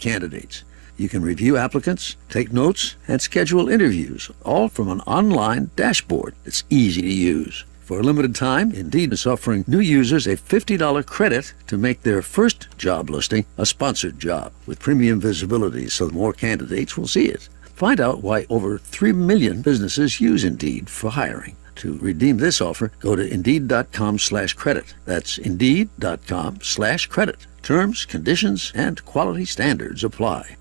candidates. You can review applicants, take notes, and schedule interviews, all from an online dashboard that's easy to use. For a limited time, Indeed is offering new users a $50 credit to make their first job listing a sponsored job with premium visibility so more candidates will see it. Find out why over 3 million businesses use Indeed for hiring. To redeem this offer, go to Indeed.com/credit. That's Indeed.com/credit. Terms, conditions, and quality standards apply.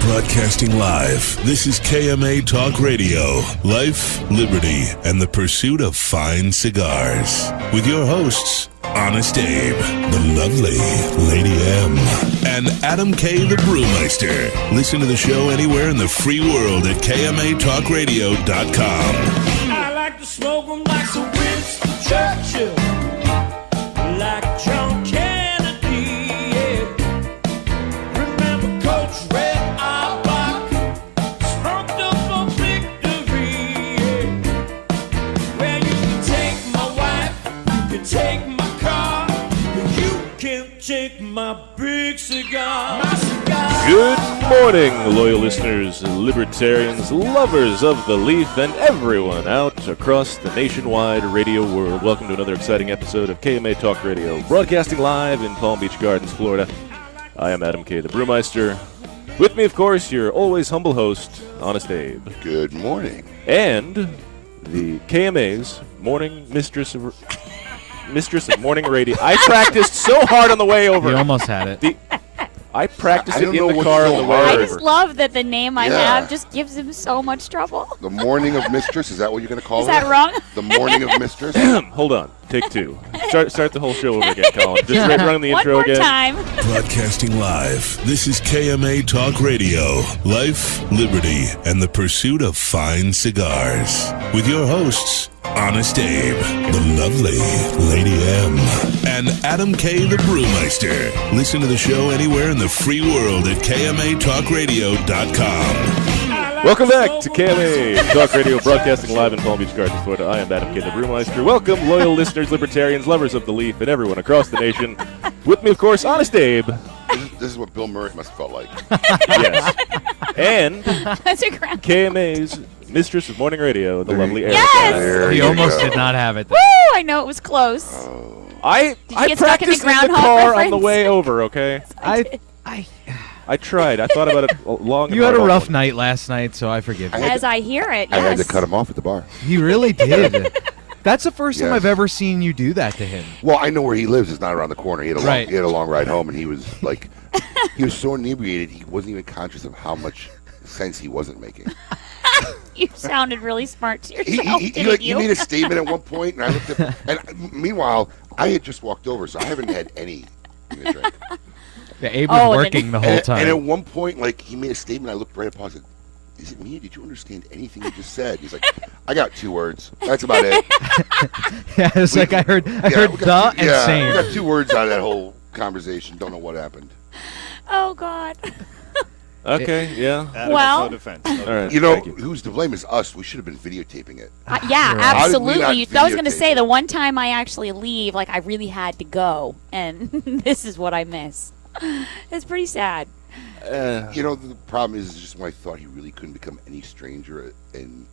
Broadcasting live, this is KMA Talk Radio, life, liberty, and the pursuit of fine cigars. With your hosts, Honest Abe, the lovely Lady M, and Adam K. the Brewmeister. Listen to the show anywhere in the free world at KMATalkRadio.com. I like to smoke them like some Winston Churchill, like John Kennedy, yeah. Remember Coach Red Auerbach, smoked up for victory, yeah. Well, you can take my wife, you can take my car, but you can't take my big cigar. My cigar. Good morning, loyal listeners, libertarians, lovers of the leaf, and everyone out across the nationwide radio world. Welcome to another exciting episode of KMA Talk Radio, broadcasting live in Palm Beach Gardens, Florida. I am Adam K. the Brewmeister. With me, of course, your always humble host, Honest Abe. Good morning. And the KMA's morning mistress of morning radio. I practiced so hard on the way over. You almost had it. I practiced I it don't in know the what's car so on the way hard. I over. just love that the name I Yeah. have just gives him so much trouble. The morning of mistress, is that what you're going to call Is it? that wrong? The morning of mistress? Hold on. Take two. Start the whole show over again, Colin. Just run the One intro more again. time. Broadcasting live, this is KMA Talk Radio, life, liberty, and the pursuit of fine cigars. With your hosts, Honest Abe, the lovely Lady M, and Adam K. the Brewmeister. Listen to the show anywhere in the free world at KMATalkRadio.com. Welcome back to KMA Talk Radio, broadcasting live in Palm Beach Gardens, Florida. I am Adam K. the Brewmeister. Welcome, loyal listeners, libertarians, lovers of the leaf, and everyone across the nation. With me, of course, Honest Abe. This is what Bill Murray must have felt like. Yes. And That's a ground. KMA's mistress of morning radio, the lovely Erica. Yes! There He you almost go. did not have it. Woo! I know it was close. I get stuck in the practiced in the groundhog car on reference? the way over, okay? I tried. I thought about it long and You had a hard. rough night last night, so I forgive you. As I hear it, I had to yes. cut him off at the bar. You really did. That's the first time Yes. I've ever seen you do that to him. Well, I know where he lives. It's not around the corner. He had a long, Right. he had a long ride home, and he was like, he was so inebriated, he wasn't even conscious of how much sense he wasn't making. You sounded really smart to He, yourself, he didn't you? made a statement at one point, and I looked at, and meanwhile, I had just walked over, so I haven't had any to drink. Yeah, Abe was Oh, and working the whole And time. at one point, like, he made a statement. I looked right up. I said, "Is it me? Did you understand anything you just said?" He's like, "I got 2 words. That's about it." Yeah, it's like I heard we duh got and we same. got 2 words out of that whole conversation. Don't know what happened. Oh, God. Okay, yeah. Well, All right. You know, thank who's to blame is us. We should have been videotaping it. yeah, Right. How did we not absolutely. I was going to videotape say, it? the one time I actually leave, like, I really had to go, and this is what I miss. It's pretty sad. You know, the problem is just when I thought he really couldn't become any stranger. And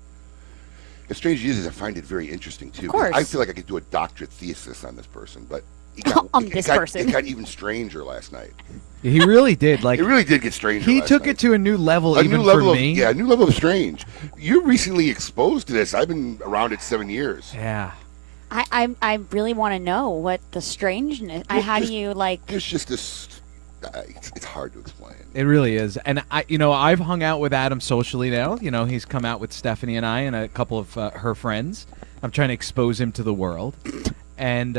as strange as it is, I find it very interesting, too. Of course. I feel like I could do a doctorate thesis on this person, but it got, On this person. It got even stranger last night. He really did. Like It really did get stranger he last took night. it to a new level, A even new level for of, me. yeah, a new level of strange. You're recently exposed to this. I've been around it 7 years. Yeah. I really want to know what the strangeness. How do you like? There's just this. It's hard to explain. It really is. And I've hung out with Adam socially now. You know, he's come out with Stephanie and I and a couple of her friends. I'm trying to expose him to the world. And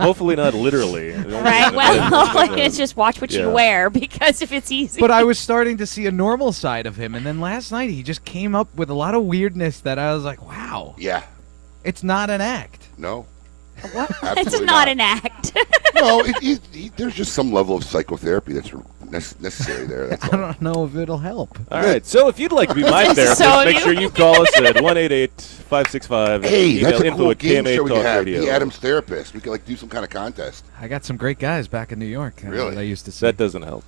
Hopefully not literally. Right. Well, it's just watch what Yeah. you wear, because if it's easy. but I was starting to see a normal side of him, and then last night he just came up with a lot of weirdness that I was like, wow, Yeah. it's not an act. No. What? It's Absolutely not an act. No. There's just some level of psychotherapy that's necessary there. That's I all. don't know if it'll help. All right. So if you'd like to be my therapist, So make you- sure you call us at 1-888-565. Hey, that's a info cool at game KMA show we Talk could have. Radio. Be Adam's therapist. We could like do some kind of contest. I got some great guys back in New York. Really? That I used to see. That doesn't help.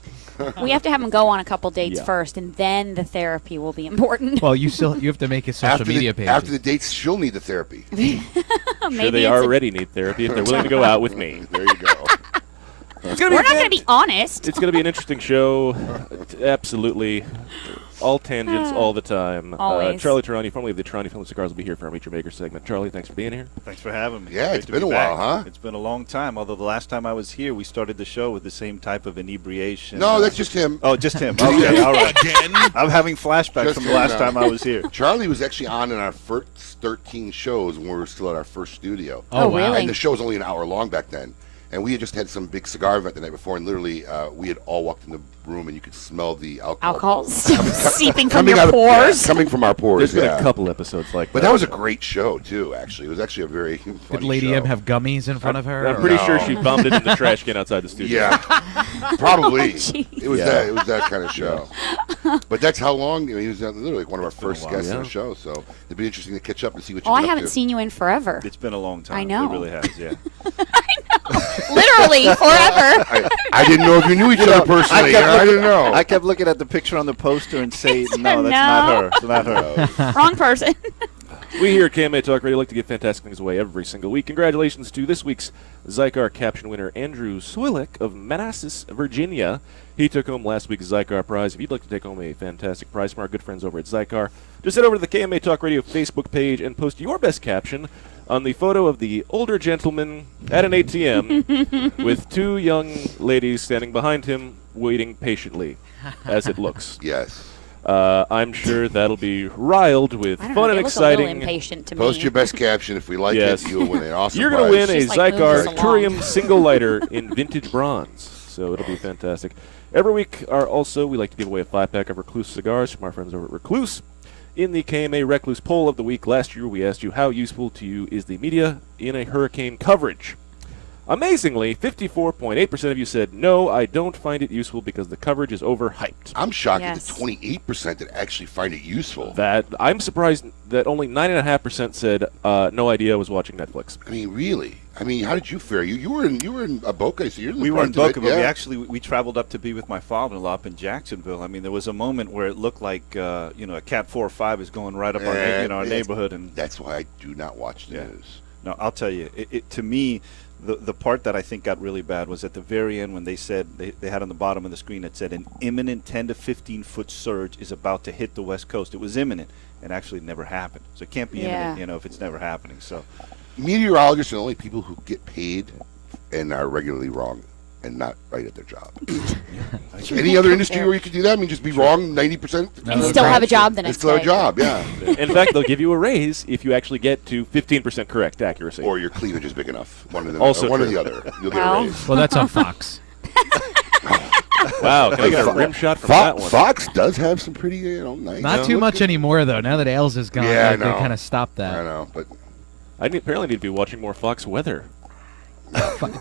We have to have him go on a couple dates Yeah. first, and then the therapy will be important. Well, you have to make his social media page. After the dates, she'll need the therapy. Maybe Sure, they it's already need therapy if they're willing to go out with me. There you go. It's gonna we're be not going to be honest. It's going to be an interesting show. Absolutely. All tangents all the time. Always. Charlie Torano, formerly of the Torano Film and Cigars, will be here for our Meet Your Maker segment. Charlie, thanks for being here. Thanks for having me. Yeah, Great it's to been be a while, back. huh? It's been a long time, although the last time I was here, we started the show with the same type of inebriation. No, that's just him. Oh, just him. Okay, all right. Again? I'm having flashbacks Just from the him last now. time I was here. Charlie was actually on in our first 13 shows when we were still at our first studio. Oh, wow. really? And the show was only an hour long back then. And we had just had some big cigar event the night before, and literally we had all walked in the room, and you could smell the Alcohol seeping from coming your out of, pores. coming from our pores. There's been yeah. a couple episodes like But that was a great show too. Actually, it was actually a very funny Did Lady show. M have gummies in front of her? I'm or- pretty No. sure she bombed it in the trash can outside the studio. Yeah, probably. Jeez. It was Yeah. that. It was that kind of show. But that's how long. He was literally like one of our first while, guests on yeah. the show. So it'd be interesting to catch up and see what you. Oh, I been up haven't to. seen you in forever. It's been a long time. I know. It really has, yeah. Literally forever. I didn't know if you knew each other personally. I didn't know. I kept looking at the picture on the poster and say, said no, that's not her. It's not her. Wrong person. We here at KMA Talk Radio like to give fantastic things away every single week. Congratulations to this week's Zycar caption winner, Andrew Swilik of Manassas, Virginia. He took home last week's Zycar prize. If you'd like to take home a fantastic prize from our good friends over at Zycar, just head over to the KMA Talk Radio Facebook page and post your best caption on the photo of the older gentleman at an ATM with two young ladies standing behind him waiting patiently, as it looks. Yes. I'm sure that'll be riled with I don't fun know. and They look a little exciting. impatient to Post me. your best caption. If we like Yes. it, you'll win an awesome You're going to prize. win a Just like Zycar moves along. Curium single lighter in vintage bronze. So it'll be fantastic. Every week we like to give away a 5-pack of Recluse cigars from our friends over at Recluse. In the KMA Recluse poll of the week last year, we asked you how useful to you is the media in a hurricane coverage. Amazingly, 54.8% of you said, no, I don't find it useful because the coverage is overhyped. I'm shocked at Yes. the 28% that actually find it useful. That I'm surprised that only 9.5% said, no idea, I was watching Netflix. I mean, really. I mean, how did you fare? You were in Boca, so you're in the We were in brunt Boca, of but it, we yeah. actually we traveled up to be with my father-in-law up in Jacksonville. I mean, there was a moment where it looked like a Cat 4 or 5 is going right up our Yeah, neighborhood, and That's why I do not watch the Yeah. news. no, I'll tell you, to me, the part that I think got really bad was at the very end when they said they had on the bottom of the screen it said an imminent 10 to 15 foot surge is about to hit the West Coast. It was imminent, and actually it never happened. So it can't be Yeah. imminent, if it's never happening. So Meteorologists are the only people who get paid and are regularly wrong and not right at their job. Any other industry where you could do that? I mean, just be wrong 90%? And still have a job the And next still have a day. job, yeah. In fact, they'll give you a raise if you actually get to 15% correct accuracy. Or your cleavage is big enough. One or the, Also one or true. the other. You'll get Well. a raise. Well, that's on Fox. Wow, can I get a rim shot from that one? Fox does have some pretty, nice. Not too much anymore, though. Now that Ailes is gone, Yeah, I they know. kind of stopped that. I know, but Apparently need to be watching more Fox weather.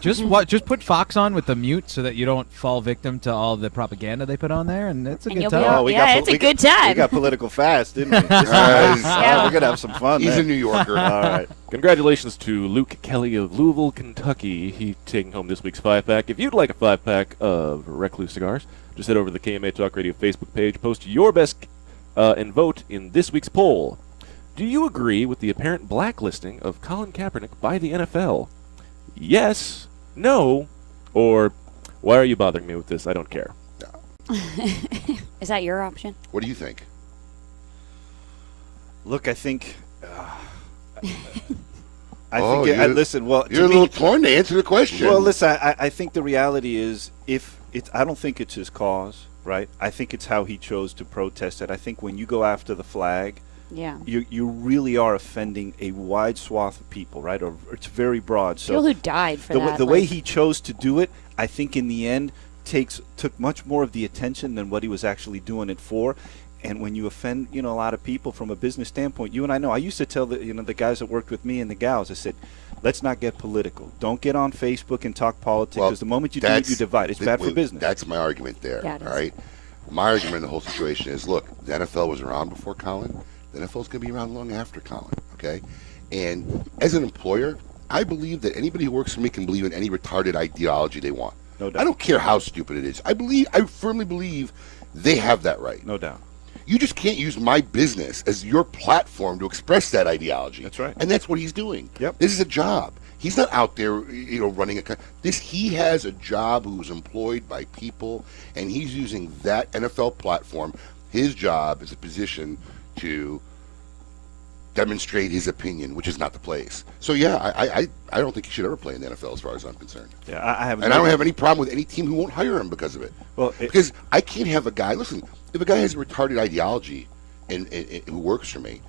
Just put Fox on with the mute so that you don't fall victim to all the propaganda they put on there, and it's a And good you'll be time. all- yeah, it's a good time. We got political fast, didn't we? Yeah. We're gonna have some fun. he's there. a New Yorker. All right. Congratulations to Luke Kelly of Louisville, Kentucky. He's taking home this week's 5-pack. If you'd like a 5-pack of Recluse cigars, just head over to the KMA Talk Radio Facebook page, post your best, and vote in this week's poll. Do you agree with the apparent blacklisting of Colin Kaepernick by the NFL? Yes, no, or why are you bothering me with this? I don't care. Is that your option? What do you think? Look, I think. Oh, listen. Well, You're a to me, little torn to answer the question. well, listen. I think the reality is, if it's, I don't think it's his cause, right? I think it's how he chose to protest it. I think when you go after the flag, Yeah. you really are offending a wide swath of people, right? Or it's very broad. So People who died for that. the way like- he chose to do it, I think in the end took much more of the attention than what he was actually doing it for. And when you offend, a lot of people from a business standpoint, you and I know. I used to tell the guys that worked with me and the gals, I said, let's not get political. Don't get on Facebook and talk politics, because the moment you do it, you divide. It's bad for business. That's my argument there, Yeah, it is. all right? My argument in the whole situation is, look, the NFL was around before Colin. The NFL's going to be around long after Colin, okay? And as an employer, I believe that anybody who works for me can believe in any retarded ideology they want. No doubt. I don't care how stupid it is. I firmly believe they have that right. No doubt. You just can't use my business as your platform to express that ideology. That's right. And that's what he's doing. Yep. This is a job. He's not out there, running he has a job who's employed by people, and he's using that NFL platform, his job, as a position to demonstrate his opinion, which is not the place. So yeah, I don't think he should ever play in the NFL as far as I'm concerned. Yeah, I have. And I don't have any problem with any team who won't hire him because of it. Well, because I can't have a guy. Listen, if a guy has a retarded ideology and who works for me,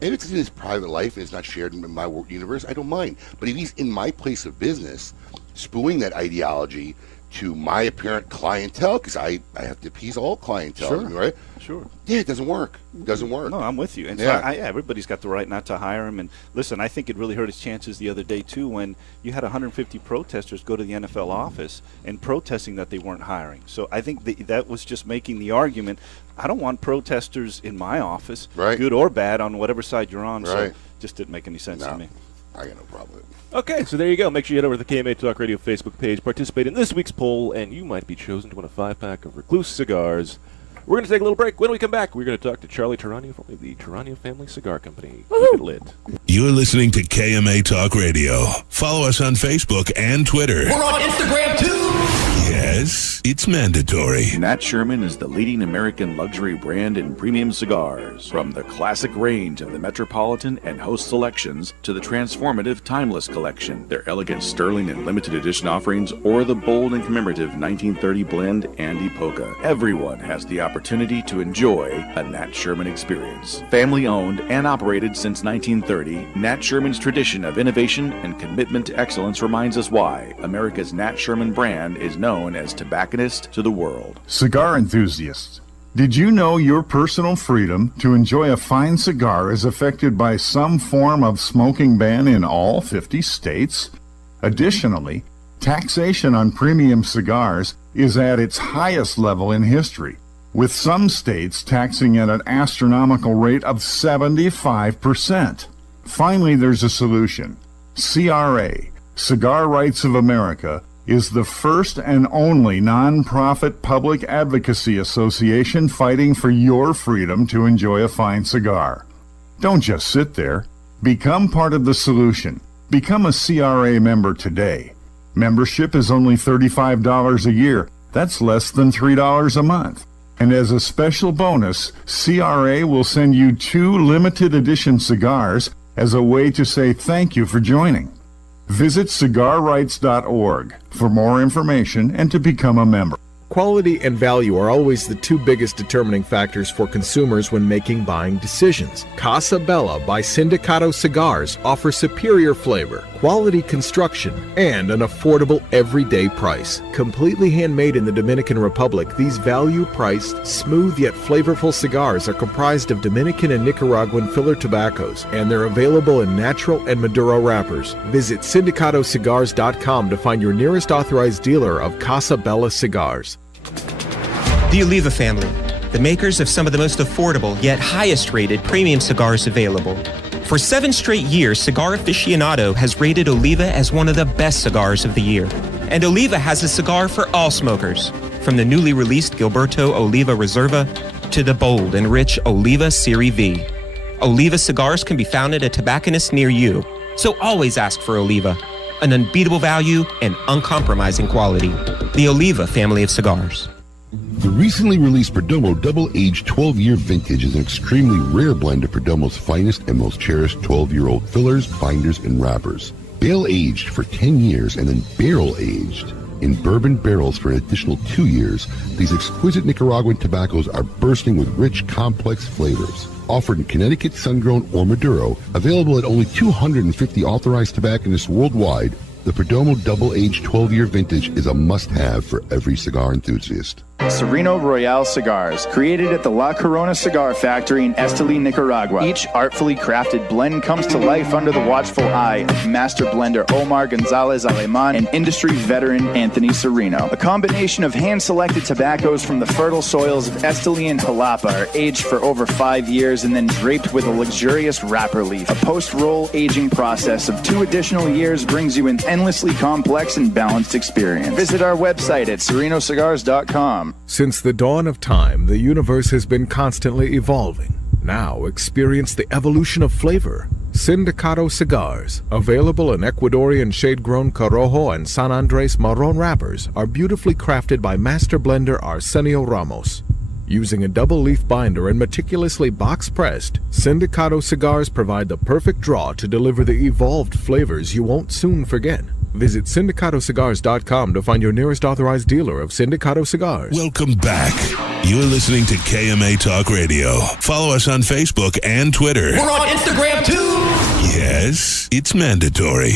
and it's in his private life and it's not shared in my work universe, I don't mind. But if he's in my place of business, spewing that ideology to my apparent clientele, because I have to appease all clientele, Sure. right? Sure. Yeah, it doesn't work. It doesn't work. No, I'm with you. And Yeah. so everybody's got the right not to hire him. And listen, I think it really hurt his chances the other day, too, when you had 150 protesters go to the NFL office and protesting that they weren't hiring. So I think that was just making the argument, I don't want protesters in my office, Right. good or bad, on whatever side you're on. So Right. just didn't make any sense to No. me. I got no problem with it. Okay, so there you go. Make sure you head over to the KMA Talk Radio Facebook page, participate in this week's poll, and you might be chosen to win a 5-pack of Recluse cigars. We're going to take a little break. When we come back, we're going to talk to Charlie Torano from the Torano Family Cigar Company. Keep it lit. You're listening to KMA Talk Radio. Follow us on Facebook and Twitter. We're on Instagram too. Yes, it's mandatory. Nat Sherman is the leading American luxury brand in premium cigars. From the classic range of the Metropolitan and Host selections to the transformative Timeless collection, their elegant sterling and limited edition offerings, or the bold and commemorative 1930 blend Andy Polka. Everyone has the opportunity to enjoy a Nat Sherman experience. Family owned and operated since 1930, Nat Sherman's tradition of innovation and commitment to excellence reminds us why America's Nat Sherman brand is known as tobacconist to the world. Cigar enthusiasts, did you know your personal freedom to enjoy a fine cigar is affected by some form of smoking ban in all 50 states? Additionally, taxation on premium cigars is at its highest level in history, with some states taxing at an astronomical rate of 75%. Finally, there's a solution. CRA, Cigar Rights of America, is the first and only non-profit public advocacy association fighting for your freedom to enjoy a fine cigar. Don't just sit there. Become part of the solution. Become a CRA member today. Membership is only $35 a year. That's less than $3 a month. And as a special bonus, CRA will send you 2 limited edition cigars as a way to say thank you for joining. Visit cigarrights.org for more information and to become a member. Quality and value are always the 2 biggest determining factors for consumers when making buying decisions. Casa Bella by Sindicato Cigars offers superior flavor, quality construction, and an affordable everyday price. Completely handmade in the Dominican Republic, these value-priced, smooth yet flavorful cigars are comprised of Dominican and Nicaraguan filler tobaccos, and they're available in natural and Maduro wrappers. Visit sindicatocigars.com to find your nearest authorized dealer of Casa Bella cigars. The Oliva family, the makers of some of the most affordable yet highest rated premium cigars available. For 7 straight years, Cigar Aficionado has rated Oliva as one of the best cigars of the year. And Oliva has a cigar for all smokers, from the newly released Gilberto Oliva Reserva to the bold and rich Oliva Serie V. Oliva cigars can be found at a tobacconist near you, so always ask for Oliva, an unbeatable value and uncompromising quality. The Oliva family of cigars. The recently released Perdomo Double-Aged 12-Year Vintage is an extremely rare blend of Perdomo's finest and most cherished 12-year-old fillers, binders, and wrappers. Bale-aged for 10 years and then barrel-aged in bourbon barrels for an additional 2 years, these exquisite Nicaraguan tobaccos are bursting with rich, complex flavors. Offered in Connecticut, sun-grown, or Maduro, available at only 250 authorized tobacconists worldwide, the Perdomo Double-Aged 12-Year Vintage is a must-have for every cigar enthusiast. Sereno Royale cigars, created at the La Corona Cigar Factory in Esteli, Nicaragua. Each artfully crafted blend comes to life under the watchful eye of master blender Omar Gonzalez Aleman and industry veteran Anthony Sereno. A combination of hand-selected tobaccos from the fertile soils of Esteli and Jalapa are aged for over 5 years and then draped with a luxurious wrapper leaf. A post-roll aging process of 2 additional years brings you an endlessly complex and balanced experience. Visit our website at serenocigars.com. Since the dawn of time, the universe has been constantly evolving. Now experience the evolution of flavor. Sindicato cigars, available in Ecuadorian shade-grown Corojo and San Andres Marron wrappers, are beautifully crafted by master blender Arsenio Ramos. Using a double-leaf binder and meticulously box-pressed, Sindicato cigars provide the perfect draw to deliver the evolved flavors you won't soon forget. Visit syndicatocigars.com to find your nearest authorized dealer of Sindicato cigars. Welcome back. You're listening to KMA Talk Radio. Follow us on Facebook and Twitter. We're on Instagram too. Yes, it's mandatory.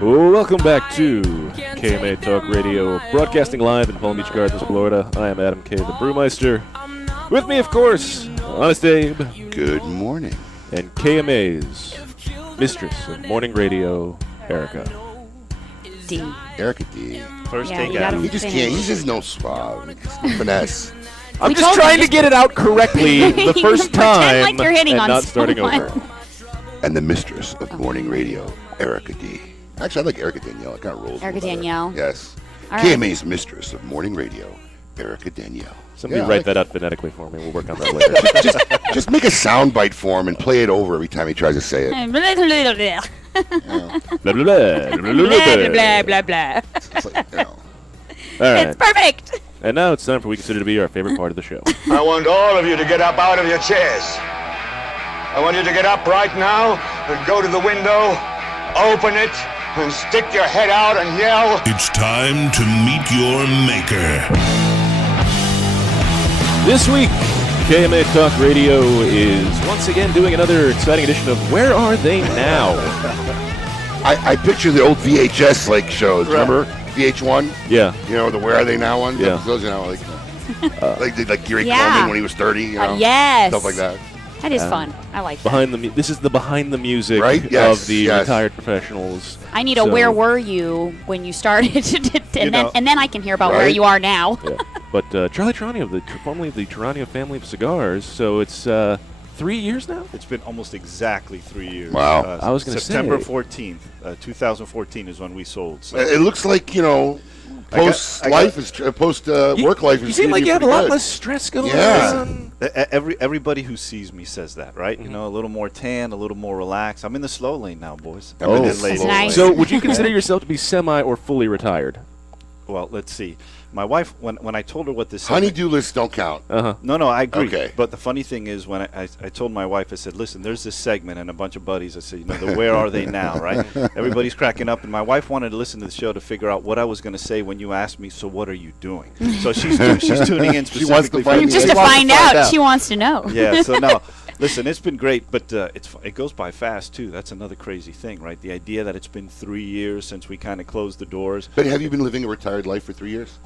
Welcome back to KMA Talk Radio, broadcasting live in Palm Beach Gardens, Florida. I am Adam K., the Brewmeister. With me, of course, Honest Abe. Good morning. And KMA's mistress of morning radio, Erica. D. Erica D. First Yeah, take you out. gotta He just can't. He's just no suave. He's no finesse. I'm We just told trying you. to get it out correctly the first Pretend time like you're hitting and on not starting someone. over. And the mistress of morning radio, Erica D. Actually, I like Erica Danielle. It kind of rolls. a Erica little better. Danielle. Yes. All right. KMA's mistress of morning radio, Erica Danielle. Somebody Yeah, I write like that out phonetically for me. We'll work on that later. Just make a sound bite for him and play it over every time he tries to say it. blah, blah, Blah, blah, blah, blah, blah, blah, blah, blah. It's like, you know. All right. It's perfect. And now it's time for what we consider to be our favorite part of the show. I want all of you to get up out of your chairs. I want you to get up right now and go to the window, open it, and stick your head out and yell. It's time to meet your maker. This week, KMA Talk Radio is once again doing another exciting edition of Where Are They Now? I picture the old VHS like shows. Right. Remember VH1? Yeah. You know the Where Are They Now ones? Yeah. Episodes, you know, like Gary Yeah. Coleman when he was 30. You know, Yes. stuff like that. That is fun. I like that. Behind the this is the behind the music Right? Yes, of the yes. retired professionals. I need a So- where were you when you started, and then I can hear about where Right? you are now. Yeah. But Charlie Torano, formerly of the Torano family of cigars, so it's 3 years now? It's been almost exactly 3 years. Wow. I was gonna September say. 14th, 2014 is when we sold. So. It looks like, you know, post I life got- is post work life is. You seem gonna like be you have a pretty lot good. less stress going Yeah. on. Everybody who sees me says that, right? You know, a little more tan, a little more relaxed. I'm in the slow lane now, boys. I'm in the Oh, late that's lane. nice. So would you consider yourself to be semi or fully retired? Well, let's see. My wife, when I told her what this Honey-do lists don't count. Uh-huh. No, I agree. Okay. But the funny thing is, when I told my wife, I said, listen, there's this segment and a bunch of buddies. I said, you know, the Where Are They Now, right? Everybody's cracking up. And my wife wanted to listen to the show to figure out what I was going to say when you asked me, so what are you doing? So she's tuning in She wants to specifically. find for the Just me. to wants to find find out. out. She wants to know. Yeah, so no. Listen, it's been great, but it goes by fast, too. That's another crazy thing, right? The idea that it's been 3 years since we kind of closed the doors. But have you been living a retired life for 3 years?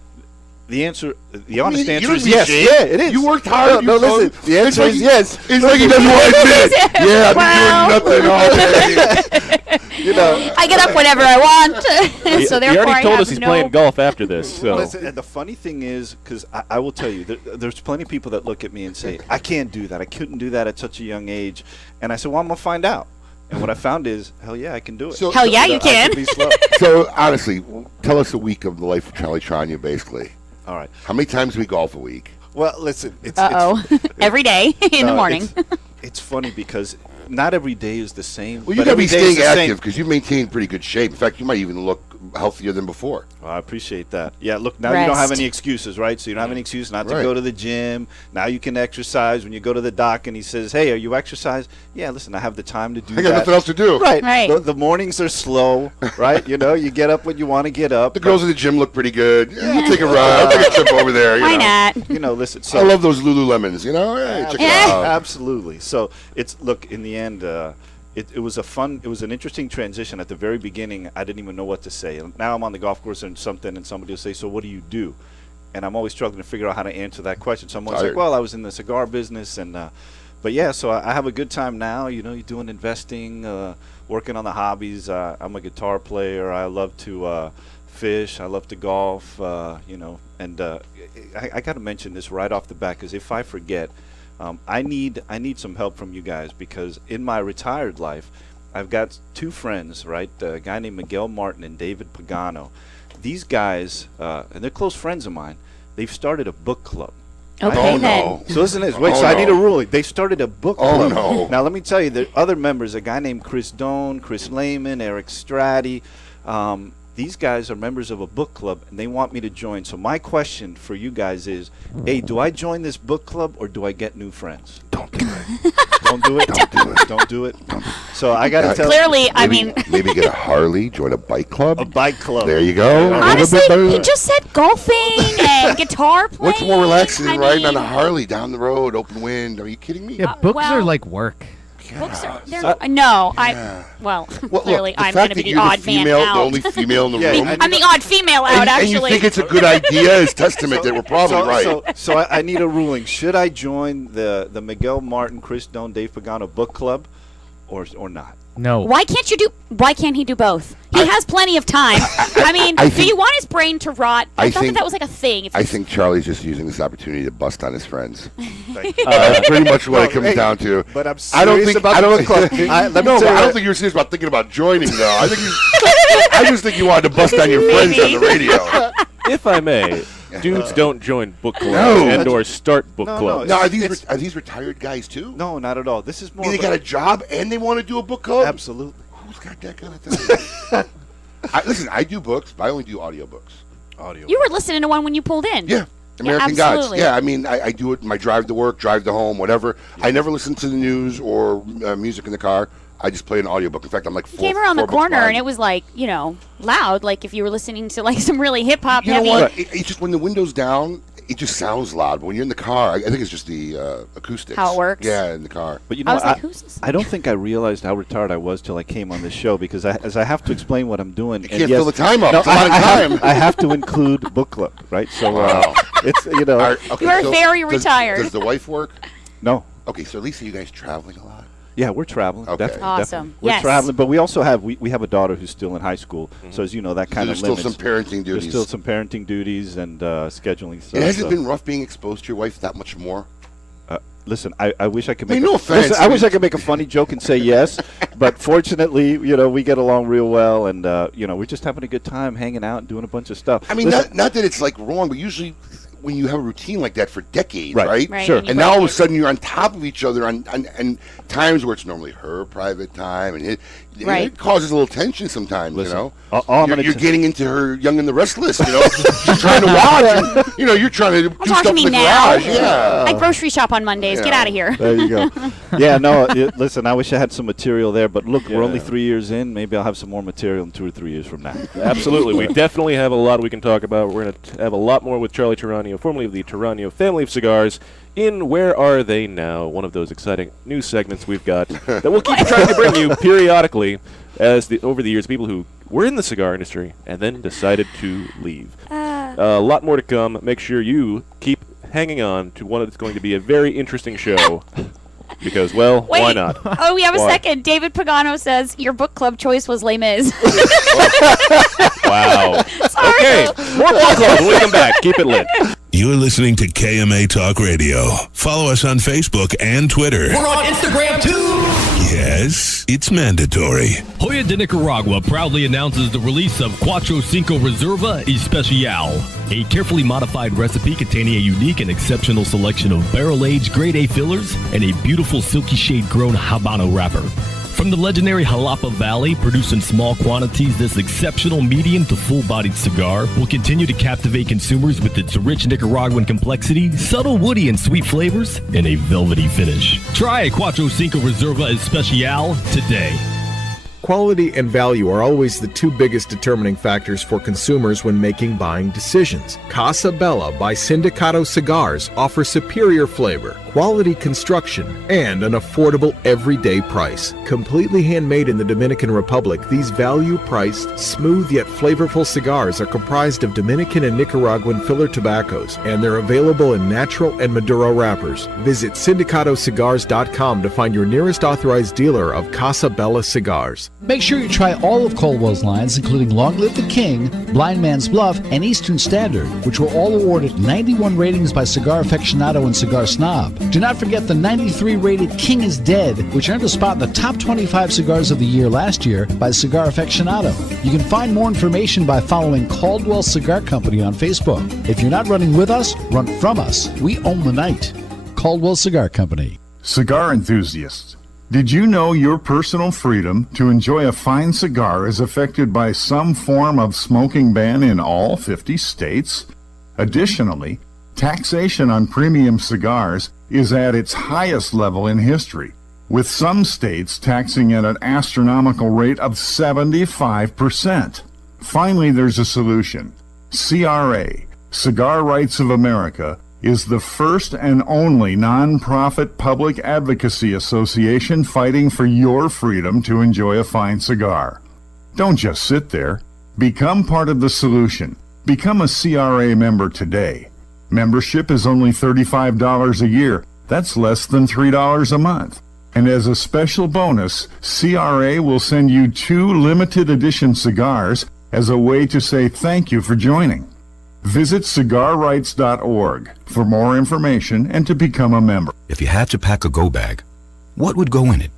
The honest you answer don't is be yes. ashamed. Yeah, it is. You worked hard. No, you listen. told- The answer it's like is he- yes. It's like he doesn't want to admit it. Yeah, I've been doing nothing all day. You know, I get up whenever I want, He so therefore already I told have us he's no. playing golf after this. So listen, and the funny thing is, because I will tell you, there's plenty of people that look at me and say, I can't do that. I couldn't do that at such a young age. And I said, well, I'm going to find out. And what I found is, hell yeah, I can do it. So- Hell yeah, you I can. be slow. So honestly, tell us a week of the life of Charlie Torano, basically. All right. How many times do we golf a week? Well, listen. It's, Every day in the no, morning. It's funny because not every day is the same. Well, you but got to be every day is staying the same. active because you maintain pretty good shape. In fact, you might even look healthier than before. Well, I appreciate that. Yeah, look, now you don't have Rest. any excuses, right? So you don't have any excuse not to Right. go to the gym. Now you can exercise. When you go to the doc and he says, hey, are you exercise? Yeah, listen, I have the time to do I that. got nothing else to do. Right. Right. The mornings are slow, right? You know, you get up when you want to get up. The girls at the gym look pretty good. Yeah, I'll take a run. I'll take a trip over there. Why you know. not? You know, listen. So I love those Lululemons. You know, hey, check it Yeah. out. Absolutely. So it's look in the end. it was an interesting transition. At the very beginning, I didn't even know what to say. And now I'm on the golf course and somebody will say, so what do you do? And I'm always struggling to figure out how to answer that question. So I'm always like, well, I was in the cigar business. But yeah, so I have a good time now. You know, you're doing investing, working on the hobbies. I'm a guitar player. I love to fish. I love to golf, and I got to mention this right off the bat, because if I forget, I need some help from you guys, because in my retired life, I've got two friends, right? A guy named Miguel Martin and David Pagano. These guys, and they're close friends of mine, they've started a book club. Okay, no. So listen to this. Wait, I need a ruling. They started a book club. No. Now, let me tell you, the other members, a guy named Chris Doan, Chris Lehman, Eric Strati, these guys are members of a book club, and they want me to join. So my question for you guys is, hey, do I join this book club, or do I get new friends? Don't do it. Don't do it? Don't do it. So I got to tell Clearly, maybe get a Harley, join a bike club. A bike club. There you go. Honestly, he just said golfing and guitar playing. What's more relaxing than riding on a Harley down the road, open wind? Are you kidding me? Yeah, books are like work. Books are, clearly I'm going to be the odd man out. The only female in the room. I'm the odd female out, actually. And you think it's a good idea is testament that we're probably right. So I need a ruling. Should I join the Miguel Martin, Chris Doan, Dave Pagano book club, or not? No. Why can't he do both? He has plenty of time. Do you want his brain to rot? I thought that was like a thing. I think Charlie's just using this opportunity to bust on his friends. That's pretty much what it comes down to. But I'm serious about the book club. I don't think you're serious about thinking about joining, though. I just think you wanted to bust on your friends on the radio. If I may, dudes don't join book clubs or start book clubs. No, are these retired guys too? No, not at all. This is more. They got a job and they want to do a book club? Absolutely. Who's got that kind of time? Listen, I do books, but I only do audiobooks. You were listening to one when you pulled in. Yeah. American Gods. Yeah, I do it in my drive to work, drive to home, whatever. Yeah. I never listen to the news or music in the car. I just play an audiobook. In fact, I'm like four. Came around the corner and it was like, loud, like if you were listening to like some really hip hop. You know what? It's just when the window's down, it just sounds loud. But when you're in the car, I think it's just the acoustics. How it works? Yeah, in the car. But I don't think I realized how retired I was till I came on this show, because as I have to explain what I'm doing. You can't fill the time up. It's a lot of time. I have to include book club, right? So it's you are very retired. Does the wife work? No. Okay, so Lisa, you guys traveling a lot? Yeah, we're traveling. Okay. Awesome. We're traveling, but we also have we have a daughter who's still in high school. Mm-hmm. So as you know, that kind of limits. There's still some parenting duties. There's still some parenting duties and scheduling stuff. Has it been rough being exposed to your wife that much more? Listen, I wish I could make. No offense. Listen, I wish I could make a funny joke and say yes, but fortunately, we get along real well, and we're just having a good time, hanging out, and doing a bunch of stuff. I mean, not that it's like wrong, but usually when you have a routine like that for decades, right? Sure. And now all of a sudden you're on top of each other on times where it's normally her private time, and it causes a little tension sometimes. Listen, you're getting into her Young and the Restless. She's trying to watch. And, you're trying to do stuff in the garage. Yeah. I grocery shop on Mondays. Get out of here. There you go. Yeah. No. Listen, I wish I had some material there, but look, we're only 3 years in. Maybe I'll have some more material in 2 or 3 years from now. Absolutely. We definitely have a lot we can talk about. We're going to have a lot more with Charlie Torano, formerly of the Torano family of cigars, in Where Are They Now, one of those exciting new segments we've got that we'll keep trying to bring you periodically over the years, people who were in the cigar industry and then decided to leave. A lot more to come. Make sure you keep hanging on to one that's going to be a very interesting show. Because, why not? Oh, we have a second. David Pagano says your book club choice was Les Mis. Wow. Sorry. Okay, more book club when we come back. Keep it lit. You're listening to KMA Talk Radio. Follow us on Facebook and Twitter. We're on Instagram, too. Yes, it's mandatory. Joya de Nicaragua proudly announces the release of Cuatro Cinco Reserva Especial, a carefully modified recipe containing a unique and exceptional selection of barrel-aged grade A fillers and a beautiful silky shade-grown Habano wrapper. From the legendary Jalapa Valley, produced in small quantities, this exceptional medium to full-bodied cigar will continue to captivate consumers with its rich Nicaraguan complexity, subtle woody and sweet flavors, and a velvety finish. Try a Cuatro Cinco Reserva Especial today. Quality and value are always the two biggest determining factors for consumers when making buying decisions. Casa Bella by Sindicato Cigars offers superior flavor, quality construction, and an affordable everyday price. Completely handmade in the Dominican Republic, these value-priced, smooth yet flavorful cigars are comprised of Dominican and Nicaraguan filler tobaccos, and they're available in natural and Maduro wrappers. Visit syndicatocigars.com to find your nearest authorized dealer of Casa Bella cigars. Make sure you try all of Caldwell's lines, including Long Live the King, Blind Man's Bluff, and Eastern Standard, which were all awarded 91 ratings by Cigar Aficionado and Cigar Snob. Do not forget the 93-rated King is Dead, which earned a spot in the top 25 cigars of the year last year by Cigar Aficionado. You can find more information by following Caldwell Cigar Company on Facebook. If you're not running with us, run from us. We own the night. Caldwell Cigar Company. Cigar enthusiasts, did you know your personal freedom to enjoy a fine cigar is affected by some form of smoking ban in all 50 states? Additionally, taxation on premium cigars is at its highest level in history, with some states taxing at an astronomical rate of 75%. Finally, there's a solution. CRA, Cigar Rights of America, is the first and only non-profit public advocacy association fighting for your freedom to enjoy a fine cigar. Don't just sit there. Become part of the solution. Become a CRA member today. Membership is only $35 a year. That's less than $3 a month. And as a special bonus, CRA will send you 2 limited edition cigars as a way to say thank you for joining. Visit cigarrights.org for more information and to become a member. If you had to pack a go bag, what would go in it?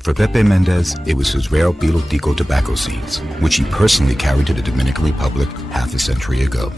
For Pepe Mendez, it was his rare Pilotico tobacco seeds, which he personally carried to the Dominican Republic half a century ago.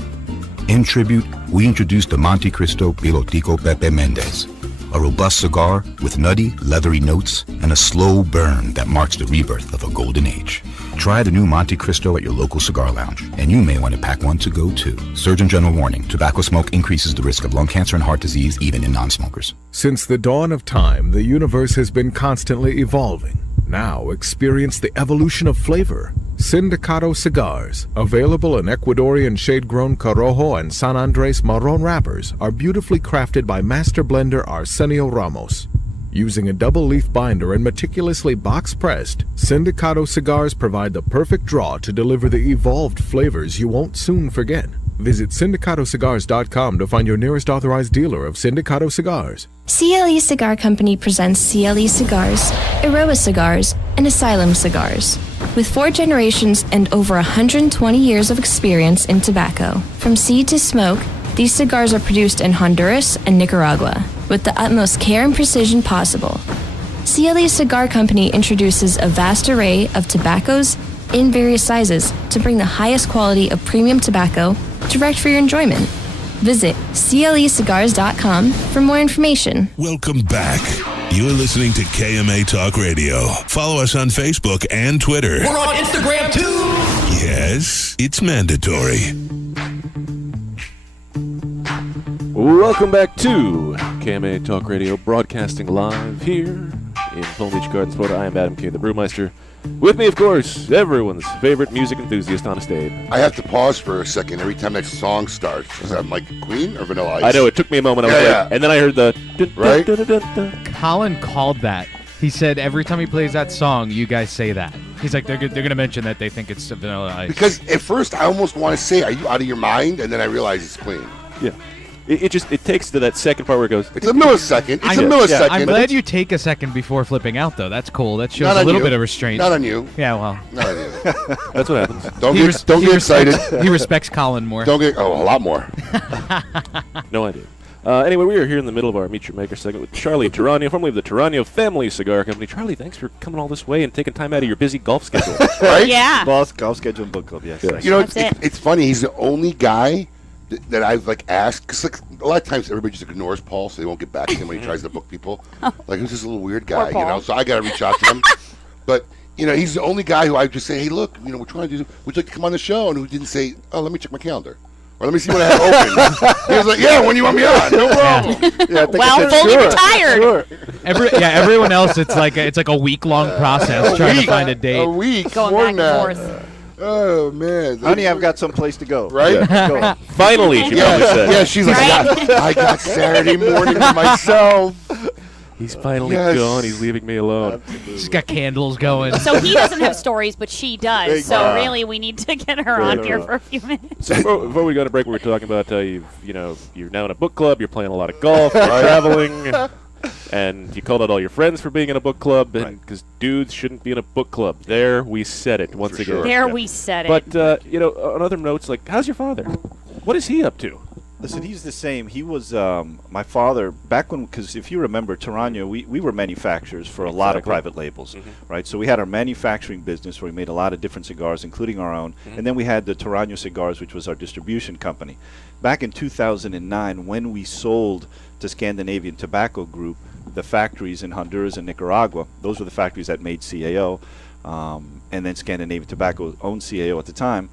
In tribute, we introduced the Monte Cristo Pilotico Pepe Mendez, a robust cigar with nutty, leathery notes and a slow burn that marks the rebirth of a golden age. Try the new Monte Cristo at your local cigar lounge, and you may want to pack one to go too. Surgeon General warning, tobacco smoke increases the risk of lung cancer and heart disease even in non-smokers. Since the dawn of time, the universe has been constantly evolving. Now experience the evolution of flavor. Sindicato Cigars, available in Ecuadorian shade-grown Corojo and San Andres Marron wrappers, are beautifully crafted by master blender Arsenio Ramos. Using a double-leaf binder and meticulously box-pressed, Sindicato Cigars provide the perfect draw to deliver the evolved flavors you won't soon forget. Visit syndicatocigars.com to find your nearest authorized dealer of Sindicato Cigars. CLE Cigar Company presents CLE Cigars, Eroa Cigars, and Asylum Cigars. With 4 generations and over 120 years of experience in tobacco, from seed to smoke, these cigars are produced in Honduras and Nicaragua with the utmost care and precision possible. CLE Cigar Company introduces a vast array of tobaccos in various sizes to bring the highest quality of premium tobacco direct for your enjoyment. Visit clecigars.com for more information. Welcome back. You're listening to KMA Talk Radio. Follow us on Facebook and Twitter. We're on Instagram too. Yes, it's mandatory. Welcome back to KMA Talk Radio, broadcasting live here in Palm Beach Gardens, Florida. I am Adam K., the Brewmeister. With me, of course, everyone's favorite music enthusiast, Honest Abe. I have to pause for a second every time that song starts. Is that like Queen or Vanilla Ice? I know, it took me a moment. I was like, and then I heard the... Right? Colin called that. He said every time he plays that song, you guys say that. He's like, they're going to mention that they think it's Vanilla Ice. Because at first I almost want to say, are you out of your mind? And then I realize it's Queen. Yeah. It takes to that second part where it goes... It's a millisecond. It's a millisecond. I'm glad you take a second before flipping out, though. That's cool. That shows Not a on little you. bit of restraint. Not on you. Yeah, well. Not on you. That's what happens. Don't get excited. He respects Colin more. A lot more. No idea. Anyway, we are here in the middle of our Meet Your Maker segment with Charlie Torano, formerly of the Torano Family Cigar Company. Charlie, thanks for coming all this way and taking time out of your busy golf schedule. Right? Yeah. Golf schedule and book club, yes. You know, it's funny. He's the only guy that I've asked, because a lot of times everybody just ignores Paul, so they won't get back to him when he tries to book people. Like, who's this little weird guy, so I got to reach out to him. But, he's the only guy who I just say, hey, look, we're trying to do, would you like to come on the show? And who didn't say, oh, let me check my calendar. Or let me see what I have open. He was like, yeah, when you want me on, no problem. Yeah, Well, fully retired. Everyone else, it's like a week-long process trying to find a date. A week. Going more back than and that. forth. Oh, man. Honey, I've got some place to go. Right? Go. Finally, she probably said. Yeah, she's like, I got Saturday morning to myself. He's finally Yes. gone. He's leaving me alone. She's got candles going. So he doesn't have stories, but she does. So Exactly. really, we need to get her on here for a few minutes. So before we got a break, we were talking about how you're now in a book club. You're playing a lot of golf. You're traveling. And you called out all your friends for being in a book club, because dudes shouldn't be in a book club. There, we said it once again. sure. There we said it. But on other notes, like, how's your father? What is he up to? Listen, he's the same. He was my father back when, because if you remember, Torano, we were manufacturers for a lot of private labels, right? So we had our manufacturing business where we made a lot of different cigars, including our own. And then we had the Torano Cigars, which was our distribution company. Back in 2009, when we sold to Scandinavian Tobacco Group, the factories in Honduras and Nicaragua, those were the factories that made CAO, and then Scandinavian Tobacco owned CAO at the time.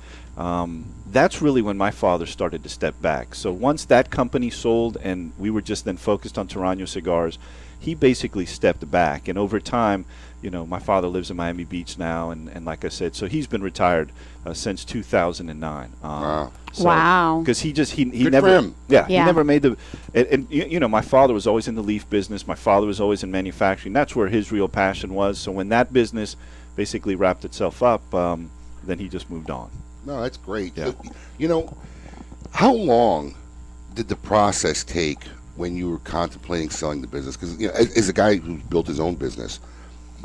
That's really when my father started to step back. So once that company sold and we were just then focused on Torano cigars, he basically stepped back. And over time, my father lives in Miami Beach now, and like I said, so he's been retired since 2009. Wow. Wow. Because he Good never, for him. yeah, Yeah. he never made the, and my father was always in the leaf business. My father was always in manufacturing. That's where his real passion was. So when that business basically wrapped itself up, then he just moved on. No, that's great. Yeah. How long did the process take when you were contemplating selling the business? Because as a guy who built his own business,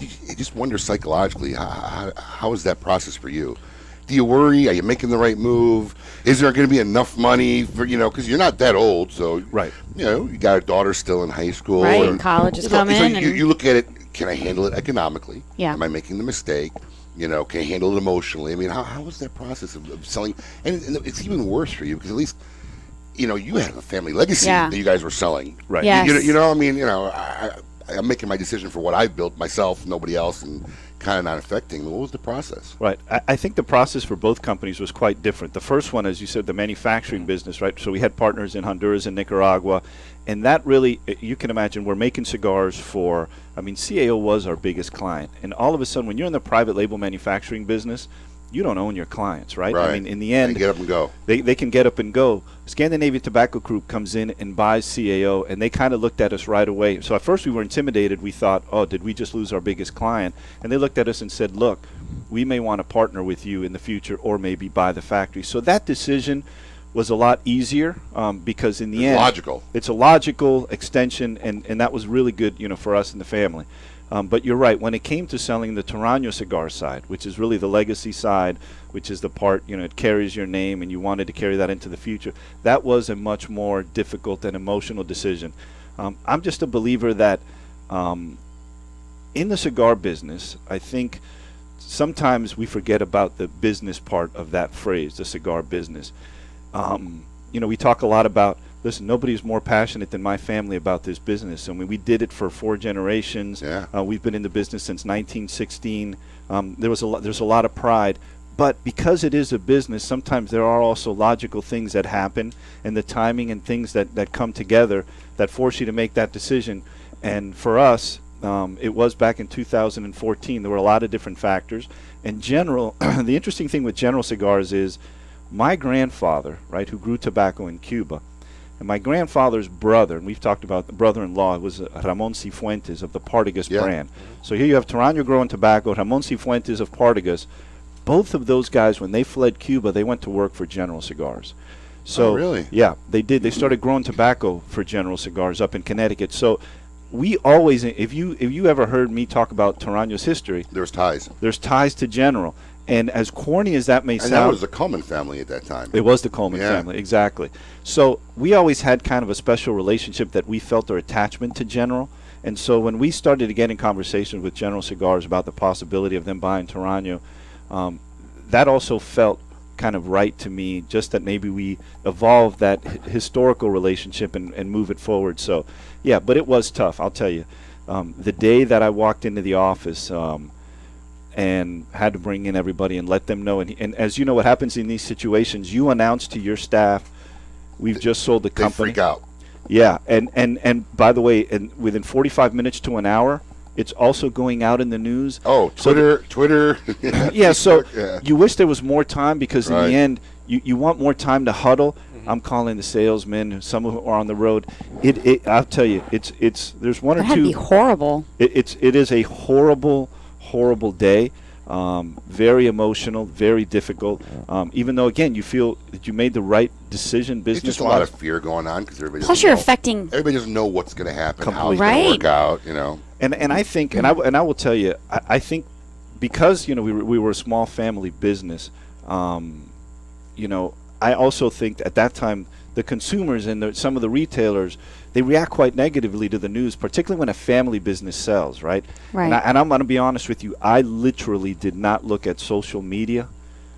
you just wonder psychologically, how is that process for you? Do you worry? Are you making the right move? Is there going to be enough money for, because you're not that old, so right. You got a daughter still in high school, Right, and college is so coming. you look at it. Can I handle it economically? Yeah. Am I making the mistake? Can I handle it emotionally? I mean, how was that process of selling? And it's even worse for you because at least, you have a family legacy Yeah. that you guys were selling. Right. Yes. I'm making my decision for what I've built myself, nobody else, and kind of not affecting. What was the process? Right. I think the process for both companies was quite different. The first one, as you said, the manufacturing business, right? So we had partners in Honduras and Nicaragua, and that really, you can imagine, we're making cigars for, CAO was our biggest client. And all of a sudden, when you're in the private label manufacturing business, you don't own your clients, right? Right. In the end, They get up and go. They can get up and go. Scandinavian Tobacco Group comes in and buys CAO, and they kind of looked at us right away. So at first we were intimidated. We thought, oh, did we just lose our biggest client? And they looked at us and said, look, we may want to partner with you in the future or maybe buy the factory. So that decision was a lot easier because in the end, logical. It's a logical extension, and that was really good, for us and the family. But you're right. When it came to selling the Torano cigar side, which is really the legacy side, which is the part, it carries your name and you wanted to carry that into the future, that was a much more difficult and emotional decision. I'm just a believer that in the cigar business, I think sometimes we forget about the business part of that phrase, the cigar business. We talk a lot about, listen, nobody's more passionate than my family about this business. We did it for 4 generations. Yeah. We've been in the business since 1916. There's a lot of pride. But because it is a business, sometimes there are also logical things that happen, and the timing and things that come together that force you to make that decision. And for us, it was back in 2014. There were a lot of different factors. And General, the interesting thing with General Cigars is my grandfather, right, who grew tobacco in Cuba, and my grandfather's brother, and we've talked about the brother-in-law, was Ramon Cifuentes of the Partagas brand. So here you have Torano growing tobacco, Ramon Cifuentes of Partagas. Both of those guys, when they fled Cuba, they went to work for General Cigars. So, really? Yeah, they did. They started growing tobacco for General Cigars up in Connecticut. So we always, if you ever heard me talk about Torano's history, There's ties. there's ties to General. And as corny as that may And sound, that was the Coleman family at that time. it was the Coleman Yeah. family, exactly. So we always had kind of a special relationship that we felt our attachment to General. And so when we started to get in conversations with General Cigars about the possibility of them buying Torano, that also felt kind of right to me, just that maybe we evolve that historical relationship and move it forward. So, yeah, but it was tough, I'll tell you. The day that I walked into the office, and had to bring in everybody and let them know. And as you know, what happens in these situations, you announce to your staff, we've just sold the company. They freak out. Yeah, and by the way, within 45 minutes to an hour, it's also going out in the news. Oh, Twitter. Yeah, so Yeah. you wish there was more time, because in Right. the end, you want more time to huddle. I'm calling the salesmen. Some of them are on the road. I'll tell you, it's there's one or That had two. to be horrible. It is a horrible day. Very emotional, very difficult. Even though, again, you feel that you made the right decision There's business-wise. just a lot of fear going on because everybody. Plus, doesn't you're know- affecting. Everybody doesn't know what's going to happen, how it's Completely. going to Right. work out. You know. And I think, and I will tell you, I think because we were a small family business, I also think at that time the consumers and some of the retailers, they react quite negatively to the news, particularly when a family business sells, right? Right. And I'm going to be honest with you, I literally did not look at social media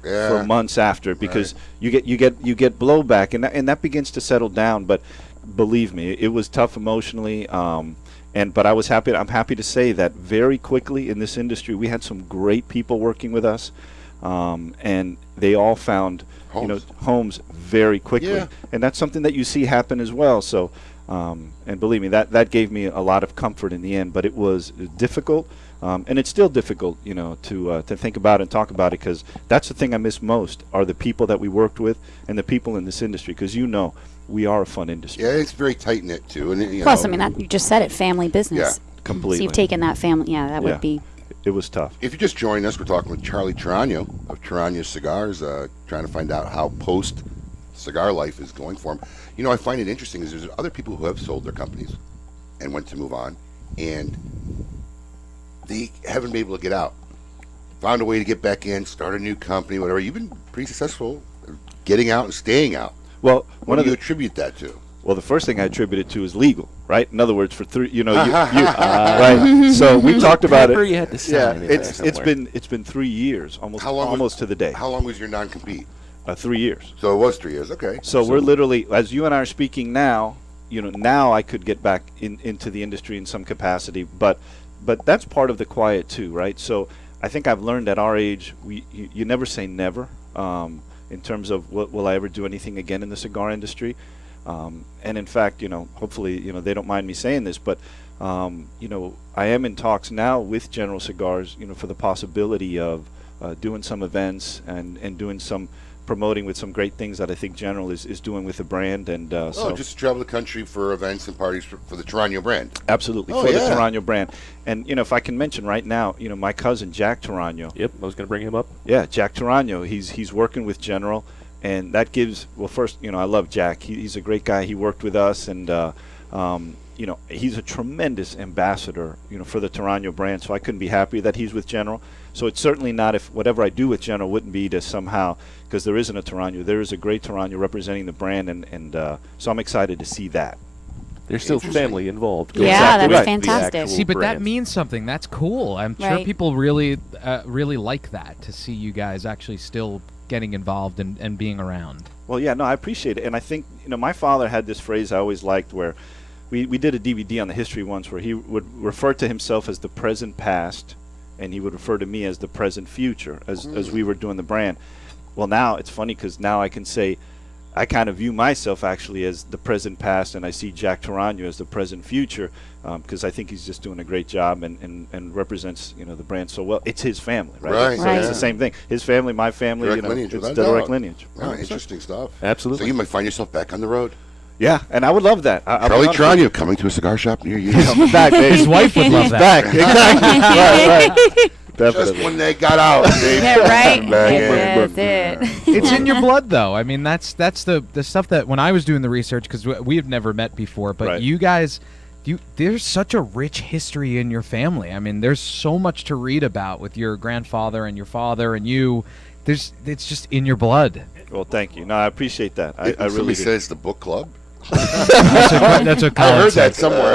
for months after, because you get blowback, and that begins to settle down. But believe me, it was tough emotionally. But I was happy. I'm happy to say that very quickly in this industry, we had some great people working with us, and they all found homes very quickly, Yeah. and that's something that you see happen as well. So, and believe me, that gave me a lot of comfort in the end. But it was difficult, and it's still difficult, to think about and talk about it, because that's the thing I miss most are the people that we worked with and the people in this industry, because we are a fun industry. Yeah, it's very tight knit too, and Plus, I mean, that you just said it, family business. Yeah, completely. So you've taken that family. Yeah, that would be. It was tough. If you just joined us, we're talking with Charlie Torano of Torano Cigars, trying to find out how post cigar life is going for him. I find it interesting is there's other people who have sold their companies and went to move on, and they haven't been able to get out. Found a way to get back in, start a new company, whatever. You've been pretty successful getting out and staying out. Well, what do you attribute that to? Well, the first thing I attribute it to is legal, right? In other words, for right? So we talked about it. You had to sign it it's been 3 years, almost to the day. How long was your non-compete? 3 years. So it was 3 years. Okay. So we're literally, as you and I are speaking now, now I could get back into the industry in some capacity, but that's part of the quiet too, right? So I think I've learned at our age, you never say never in terms of will I ever do anything again in the cigar industry. And in fact, hopefully, they don't mind me saying this, but, I am in talks now with General Cigars, for the possibility of doing some events and doing some promoting with some great things that I think General is doing with the brand. And so just travel the country for events and parties for the Torano brand. Absolutely, Oh, for yeah. the Torano brand. And, if I can mention right now, my cousin, Jack Torano. Yep, I was going to bring him up. Yeah, Jack Torano. He's working with General. And that gives, well, first, I love Jack. He's a great guy. He worked with us, and, he's a tremendous ambassador, for the Torano brand. So I couldn't be happier that he's with General. So it's certainly not if whatever I do with General wouldn't be to somehow, because there isn't a Torano. There is a great Torano representing the brand, and so I'm excited to see that. There's still family involved. Yeah, that's right. fantastic. See, but that brand. means something. That's cool. I'm sure Right. people really like that, to see you guys actually still getting involved and being around. Well, yeah, no, I appreciate it. And I think, my father had this phrase I always liked where we did a DVD on the history once where he would refer to himself as the present past, and he would refer to me as the present future as we were doing the brand. Well, now it's funny because now I can say I kind of view myself actually as the present past, and I see Jack Torano as the present future, because I think he's just doing a great job and represents the brand so well. It's his family, right? Right. So Right. it's the same thing. His family, my family, Direct lineage, it's without the a direct doubt. lineage. Oh, interesting stuff. Absolutely. So you might find yourself back on the road. Yeah, and I would love that. I'll be Charlie honest with you. Torano coming to a cigar shop near you. Coming back, baby. His wife would love He's that. back. Exactly. right. Just Definitely. when they got out. They Yeah, right. back in. That's it. It's in your blood, though. I mean, that's the stuff that when I was doing the research, because we have never met before, but Right. you guys, there's such a rich history in your family. I mean, there's so much to read about with your grandfather and your father and you. It's just in your blood. Well, thank you. No, I appreciate that. I Somebody really do. says the book club. That's what I Colin heard said. that somewhere.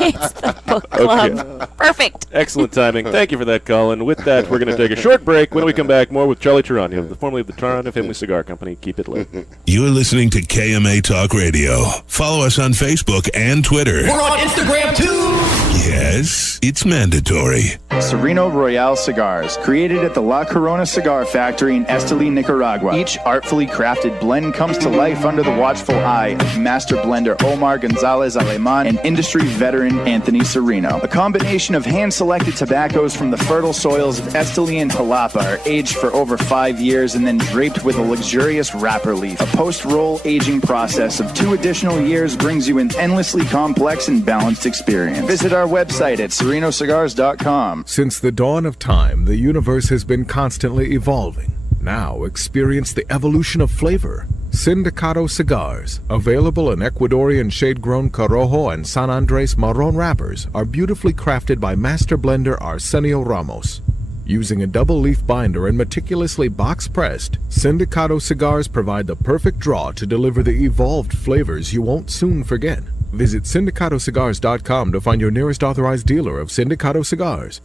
It's the book club. Perfect. Excellent timing. Thank you for that, Colin. With that, we're going to take a short break. When we come back, more with Charlie Torano, formerly of the Torano Family Cigar Company. Keep it lit. You're listening to KMA Talk Radio. Follow us on Facebook and Twitter. We're on Instagram too. Yes, it's mandatory. Sereno Royale cigars, created at the La Corona Cigar Factory in Esteli, Nicaragua. Each artfully crafted blend comes to life under the watchful eye of master blender Omar Gonzalez Aleman and industry veteran Anthony Sereno. A combination of hand-selected tobaccos from the fertile soils of Esteli and Jalapa are aged for over 5 years and then draped with a luxurious wrapper leaf. A post-roll aging process of 2 additional years brings you an endlessly complex and balanced experience. Visit our website at serenocigars.com. Since the dawn of time, the universe has been constantly evolving. Now experience the evolution of flavor. Sindicato cigars, available in Ecuadorian shade-grown Corojo and San Andres Marron wrappers, are beautifully crafted by master blender Arsenio Ramos. Using a double-leaf binder and meticulously box-pressed, Sindicato cigars provide the perfect draw to deliver the evolved flavors you won't soon forget. Visit syndicatocigars.com to find your nearest authorized dealer of Sindicato cigars.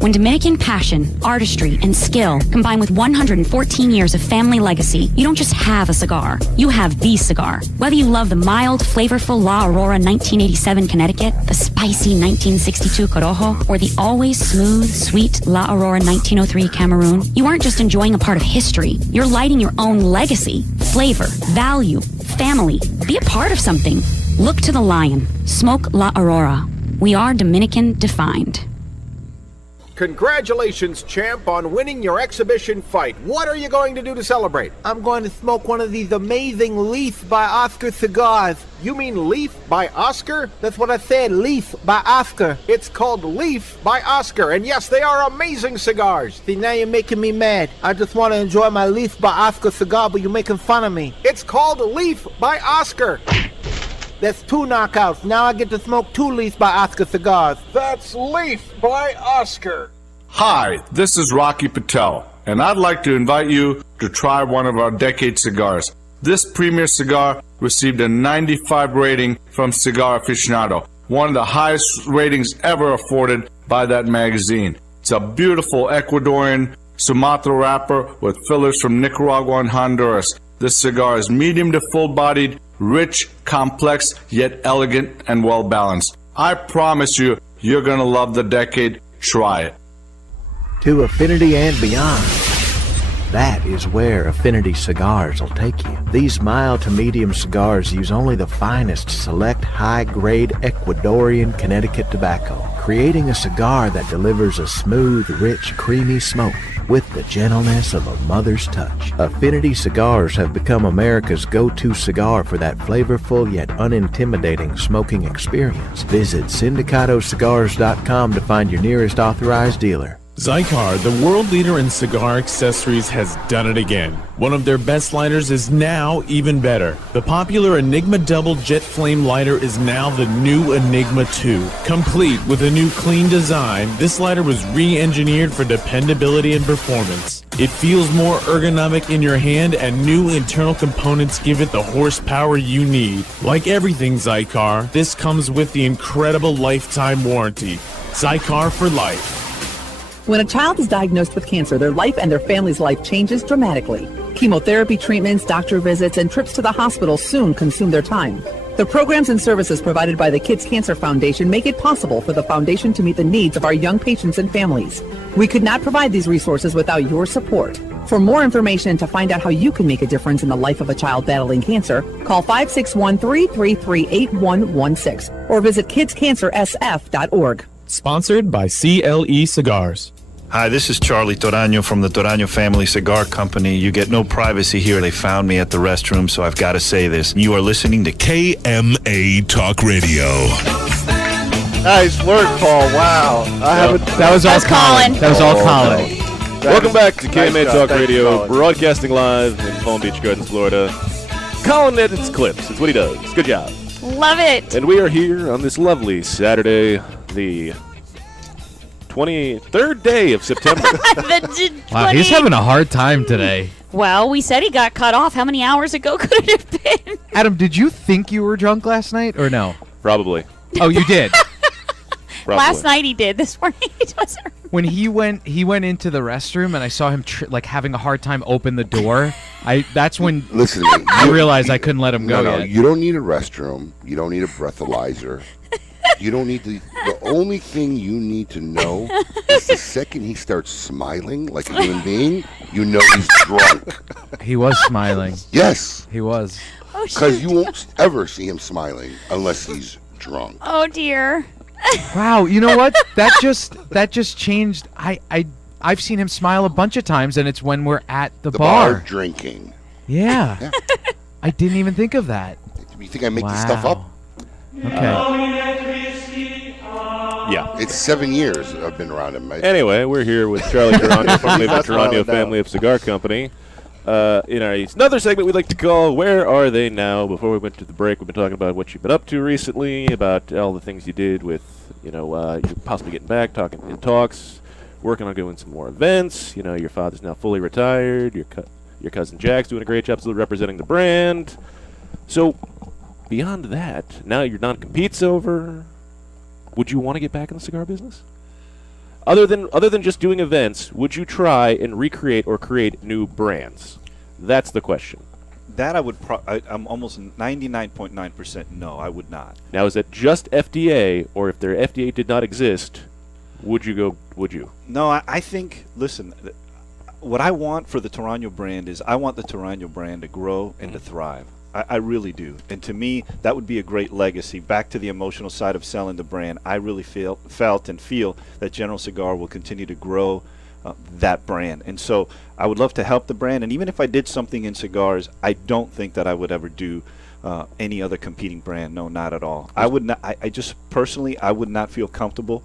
When Dominican passion, artistry, and skill combine with 114 years of family legacy, you don't just have a cigar, you have the cigar. Whether you love the mild, flavorful La Aurora 1987 Connecticut, the spicy 1962 Corojo, or the always smooth, sweet La Aurora 1903 Cameroon, you aren't just enjoying a part of history, you're lighting your own legacy, flavor, value, family. Be a part of something. Look to the lion. Smoke La Aurora. We are Dominican defined. Congratulations, champ, on winning your exhibition fight. What are you going to do to celebrate? I'm going to smoke one of these amazing Leaf by Oscar cigars. You mean Leaf by Oscar? That's what I said, Leaf by Oscar. It's called Leaf by Oscar, and yes, they are amazing cigars. See, now you're making me mad. I just want to enjoy my Leaf by Oscar cigar, but you're making fun of me. It's called Leaf by Oscar. That's 2 knockouts. Now I get to smoke 2 Leaf by Oscar cigars. That's Leaf by Oscar. Hi, this is Rocky Patel, and I'd like to invite you to try one of our decade cigars. This premier cigar received a 95 rating from Cigar Aficionado, one of the highest ratings ever afforded by that magazine. It's a beautiful Ecuadorian Sumatra wrapper with fillers from Nicaragua and Honduras. This cigar is medium to full-bodied, rich, complex, yet elegant and well-balanced. I promise you, you're going to love the decade. Try it. To affinity and beyond. That is where Affinity Cigars will take you. These mild to medium cigars use only the finest select high-grade Ecuadorian Connecticut tobacco, creating a cigar that delivers a smooth, rich, creamy smoke with the gentleness of a mother's touch. Affinity Cigars have become America's go-to cigar for that flavorful yet unintimidating smoking experience. Visit syndicatocigars.com to find your nearest authorized dealer. Zycar, the world leader in cigar accessories, has done it again. One of their best lighters is now even better. The popular Enigma Double Jet Flame lighter is now the new Enigma 2. Complete with a new clean design, this lighter was re-engineered for dependability and performance. It feels more ergonomic in your hand, and new internal components give it the horsepower you need. Like everything Zycar, this comes with the incredible lifetime warranty. Zycar for life. When a child is diagnosed with cancer, their life and their family's life changes dramatically. Chemotherapy treatments, doctor visits, and trips to the hospital soon consume their time. The programs and services provided by the Kids Cancer Foundation make it possible for the foundation to meet the needs of our young patients and families. We could not provide these resources without your support. For more information and to find out how you can make a difference in the life of a child battling cancer, call 561-333-8116 or visit kidscancersf.org. Sponsored by CLE Cigars. Hi, this is Charlie Torano from the Torano Family Cigar Company. You get no privacy here. They found me at the restroom, so I've got to say this. You are listening to KMA Talk Radio. Nice work, Paul. Wow. That was all Colin. That was all Colin. Welcome back to KMA job. Talk Thank you, Radio, Colin. broadcasting live in Palm Beach Gardens, Florida. Colin edits clips. It's what he does. Good job. Love it. And we are here on this lovely Saturday, the 23rd day of September. Wow, he's having a hard time today. Well, we said he got cut off. How many hours ago could it have been? Adam, did you think you were drunk last night or no? Probably. Oh, you did? Probably. Last night he did. This morning he doesn't. When he went into the restroom and I saw him having a hard time open the door. That's when Listen, I realized I couldn't let him go No, yet. you don't need a restroom. You don't need a breathalyzer. You don't need to. The only thing you need to know is the second he starts smiling like a human being, you know he's drunk. He was smiling. Yes. He was. Oh, Because shoot. you won't ever see him smiling unless he's drunk. Oh, dear. Wow, you know what? That just changed. I've seen him smile a bunch of times, and it's when we're at the bar drinking. Yeah. I didn't even think of that. You think I make this stuff up? Okay. Yeah. It's 7 years I've been around him. Anyway, we're here with Charlie Torano from the That's Torano well family of cigar company. In another segment we like to call Where Are They Now? Before we went to the break, we've been talking about what you've been up to recently, about all the things you did with, you possibly getting back, talking in talks, working on doing some more events. Your father's now fully retired. Your cousin Jack's doing a great job still representing the brand. So, beyond that, now your non-compete's over. Would you want to get back in the cigar business? Other than just doing events, would you try and recreate or create new brands? That's the question. That I would. I'm almost 99.9% no. I would not. Now, is that just FDA, or if their FDA did not exist, would you go? Would you? No, I think. Listen, what I want for the Torano brand is I want the Torano brand to grow and to thrive. I really do. And to me, that would be a great legacy. Back to the emotional side of selling the brand, I really felt and feel that General Cigar will continue to grow that brand. And so I would love to help the brand. And even if I did something in cigars, I don't think that I would ever do any other competing brand. No, not at all. I would not. I just personally, I would not feel comfortable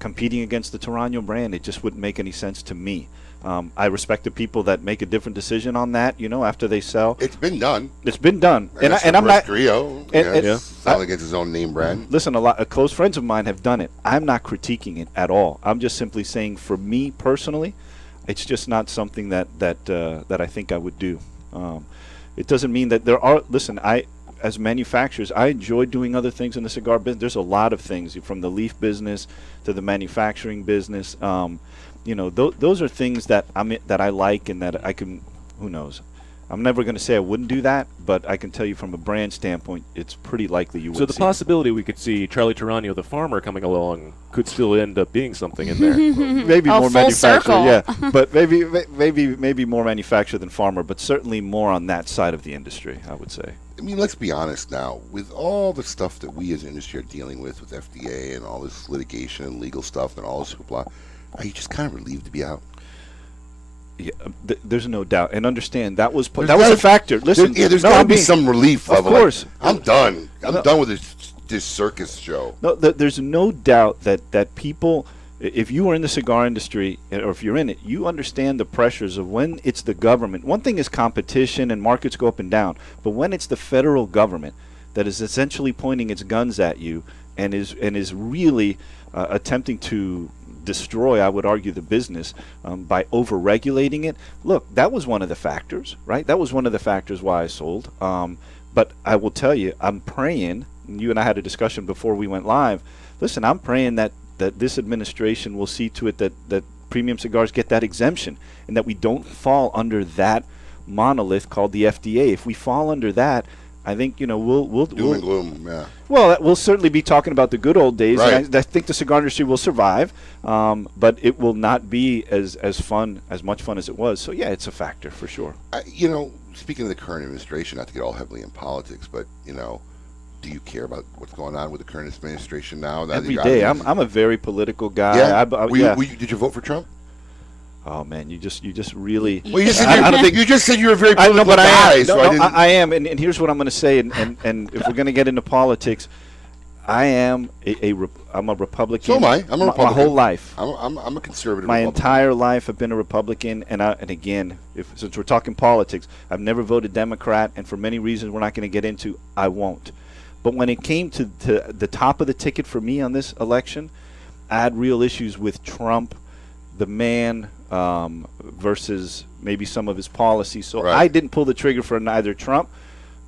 competing against the Torano brand. It just wouldn't make any sense to me. I respect the people that make a different decision on that, after they sell. It's been done. It's been done. And I'm not. Rio. It's not against his own name brand. Listen, a lot of close friends of mine have done it. I'm not critiquing it at all. I'm just simply saying, for me personally, it's just not something that I think I would do. It doesn't mean that there are. Listen, as manufacturers, I enjoy doing other things in the cigar business. There's a lot of things, from the leaf business to the manufacturing business. Those are things that I like and that I can. Who knows? I'm never going to say I wouldn't do that, but I can tell you from a brand standpoint, it's pretty likely you would. So the see possibility we could see Charlie Torano, the farmer, coming along could still end up being something in there. Maybe more manufacturer, circle. yeah, but maybe more manufacturer than farmer, but certainly more on that side of the industry, I would say. I mean, let's be honest now. With all the stuff that we as an industry are dealing with FDA and all this litigation and legal stuff and all this hoopla, are you just kind of relieved to be out? Yeah, there's no doubt, and understand that was a factor. Listen, there's got to be some relief. Of course, I'm done. I'm done with this circus show. No, there's no doubt that people, if you are in the cigar industry or if you're in it, you understand the pressures of when it's the government. One thing is competition and markets go up and down, but when it's the federal government that is essentially pointing its guns at you and is really attempting to destroy, I would argue, the business by over-regulating it. Look, that was one of the factors, right? That was one of the factors why I sold. But I will tell you, I'm praying, and you and I had a discussion before we went live, listen, I'm praying that this administration will see to it that premium cigars get that exemption and that we don't fall under that monolith called the FDA. If we fall under that, I think we'll doom and gloom. Yeah. Well, we'll certainly be talking about the good old days. Right. I think the cigar industry will survive, but it will not be as much fun as it was. So yeah, it's a factor for sure. Speaking of the current administration, not to get all heavily in politics, but do you care about what's going on with the current administration now? Every day, I'm a very political guy. Yeah. Did you vote for Trump? Oh man, you just really. Well, you just said you were a very political guy. I am, and here's what I'm going to say, and if we're going to get into politics, I'm a Republican. So am I. I'm a Republican. My whole life. I'm a conservative. My Republican. entire life, I've been a Republican, and again, since we're talking politics, I've never voted Democrat, and for many reasons we're not going to get into, I won't. But when it came to the top of the ticket for me on this election, I had real issues with Trump, the man, versus maybe some of his policies. So right. I didn't pull the trigger for neither Trump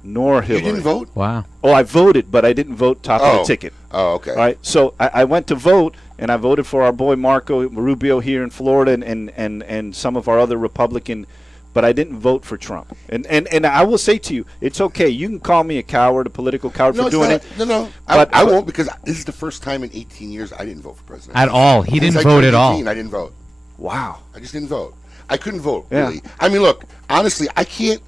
nor Hillary. You didn't vote? Wow. Oh, I voted, but I didn't vote top of the ticket. Oh, okay. All right. So I went to vote, and I voted for our boy Marco Rubio here in Florida, and some of our other Republican but I didn't vote for Trump. And I will say to you, it's okay. You can call me a coward, a political coward for doing it. No. But I won't, because this is the first time in 18 years I didn't vote for president. At all. He Since didn't I vote turned at all. 18, I didn't vote. Wow. I just didn't vote. I couldn't vote, Yeah. really. I mean, look, honestly, I can't,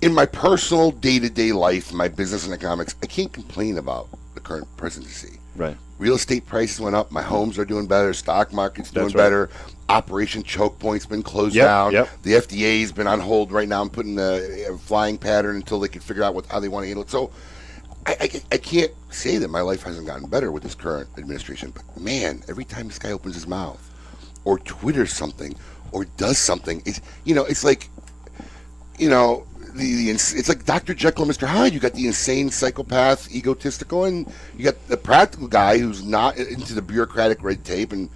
in my personal day-to-day life, my business and economics, I can't complain about the current presidency. Right. Real estate prices went up. My homes are doing better. Stock market's doing That's right. better. Operation Choke Point's been closed Yep, down. yep. The FDA's been on hold right now and putting a flying pattern until they can figure out how they want to handle it. So I can't say that my life hasn't gotten better with this current administration. But, man, every time this guy opens his mouth or twitters something or does something, it's like, it's like Dr. Jekyll and Mr. Hyde. You got the insane psychopath, egotistical, and you got the practical guy who's not into the bureaucratic red tape and,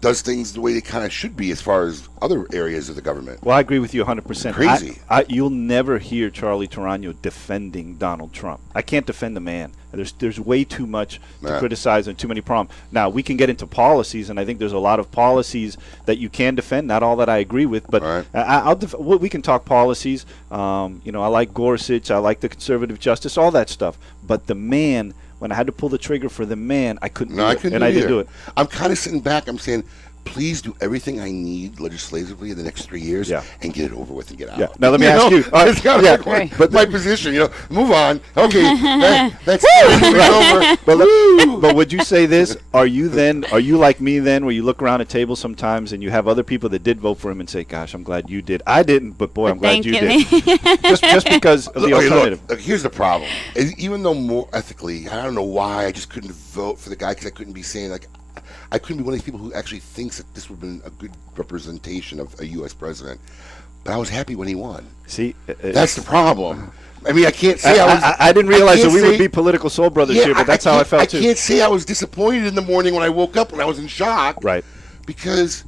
does things the way they kind of should be as far as other areas of the government. Well, I agree with you 100%. Crazy. You'll never hear Charlie Torano defending Donald Trump. I can't defend the man. There's way too much to criticize and too many problems. Now, we can get into policies, and I think there's a lot of policies that you can defend. Not all that I agree with, but we can talk policies. I like Gorsuch. I like the conservative justice, all that stuff. But the man, when I had to pull the trigger for the man, I couldn't do it. I couldn't and I didn't do it. I'm kind of sitting back. I'm saying, please do everything I need legislatively in the next 3 years and get it over with and get out. Yeah. Now, let me ask you. It's kind of but my position, move on. Okay, that's over. But would you say this? Are you like me then, where you look around a table sometimes and you have other people that did vote for him and say, gosh, I'm glad you did. I didn't, but boy, I'm glad you did. just because of the alternative. Look, here's the problem. Even though more ethically, I don't know why I just couldn't vote for the guy, because I couldn't be saying, like, I couldn't be one of these people who actually thinks that this would have been a good representation of a U.S. president. But I was happy when he won. See, that's the problem. I mean, I can't say I didn't realize that we would be political soul brothers here, but that's how I felt too. I can't say I was disappointed in the morning when I woke up and I was in shock. Right. Because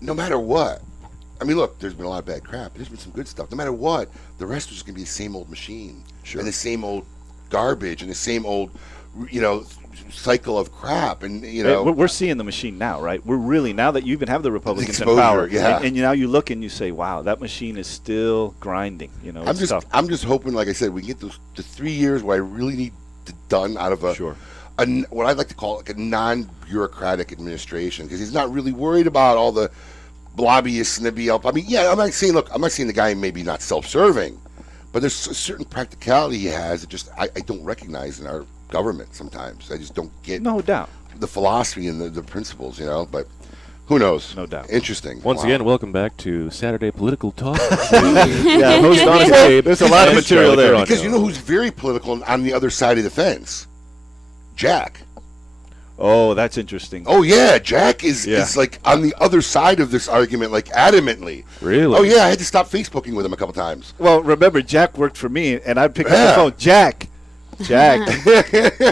no matter what, I mean, look, there's been a lot of bad crap. There's been some good stuff. No matter what, the rest was going to be the same old machine. Sure. And the same old garbage and the same old, cycle of crap. And, we're seeing the machine now, right? We're really, now that you even have the Republicans in exposure, power, yeah. and now you look and you say, wow, that machine is still grinding. I'm just hoping, like I said, we can get the 3 years where I really need it done out of what I'd like to call like a non-bureaucratic administration, because he's not really worried about all the lobbyists and the BL. I mean, I'm not saying the guy may be not self-serving, but there's a certain practicality he has that just I don't recognize in our government sometimes. I just don't get the philosophy and the principles, but who knows? No doubt. Interesting. Once again, welcome back to Saturday Political Talk. Most honest Abe. There's a lot of material there. Because you know who's very political on the other side of the fence? Jack. Oh, that's interesting. Oh, yeah. Jack is like on the other side of this argument, like adamantly. Really? Oh, yeah. I had to stop Facebooking with him a couple times. Well, remember, Jack worked for me, and I'd pick up the phone. Jack,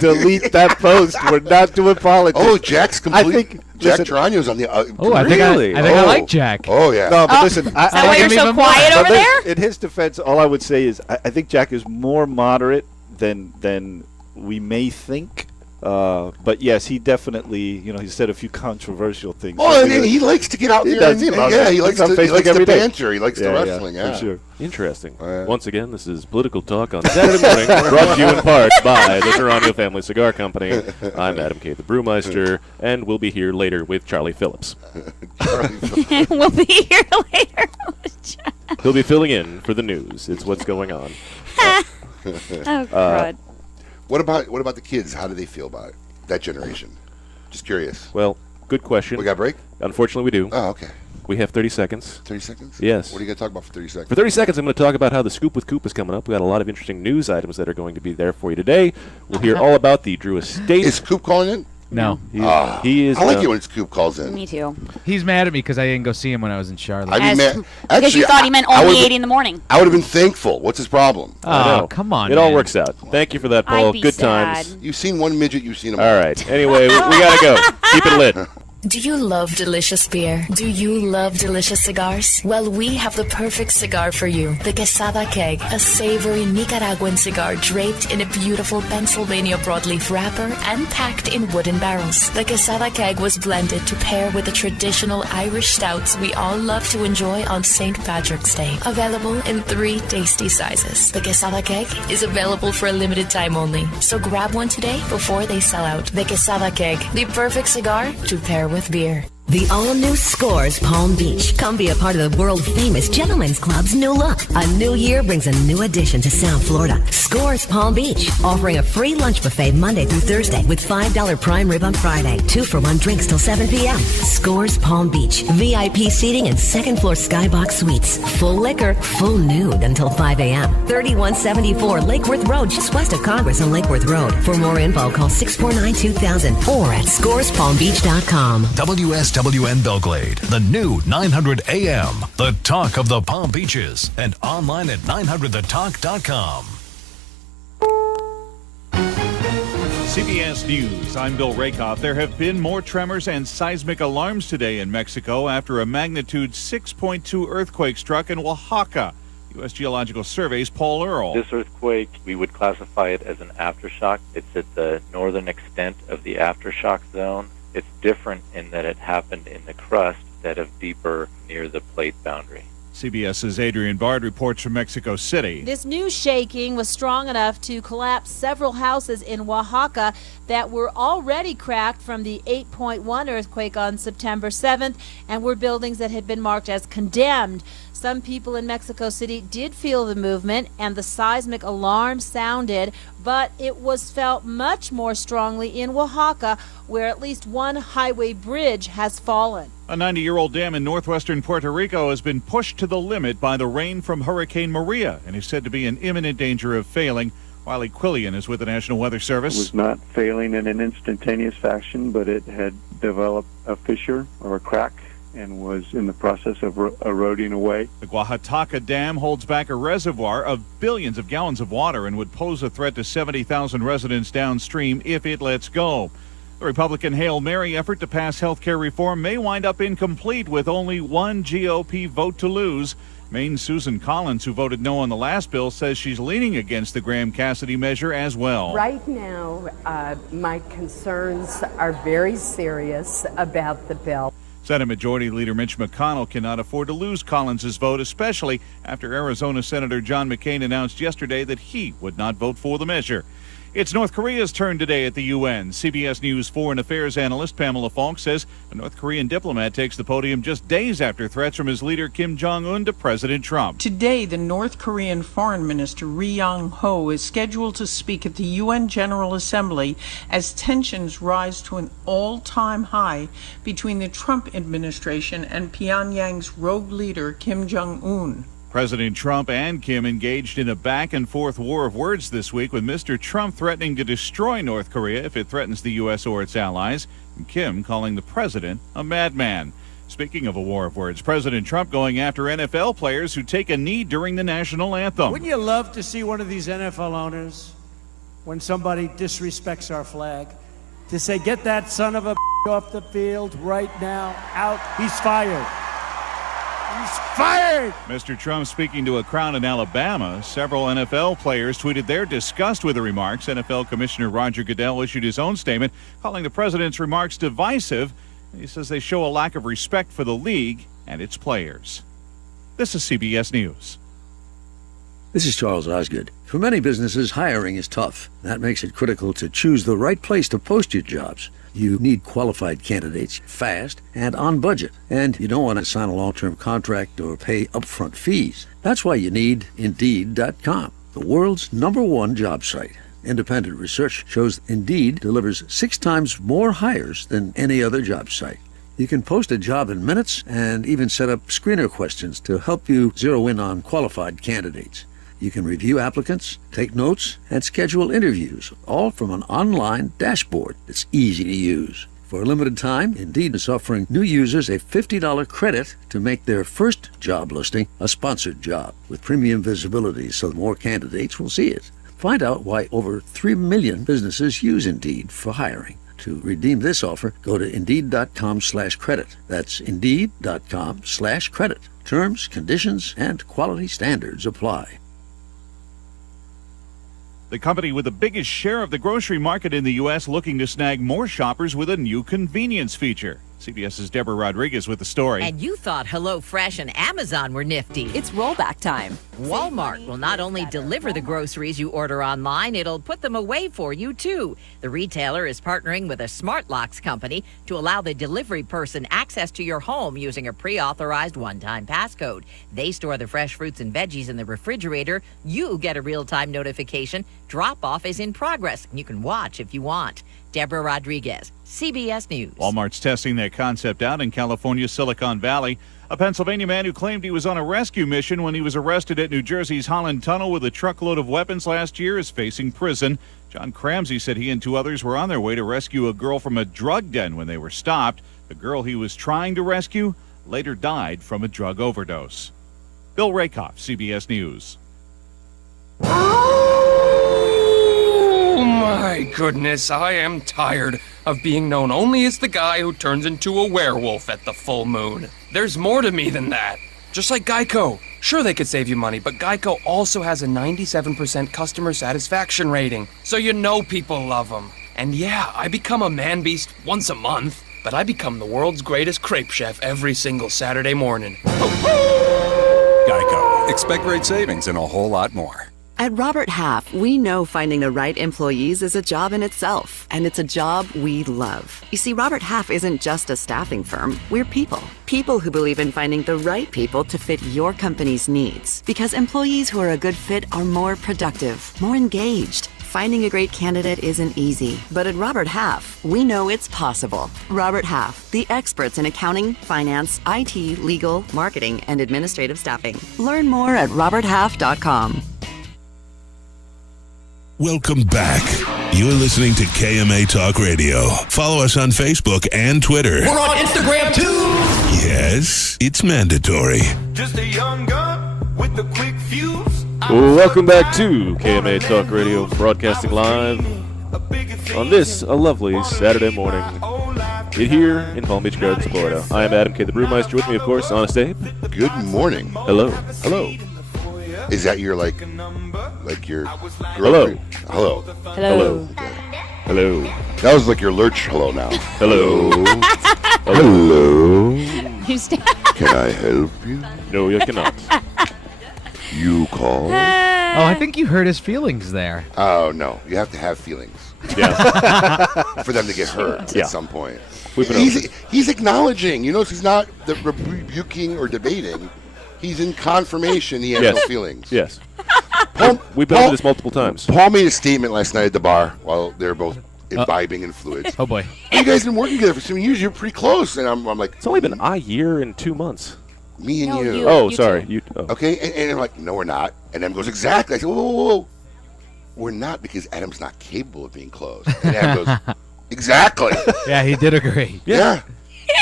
delete that post. We're not doing politics. Oh, Jack's complete. Jack Torano's on the. I think I like Jack. Oh yeah. No, but listen. Is that why you're so quiet over there? In his defense, all I would say is I think Jack is more moderate than we may think. But yes, he definitely, he said a few controversial things. Oh, and he likes to get out there. He likes the banter. He likes the wrestling. For sure. Interesting. Once again, this is Political Talk on Saturday morning, brought to you in part by the Torano Family Cigar Company. I'm Adam K. the Brewmeister, and we'll be here later with Charlie Phillips. We'll be here later with Charlie. He'll be filling in for the news. It's what's going on. Oh, God. What about the kids? How do they feel about it? That generation? Just curious. Well, good question. We got a break? Unfortunately, we do. Oh, okay. We have 30 seconds. 30 seconds? Yes. What are you going to talk about for 30 seconds? For 30 seconds, I'm going to talk about how the Scoop with Coop is coming up. We got a lot of interesting news items that are going to be there for you today. We'll hear all about the Drew Estate. Is Coop calling in? No. He is. I like it when Scoop calls in. Me too. He's mad at me because I didn't go see him when I was in Charlotte. Because you thought he meant only 8 in the morning. I would have been thankful. What's his problem? Oh, come on. It all works out. Thank you for that, Paul. I'd be Good sad. times. You've seen one midget, you've seen them all right. Anyway, we got to go. Keep it lit. Do you love delicious beer? Do you love delicious cigars? Well, we have the perfect cigar for you. The Quesada Keg, a savory Nicaraguan cigar draped in a beautiful Pennsylvania broadleaf wrapper and packed in wooden barrels. The Quesada Keg was blended to pair with the traditional Irish stouts we all love to enjoy on St. Patrick's Day. Available in 3 tasty sizes. The Quesada Keg is available for a limited time only, so grab one today before they sell out. The Quesada Keg, the perfect cigar to pair with beer. The all-new Scores Palm Beach. Come be a part of the world-famous Gentlemen's Club's new look. A new year brings a new addition to South Florida. Scores Palm Beach, offering a free lunch buffet Monday through Thursday with $5 prime rib on Friday. 2-for-1 drinks till 7 p.m. Scores Palm Beach. VIP seating and second-floor skybox suites. Full liquor, full nude until 5 a.m. 3174 Lake Worth Road, just west of Congress on Lake Worth Road. For more info, call 649-2000 or at scorespalmbeach.com. WSWN Belgrade, the new 900 AM, the talk of the Palm Beaches, and online at 900thetalk.com. CBS News, I'm Bill Rakoff. There have been more tremors and seismic alarms today in Mexico after a magnitude 6.2 earthquake struck in Oaxaca. U.S. Geological Survey's Paul Earle. This earthquake, we would classify it as an aftershock. It's at the northern extent of the aftershock zone. It's different in that it happened in the crust instead of deeper near the plate boundary. CBS's Adrian Bard reports from Mexico City. This new shaking was strong enough to collapse several houses in Oaxaca that were already cracked from the 8.1 earthquake on September 7th and were buildings that had been marked as condemned. Some people in Mexico City did feel the movement and the seismic alarm sounded, but it was felt much more strongly in Oaxaca, where at least one highway bridge has fallen. A 90-year-old dam in northwestern Puerto Rico has been pushed to the limit by the rain from Hurricane Maria and is said to be in imminent danger of failing. Wiley Quillian is with the National Weather Service. It was not failing in an instantaneous fashion, but it had developed a fissure or a crack and was in the process of eroding away. The Oaxaca Dam holds back a reservoir of billions of gallons of water and would pose a threat to 70,000 residents downstream if it lets go. The Republican Hail Mary effort to pass health care reform may wind up incomplete with only one GOP vote to lose. Maine's Susan Collins, who voted no on the last bill, says she's leaning against the Graham-Cassidy measure as well. Right now, my concerns are very serious about the bill. Senate Majority Leader Mitch McConnell cannot afford to lose Collins's vote, especially after Arizona Senator John McCain announced yesterday that he would not vote for the measure. It's North Korea's turn today at the UN. CBS News foreign affairs analyst Pamela Falk says a North Korean diplomat takes the podium just days after threats from his leader Kim Jong-un to President Trump. Today, the North Korean Foreign Minister Ri Yong-ho is scheduled to speak at the UN General Assembly as tensions rise to an all-time high between the Trump administration and Pyongyang's rogue leader Kim Jong-un. President Trump and Kim engaged in a back-and-forth war of words this week, with Mr. Trump threatening to destroy North Korea if it threatens the U.S. or its allies, and Kim calling the president a madman. Speaking of a war of words, President Trump going after NFL players who take a knee during the national anthem. Wouldn't you love to see one of these NFL owners, when somebody disrespects our flag, to say, get that son of a off the field right now, out, he's fired. He's fired! Mr. Trump speaking to a crowd in Alabama. Several NFL players tweeted their disgust with the remarks. NFL Commissioner Roger Goodell issued his own statement, calling the president's remarks divisive. He says they show a lack of respect for the league and its players. This is CBS News. This is Charles Osgood. For many businesses, hiring is tough. That makes it critical to choose the right place to post your jobs. You need qualified candidates fast and on budget, and you don't want to sign a long-term contract or pay upfront fees. That's why you need Indeed.com, the world's #1 job site. Independent research shows Indeed delivers 6 times more hires than any other job site. You can post a job in minutes and even set up screener questions to help you zero in on qualified candidates. You can review applicants, take notes, and schedule interviews, all from an online dashboard that's easy to use. For a limited time, Indeed is offering new users a $50 credit to make their first job listing a sponsored job with premium visibility so more candidates will see it. Find out why over 3 million businesses use Indeed for hiring. To redeem this offer, go to Indeed.com/credit. That's Indeed.com/credit. Terms, conditions, and quality standards apply. The company with the biggest share of the grocery market in the U.S. looking to snag more shoppers with a new convenience feature. CBS's Deborah Rodriguez with the story. And you thought HelloFresh and Amazon were nifty. It's rollback time. Walmart will not only deliver the groceries you order online, it'll put them away for you, too. The retailer is partnering with a smart locks company to allow the delivery person access to your home using a pre-authorized one-time passcode. They store the fresh fruits and veggies in the refrigerator. You get a real-time notification. Drop-off is in progress, and you can watch if you want. Deborah Rodriguez, CBS News. Walmart's testing that concept out in California's Silicon Valley. A Pennsylvania man who claimed he was on a rescue mission when he was arrested at New Jersey's Holland Tunnel with a truckload of weapons last year is facing prison. John Cramsey said he and 2 others were on their way to rescue a girl from a drug den when they were stopped. The girl he was trying to rescue later died from a drug overdose. Bill Rakoff, CBS News. Oh my goodness, I am tired of being known only as the guy who turns into a werewolf at the full moon. There's more to me than that. Just like Geico. Sure, they could save you money, but Geico also has a 97% customer satisfaction rating, so you know people love them. And yeah, I become a man beast once a month, but I become the world's greatest crepe chef every single Saturday morning. Geico. Expect great savings and a whole lot more. At Robert Half, we know finding the right employees is a job in itself, and it's a job we love. You see, Robert Half isn't just a staffing firm, we're people. People who believe in finding the right people to fit your company's needs. Because employees who are a good fit are more productive, more engaged. Finding a great candidate isn't easy, but at Robert Half, we know it's possible. Robert Half, the experts in accounting, finance, IT, legal, marketing, and administrative staffing. Learn more at roberthalf.com. Welcome back. You're listening to KMA Talk Radio. Follow us on Facebook and Twitter. We're on Instagram too. Yes, it's mandatory. Just a young gun with a quick fuse. Welcome back to KMA Talk Radio, broadcasting live on this, a lovely Saturday morning here in Palm Beach Gardens, Florida. I am Adam K. the Brewmeister. With me, of course, Honest Abe. Good morning. Hello. Hello. Is that your, like your Hello. Hello. Hello. Hello. That was like your lurch hello now. Hello. Hello. Hello. Can I help you? No, you cannot. You call? Oh, I think you hurt his feelings there. Oh, no. You have to have feelings. Yeah. For them to get hurt at some point. He's acknowledging. You notice he's not rebuking or debating. He's in confirmation he has no feelings. Yes. We've been over this multiple times. Paul made a statement last night at the bar while they were both imbibing in fluids. Oh, boy. You guys have been working together for some years. You're pretty close. And I'm like... It's only been a year and 2 months. Me and you. Oh, sorry. You. Oh. Okay, and I'm like, no, we're not. And Adam goes, exactly. I said, whoa. We're not because Adam's not capable of being close. And Adam goes, exactly. Yeah, he did agree. Yeah.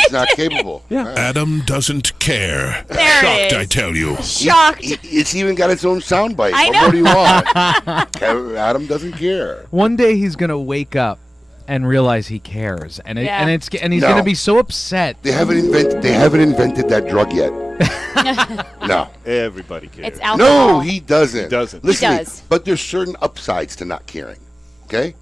He's not capable. Yeah. Right. Adam doesn't care. There Shocked, it is. I tell you. Shocked. It's even got its own soundbite. I What know. more do you want? Adam doesn't care. One day he's going to wake up and realize he cares, and Yeah. he's going to be so upset. They haven't invented that drug yet. No. Everybody cares. It's alcohol. No, he doesn't. He doesn't. Listen to me, does. but there's certain upsides to not caring. Okay?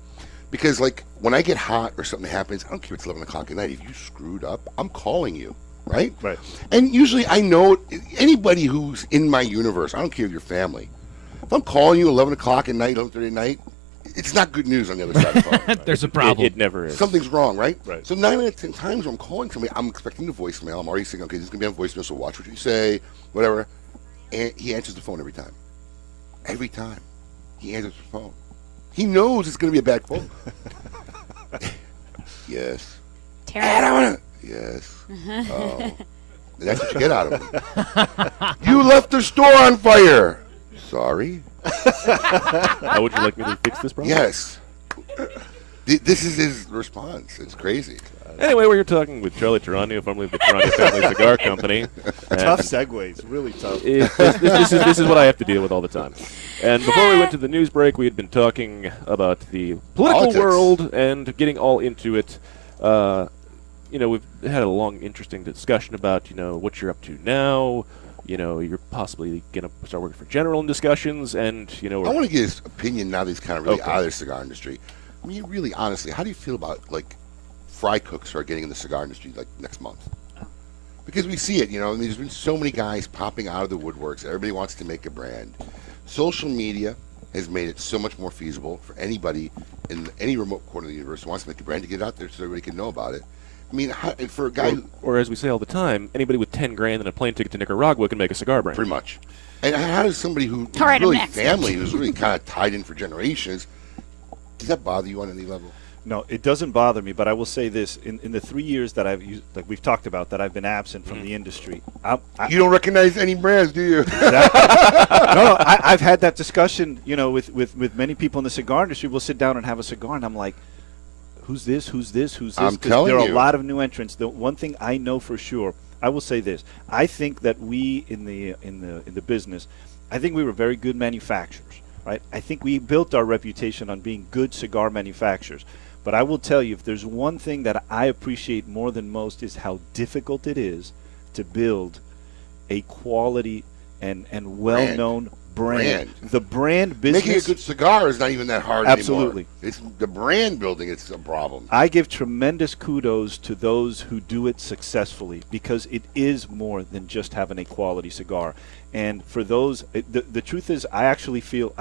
Because, like, when I get hot or something happens, I don't care if it's 11 o'clock at night. If you screwed up, I'm calling you, right? Right. And usually I know anybody who's in my universe, I don't care if you're family. If I'm calling you 11 o'clock at night, 11:30 at night, it's not good news on the other side of the phone. There's a problem. It never is. Something's wrong, right? Right. So 9 out of 10 times when I'm calling somebody, I'm expecting the voicemail. I'm already saying, okay, this is going to be on voicemail, so watch what you say, whatever. And he answers the phone every time. Every time. He answers the phone. He knows it's going to be a bad phone. Yes. Terrible. Yes. Oh. That's what you get out of him. You left the store on fire. Sorry. How would you like me to fix this problem? Yes. This is his response. It's crazy. Anyway, we're talking with Charlie Torano, formerly of the Torano Family Cigar Company. Tough segues, really tough. This is what I have to deal with all the time. And before we went to the news break, we had been talking about the political world and getting all into it. We've had a long, interesting discussion about, what you're up to now. You're possibly going to start working for General in discussions, and, I want to get his opinion now that he's kind of really out of the cigar industry. I mean, really, honestly, how do you feel about, fry cooks are getting in the cigar industry, next month? Because we see it, and there's been so many guys popping out of the woodworks. Everybody wants to make a brand. Social media has made it so much more feasible for anybody in any remote corner of the universe who wants to make a brand to get out there so everybody can know about it. I mean, for a guy or as we say all the time, anybody with $10,000 and a plane ticket to Nicaragua can make a cigar brand. Pretty much. And how does somebody who's right, really family, who's really kind of tied in for generations, does that bother you on any level? No, it doesn't bother me, but I will say this. In the 3 years that I've used, like we've talked about, that I've been absent from the industry. You don't recognize any brands, do you? No, I've had that discussion, with many people in the cigar industry. We'll sit down and have a cigar, and I'm like, who's this? Who's this? Who's this? I'm telling there are you. a lot of new entrants. The one thing I know for sure, I will say this. I think that we in the business, I think we were very good manufacturers, right? I think we built our reputation on being good cigar manufacturers. But I will tell you, if there's one thing that I appreciate more than most is how difficult it is to build a quality and well-known brand. The brand business. Making a good cigar is not even that hard Absolutely. anymore. It's the brand building. It's a problem. I give tremendous kudos to those who do it successfully because it is more than just having a quality cigar. And for those, the truth is, I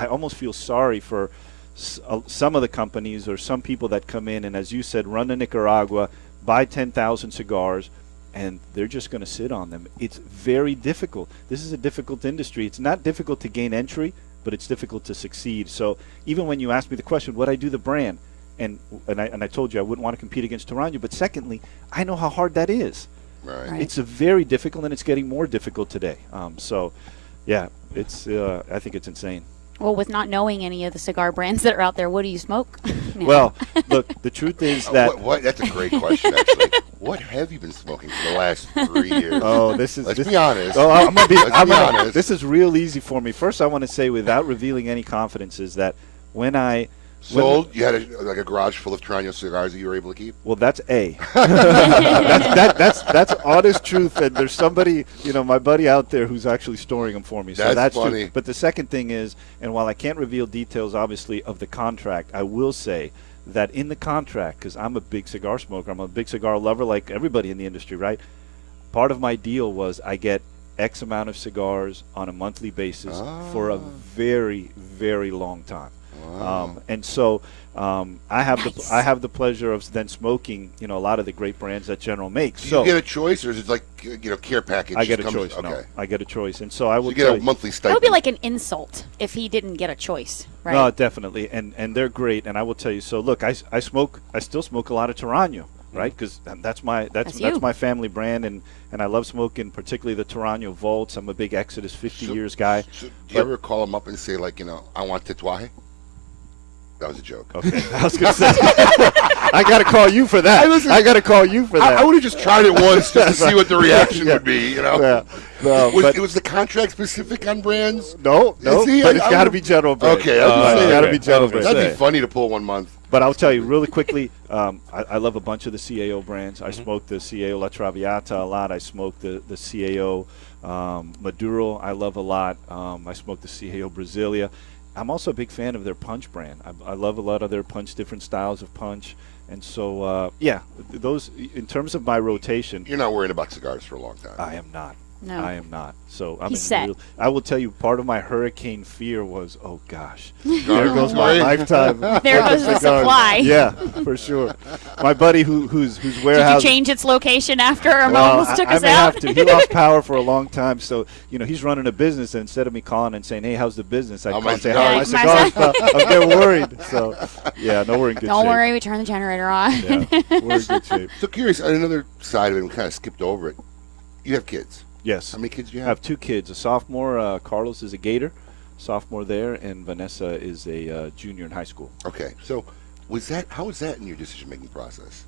almost feel sorry for some of the companies or some people that come in and, as you said, run to Nicaragua, buy 10,000 cigars, and they're just going to sit on them. It's very difficult. This is a difficult industry. It's not difficult to gain entry, but it's difficult to succeed. So even when you ask me the question, would I do the brand? And I told you I wouldn't want to compete against Torano, but secondly, I know how hard that is. Right. It's a very difficult, and it's getting more difficult today. Yeah, it's. I think it's insane. Well, with not knowing any of the cigar brands that are out there, what do you smoke? No. Well, look, the truth is that what? That's a great question, actually. What have you been smoking for the last 3 years? Oh, Let's be honest. Oh, I'm gonna be honest. This is real easy for me. First, I want to say, without revealing any confidences, that when I sold, you had a garage full of Torano cigars that you were able to keep. Well, that's that's honest truth. And there's somebody, my buddy out there who's actually storing them for me. So that's funny. true. But the second thing is, and while I can't reveal details, obviously, of the contract, I will say that in the contract, because I'm a big cigar smoker, I'm a big cigar lover, like everybody in the industry, right? Part of my deal was I get X amount of cigars on a monthly basis for a very, very long time. Wow. And so I have the pleasure of then smoking, a lot of the great brands that General makes. Do so you get a choice, or is it like care package? I get a comes- choice. Okay. No, I get a choice, and so I will. You get a monthly That stipend. would be like an insult if he didn't get a choice, right? No, definitely, and they're great. And I will tell you. So look, I still smoke a lot of Torano, right? Because that's my family brand, and I love smoking, particularly the Torano Volts. I'm a big Exodus 50 years guy. So do you ever call them up and say, I want tatuaje? That was a joke. Okay, I was going to say, I got to call you for that. I got to call you for that. I would have just tried it once just to see what the reaction would be, Yeah. No, was the contract specific on brands? No, but it's got to be General brand. Okay, it's got to be General brand. That'd be funny to pull 1 month. But I'll tell you really quickly, I love a bunch of the CAO brands. I smoke the CAO La Traviata a lot. I smoke the CAO Maduro I love a lot. I smoke the CAO Brasilia. I'm also a big fan of their punch brand. I love a lot of their punch, different styles of punch. And so, those, in terms of my rotation. You're not worried about cigars for a long time. I am not. No. I am not. So I'm He's set. I will tell you, part of my hurricane fear was, oh gosh, there goes my lifetime. There goes the supply. Yeah, for sure. My buddy whose warehouse. Did you change its location after Ramon almost took us I may out? have to. He lost power for a long time, so he's running a business, and instead of me calling and saying, "Hey, how's the business?" I call and say, "How are my cigars?" I'm getting worried. So yeah, no, we're in good shape. Don't worry, we turned the generator on. Yeah, we're in good shape. So curious, on another side of it, we kind of skipped over it. You have kids. Yes. How many kids do you I have? have 2 kids. A sophomore, Carlos is a Gator, sophomore there, and Vanessa is a junior in high school. Okay. So how was that in your decision-making process?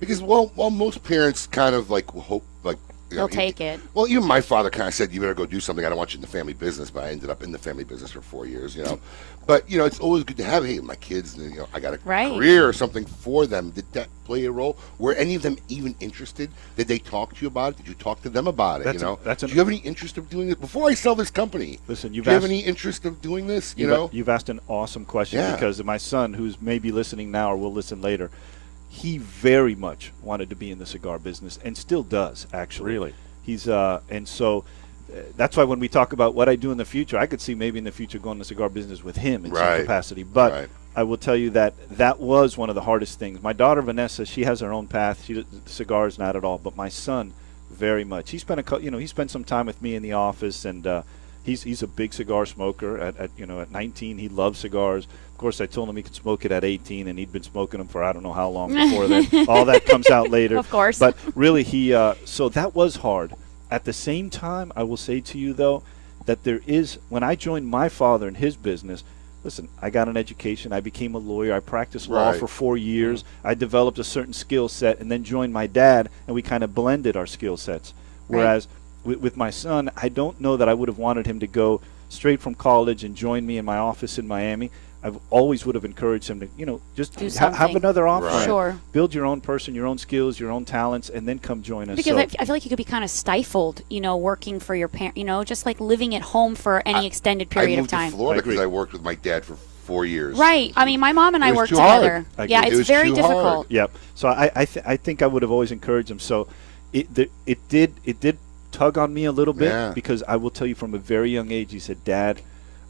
Because while most parents kind of like hope, like They'll take it. Well, even my father kind of said, "You better go do something. I don't want you in the family business." But I ended up in the family business for 4 years, But it's always good to have, hey, my kids, I got a career or something for them. Did that play a role? Were any of them even interested? Did they talk to you about it? Did you talk to them about it? Do you have any interest of doing this before I sell this company? Listen, do you have any interest of doing this? You've asked an awesome question because my son, who's maybe listening now or will listen later, he very much wanted to be in the cigar business and still does, actually. Really? He's and so that's why when we talk about what I do in the future, I could see maybe in the future going to the cigar business with him in some capacity. But I will tell you that was one of the hardest things. My daughter Vanessa, she has her own path. Cigars, not at all. But my son, very much. He spent he spent some time with me in the office, and he's a big cigar smoker. At 19, he loves cigars. Of course, I told him he could smoke it at 18, and he'd been smoking them for I don't know how long before then. All that comes out later. Of course. But really, so that was hard. At the same time, I will say to you, though, that when I joined my father in his business, listen, I got an education. I became a lawyer. I practiced law for 4 years. I developed a certain skill set and then joined my dad, and we kind of blended our skill sets. Whereas with my son, I don't know that I would have wanted him to go straight from college and join me in my office in Miami. I always would have encouraged him to, just have another offering. Sure. Build your own person, your own skills, your own talents, and then come join us. Because I feel like you could be kind of stifled, working for your parent, just like living at home for any extended period of time. I moved to Florida because I worked with my dad for 4 years. Right. I mean, my mom and I worked together. Yeah, it's very difficult. Yep. So I think I would have always encouraged him. So it did tug on me a little bit because I will tell you from a very young age, he said, "Dad,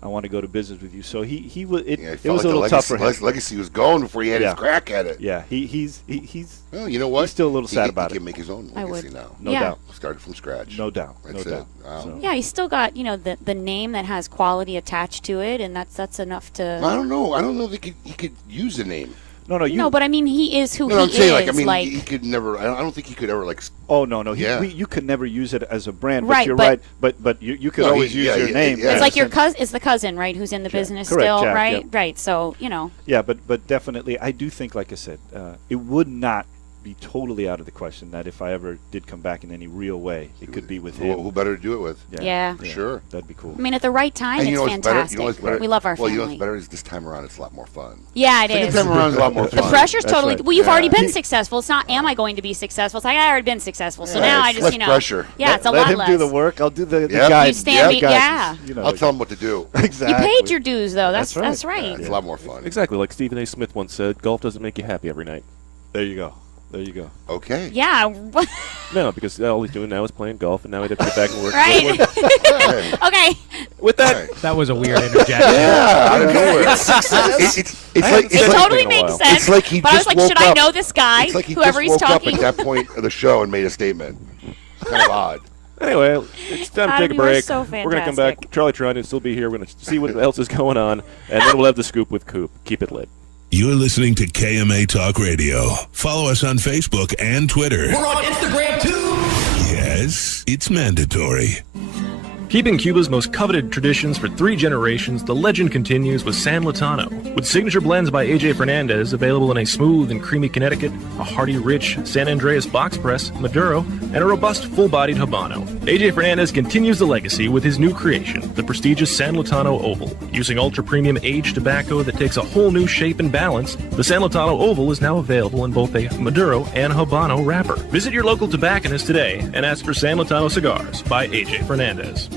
I want to go to business with you." So he was. It was a little tough for him. His legacy was gone before he had his crack at it. Yeah, he's. Well, you know what? He's still a little sad about it. He can make his own legacy now. No doubt. Started from scratch. No doubt. That's no it. doubt. Wow. So. Yeah, he's still got the name that has quality attached to it, and that's enough to. I don't know. I don't know if he could use a name. No, but I mean, he is who he I'm saying, is. he could never. I don't think he could ever Oh no! You could never use it as a brand. But you're right. But you could always use your name. It's like your cousin. It's the cousin, right? Who's in the business still, Jack, right? yep. Right. So Yeah, but definitely, I do think, like I said, it would not be totally out of the question that if I ever did come back in any real way, it could be with him. Who better to do it with? Yeah. For sure. That'd be cool. I mean, at the right time, and it's fantastic. We love our family. Well, you know what's better is this time around, it's a lot more fun. Yeah, it is. This time around is a lot more fun. The pressure's totally. right. Well, you've already been successful. It's not, am I going to be successful? It's like, I already been successful. So now I just, less pressure. Yeah, it's a lot less. Let him do the work. I'll do the Yep. guide. You stand I'll tell him what to do. Exactly. You paid your dues, though. That's right. Yeah, it's a lot more fun. Exactly, like Stephen A. Smith once said, golf doesn't make you happy every night. There you go. Okay. Yeah. No, because all he's doing now is playing golf, and now he has to get back and work. Right. Okay. With that, that was a weird interjection. Yeah, out of nowhere. It totally makes sense. It's like he but just I was like, should woke I up. know this guy? It's like he whoever just he's woke talking. up at that point of the show and made a statement. It's kind of odd. Anyway, it's time to Adam, take a you are break. so We're going to come back. fantastic. Charlie Torano will still be here. We're going to see what else is going on, and then we'll have the scoop with Coop. Keep it lit. You're listening to KMA Talk Radio. Follow us on Facebook and Twitter. We're on Instagram too. Yes, it's mandatory. Keeping Cuba's most coveted traditions for 3 generations, the legend continues with San Latano. With signature blends by A.J. Fernandez, available in a smooth and creamy Connecticut, a hearty, rich San Andreas box press, Maduro, and a robust, full-bodied Habano. A.J. Fernandez continues the legacy with his new creation, the prestigious San Latano Oval. Using ultra-premium aged tobacco that takes a whole new shape and balance, the San Latano Oval is now available in both a Maduro and Habano wrapper. Visit your local tobacconist today and ask for San Latano Cigars by A.J. Fernandez.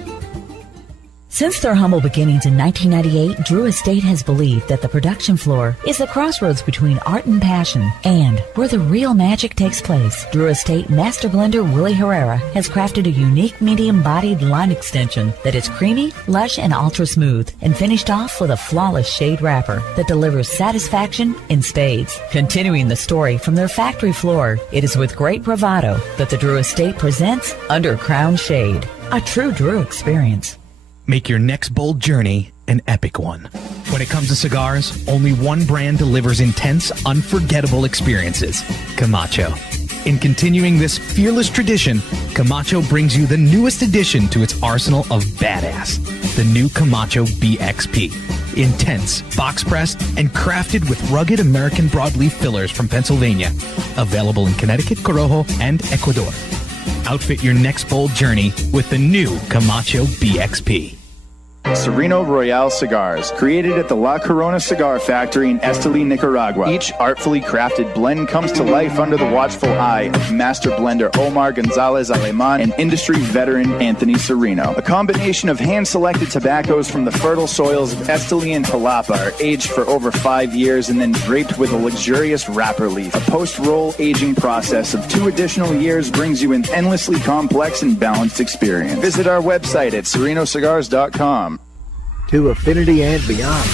Since their humble beginnings in 1998, Drew Estate has believed that the production floor is the crossroads between art and passion and where the real magic takes place. Drew Estate Master Blender Willie Herrera has crafted a unique medium-bodied line extension that is creamy, lush, and ultra-smooth, and finished off with a flawless shade wrapper that delivers satisfaction in spades. Continuing the story from their factory floor, it is with great bravado that the Drew Estate presents Under Crown Shade, a true Drew experience. Make your next bold journey an epic one. When it comes to cigars, only one brand delivers intense, unforgettable experiences: Camacho. In continuing this fearless tradition, Camacho brings you the newest addition to its arsenal of badass, the new Camacho BXP. Intense, box-pressed, and crafted with rugged American broadleaf fillers from Pennsylvania. Available in Connecticut, Corojo, and Ecuador. Outfit your next bold journey with the new Camacho BXP. Sereno Royale cigars, created at the La Corona Cigar Factory in Esteli, Nicaragua. Each artfully crafted blend comes to life under the watchful eye of master blender Omar Gonzalez Aleman and industry veteran Anthony Sereno. A combination of hand-selected tobaccos from the fertile soils of Esteli and Jalapa are aged for over 5 years and then draped with a luxurious wrapper leaf. A post-roll aging process of 2 additional years brings you an endlessly complex and balanced experience. Visit our website at serenocigars.com. To affinity and beyond.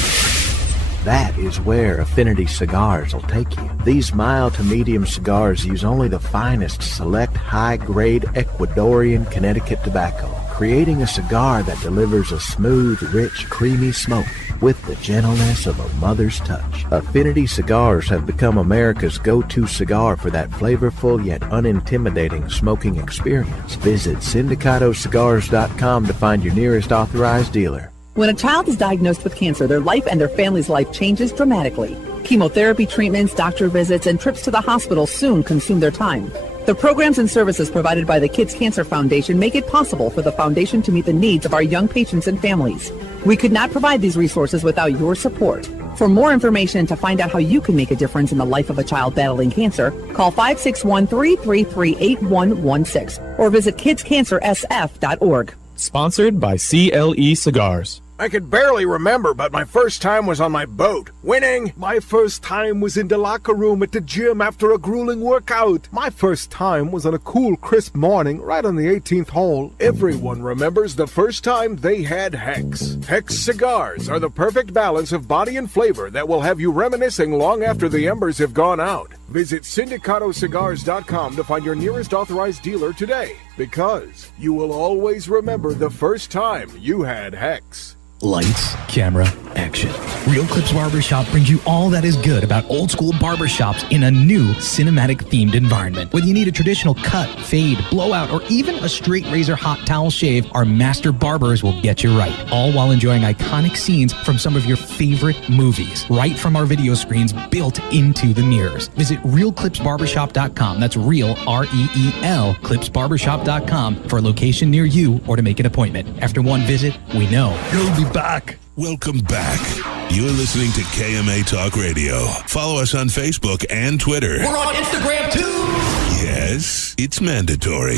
That is where Affinity Cigars will take you. These mild to medium cigars use only the finest select high-grade Ecuadorian Connecticut tobacco, creating a cigar that delivers a smooth, rich, creamy smoke with the gentleness of a mother's touch. Affinity Cigars have become America's go-to cigar for that flavorful yet unintimidating smoking experience. Visit syndicatocigars.com to find your nearest authorized dealer. When a child is diagnosed with cancer, their life and their family's life changes dramatically. Chemotherapy treatments, doctor visits, and trips to the hospital soon consume their time. The programs and services provided by the Kids Cancer Foundation make it possible for the foundation to meet the needs of our young patients and families. We could not provide these resources without your support. For more information and to find out how you can make a difference in the life of a child battling cancer, call 561-333-8116 or visit kidscancersf.org. Sponsored by CLE Cigars. I could barely remember, but my first time was on my boat. Winning! My first time was in the locker room at the gym after a grueling workout. My first time was on a cool, crisp morning right on the 18th hole. Everyone remembers the first time they had Hex. Hex cigars are the perfect balance of body and flavor that will have you reminiscing long after the embers have gone out. Visit syndicatocigars.com to find your nearest authorized dealer today, because you will always remember the first time you had Hex. Lights, camera, action. Real Clips Barbershop brings you all that is good about old school barbershops in a new cinematic themed environment. Whether you need a traditional cut, fade, blowout, or even a straight razor hot towel shave, our master barbers will get you right. All while enjoying iconic scenes from some of your favorite movies, right from our video screens built into the mirrors. Visit realclipsbarbershop.com. That's real, R-E-E-L, clipsbarbershop.com for a location near you or to make an appointment. After one visit, we know you'll be back. Welcome back. You're listening to KMA Talk Radio. Follow us on Facebook and Twitter. We're on Instagram too. Yes, it's mandatory.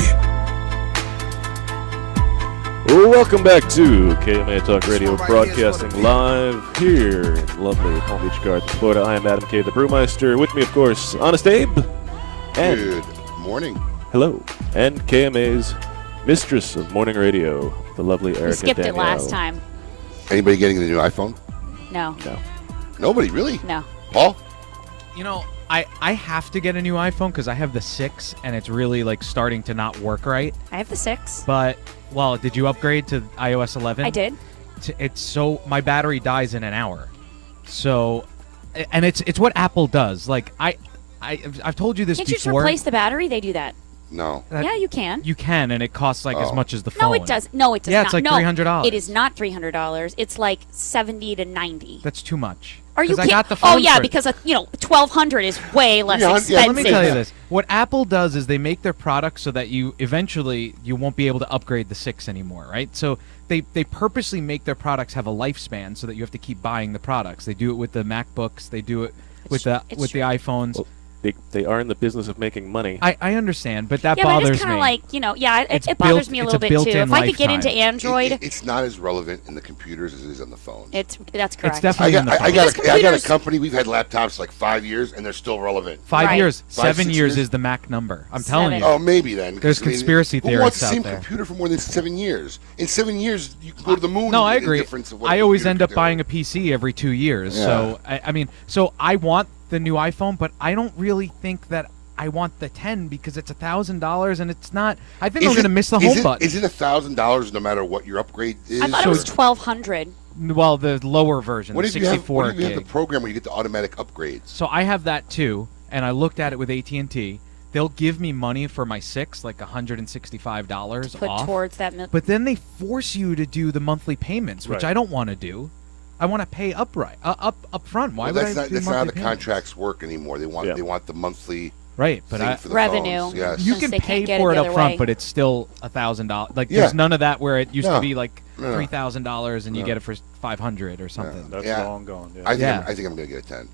Welcome back to KMA Talk Radio, broadcasting live here in lovely Palm Beach Gardens, Florida. I am Adam K., the Brewmeister. With me, of course, Honest Abe. And good morning. Hello. And KMA's mistress of morning radio, the lovely Erica We skipped Danielle. it last time. Anybody getting the new iPhone? No. Nobody, really? No. Paul? You know, I have to get a new iPhone because I have the 6 and it's really like starting to not work right. I have the 6. But, well, did you upgrade to iOS 11? I did. It's so my battery dies in an hour. So, and it's what Apple does. Like I've told you this Can't you before. just replace the battery? They do that. No. Yeah, you can. You can, and it costs like as much as the phone. No, it does. No, it does yeah, not. it's like no, $300. It is not $300. It's like $70 to $90. That's too much. Are you 'Cause I kidding? got the phone Oh yeah, for it. because $1,200 is way less expensive. Let me tell you this: what Apple does is they make their products so that you eventually you won't be able to upgrade the 6 anymore, right? So they purposely make their products have a lifespan so that you have to keep buying the products. They do it with the MacBooks. They do it with the iPhones. Well, they are in the business of making money. I understand, but that but bothers it's kind me. of like, It's it bothers built- me a it's little a bit too. built-in If I could get lifetime. into Android, It's not as relevant in the computers as it is on the phones. that's correct. definitely in the I got computers- a company. We've had laptops like 5 years, and they're still relevant. 5 years, 5, 7 6 years is the Mac number. I'm telling you. Oh, maybe then. There's I mean, conspiracy who wants theorists the out same there. computer for more than 7 years? In 7 years, you can go to the moon. No, I in agree. difference of what I a always computer end can up do. buying a PC every 2 years. Yeah. So so I want the new iPhone, but I don't really think that I want the 10 because it's $1,000 and it's not. I think I'm going to miss the home button. Is it $1,000 no matter what your upgrade is? I thought it was $1,200. Well, the lower version, What the if you have? 64 What if you have gig. the program where you get the automatic upgrades? So I have that too, and I looked at it with AT&T. They'll give me money for my 6, like $165 Put off. towards that. But then they force you to do the monthly payments, which Right. I don't want to do. I want to pay up front. Why would I do that's not how monthly the payments? contracts work anymore. They want the monthly Right, but thing for the revenue. phones. Yes. You Since can they pay can't get for it it the up other front, way. but it's still $1,000. Like Yeah. there's none of that where it used to No. be like No. $3,000 and you No. get it for $500 or something. That's Yeah. long gone. Yeah. I think I'm going to get a 10.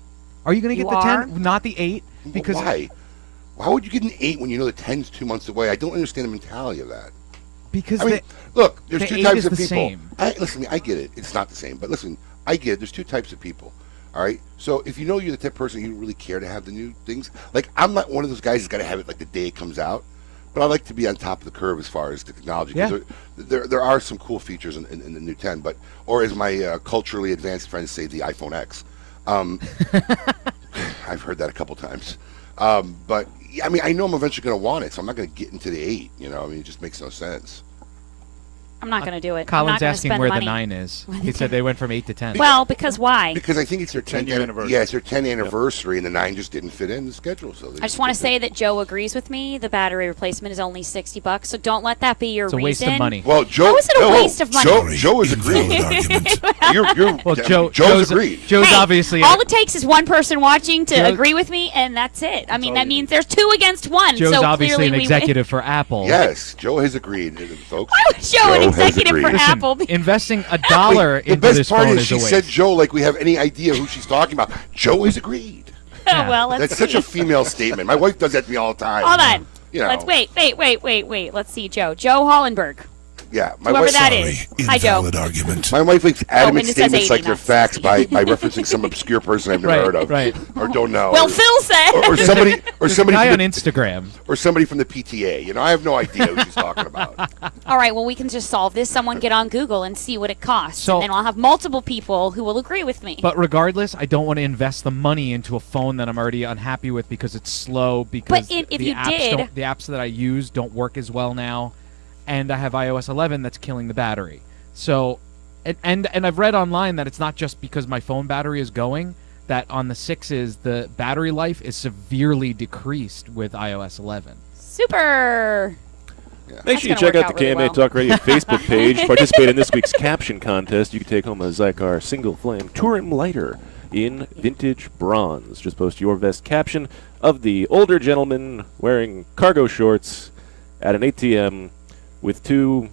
Are you going to get You the are? 10, not the 8? Because why? Why would you get an 8 when you know the 10's 2 months away? I don't understand the mentality of that. Because I mean, look, there's the two 8 types is of the people. same. Listen, I get it. It's not the same, but listen, I get it. There's two types of people. All right. So if you know you're the type of person you really care to have the new things, like I'm not one of those guys who's got to have it like the day it comes out, but I like to be on top of the curve as far as technology. 'Cause there are some cool features in the new 10, but or as my culturally advanced friends say, the iPhone X. I've heard that a couple times, but I mean, I know I'm eventually going to want it, so I'm not going to get into the 8. You know, I mean, it just makes no sense. I'm not going to do it. I'm Colin's not gonna asking spend where money. the 9 is. He said they went from 8 to 10. Well, because why? Because I think it's their 10-year anniversary. Yeah, it's their 10th anniversary, and the 9 just didn't fit in the schedule. So I just want to say that Joe agrees with me. The battery replacement is only $60, so don't let that be your It's a reason. waste of money. Well, Joe, How is it a waste of money? Joe is agreed. Well, Joe's agreed. Joe's Hey, obviously all it takes is one person watching to Joe- agree with me, and that's it. I mean, that means there's 2 against 1. Joe's so obviously clearly an we executive for Apple. Yes, Joe has agreed, folks. Why would Joe an has executive for agreed. Listen, Apple? investing $1 The into best this part phone is is she a waste. said Joe like we have any idea who she's talking about. Joe has agreed. Oh, well, let's That's see. such a female statement. My wife does that to me all the time. Hold on. You know. Let's wait. Let's see, Joe. Joe Hollenberg. Yeah, my Whoever wife. that is. Hi, Joe. argument. My wife makes adamant and it says statements 80, like they're not facts by referencing some obscure person I've never heard of, or don't know. Well, Phil said. or somebody, There's from a guy on the, Instagram, or somebody from the PTA. You know, I have no idea who she's talking about. All right, well, we can just solve this. Someone get on Google and see what it costs. So- and then I'll have multiple people who will agree with me. but regardless, I don't want to invest the money into a phone that I'm already unhappy with because it's slow. Because if the you apps did- the apps that I use don't work as well now, and I have iOS 11 that's killing the battery. So, and I've read online that it's not just because my phone battery is going. That on the 6s, the battery life is severely decreased with iOS 11. Super. Make sure you check out the KMA Talk Radio Facebook page. Participate in this week's caption contest. You can take home a Zycar Single Flame Touring Lighter in vintage bronze. Just post your best caption of the older gentleman wearing cargo shorts at an ATM with 2,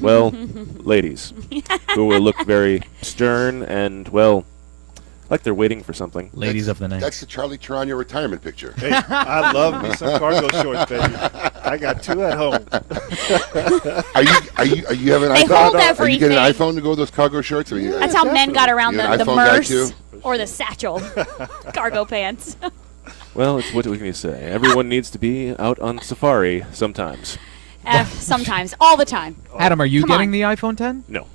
well, ladies who will look very stern and, well, like they're waiting for something. Ladies of the night. That's the Charlie Torano retirement picture. Hey, I love me some cargo shorts, baby. I got 2 at home. Are you have an They iPhone? hold Are you getting an everything. iPhone to go with those cargo shorts? Or you, That's how men got around You're an the iPhone guy, merce too? or the satchel, cargo pants. Well, it's what can you say? Everyone needs to be out on safari sometimes. Sometimes, all the time. Adam, are you Come getting on. the iPhone 10? No.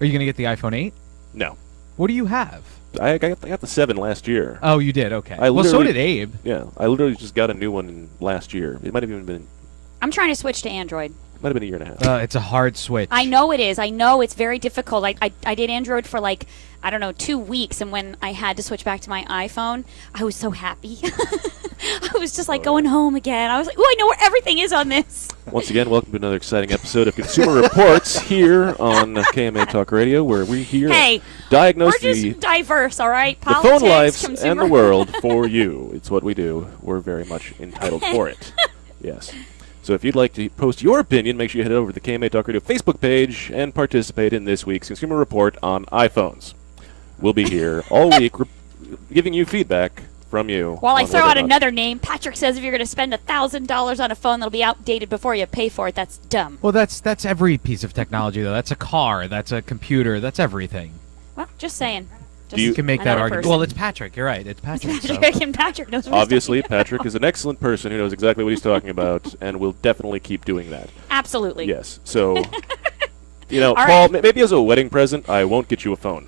Are you going to get the iPhone 8? No. What do you have? I got the 7 last year. Oh, you did? Okay. I Well, so literally- did Abe. Yeah, I literally just got a new one last year. It might have even been I'm trying to switch to Android. might have been a year and a half. It's a hard switch. I know it is. I know it's very difficult. I did Android for like, I don't know, 2 weeks, and when I had to switch back to my iPhone, I was so happy. I was just like going home again. I was like, oh, I know where everything is on this. Once again, welcome to another exciting episode of Consumer Reports here on KMA Talk Radio, where we here Hey, diagnose we're just the diverse, all right? phone Politics, lives consumer. and the world for you. It's what we do. We're very much entitled for it. Yes. So if you'd like to post your opinion, make sure you head over to the KMA Talk Radio Facebook page and participate in this week's Consumer Report on iPhones. We'll be here all week giving you feedback from you. While I on throw whether out or not- another name, Patrick says if you're going to spend $1,000 on a phone that'll be outdated before you pay for it, that's dumb. Well, that's every piece of technology, though. That's a car. That's a computer. That's everything. Well, just saying. Just You can make that another argument. person. Well, it's Patrick. You're right. It's Patrick. so- Patrick, and Patrick knows what he's Obviously, talking about. Patrick is an excellent person who knows exactly what he's talking about and will definitely keep doing that. Absolutely. Yes. So, you know, All Paul, right. maybe as a wedding present, I won't get you a phone.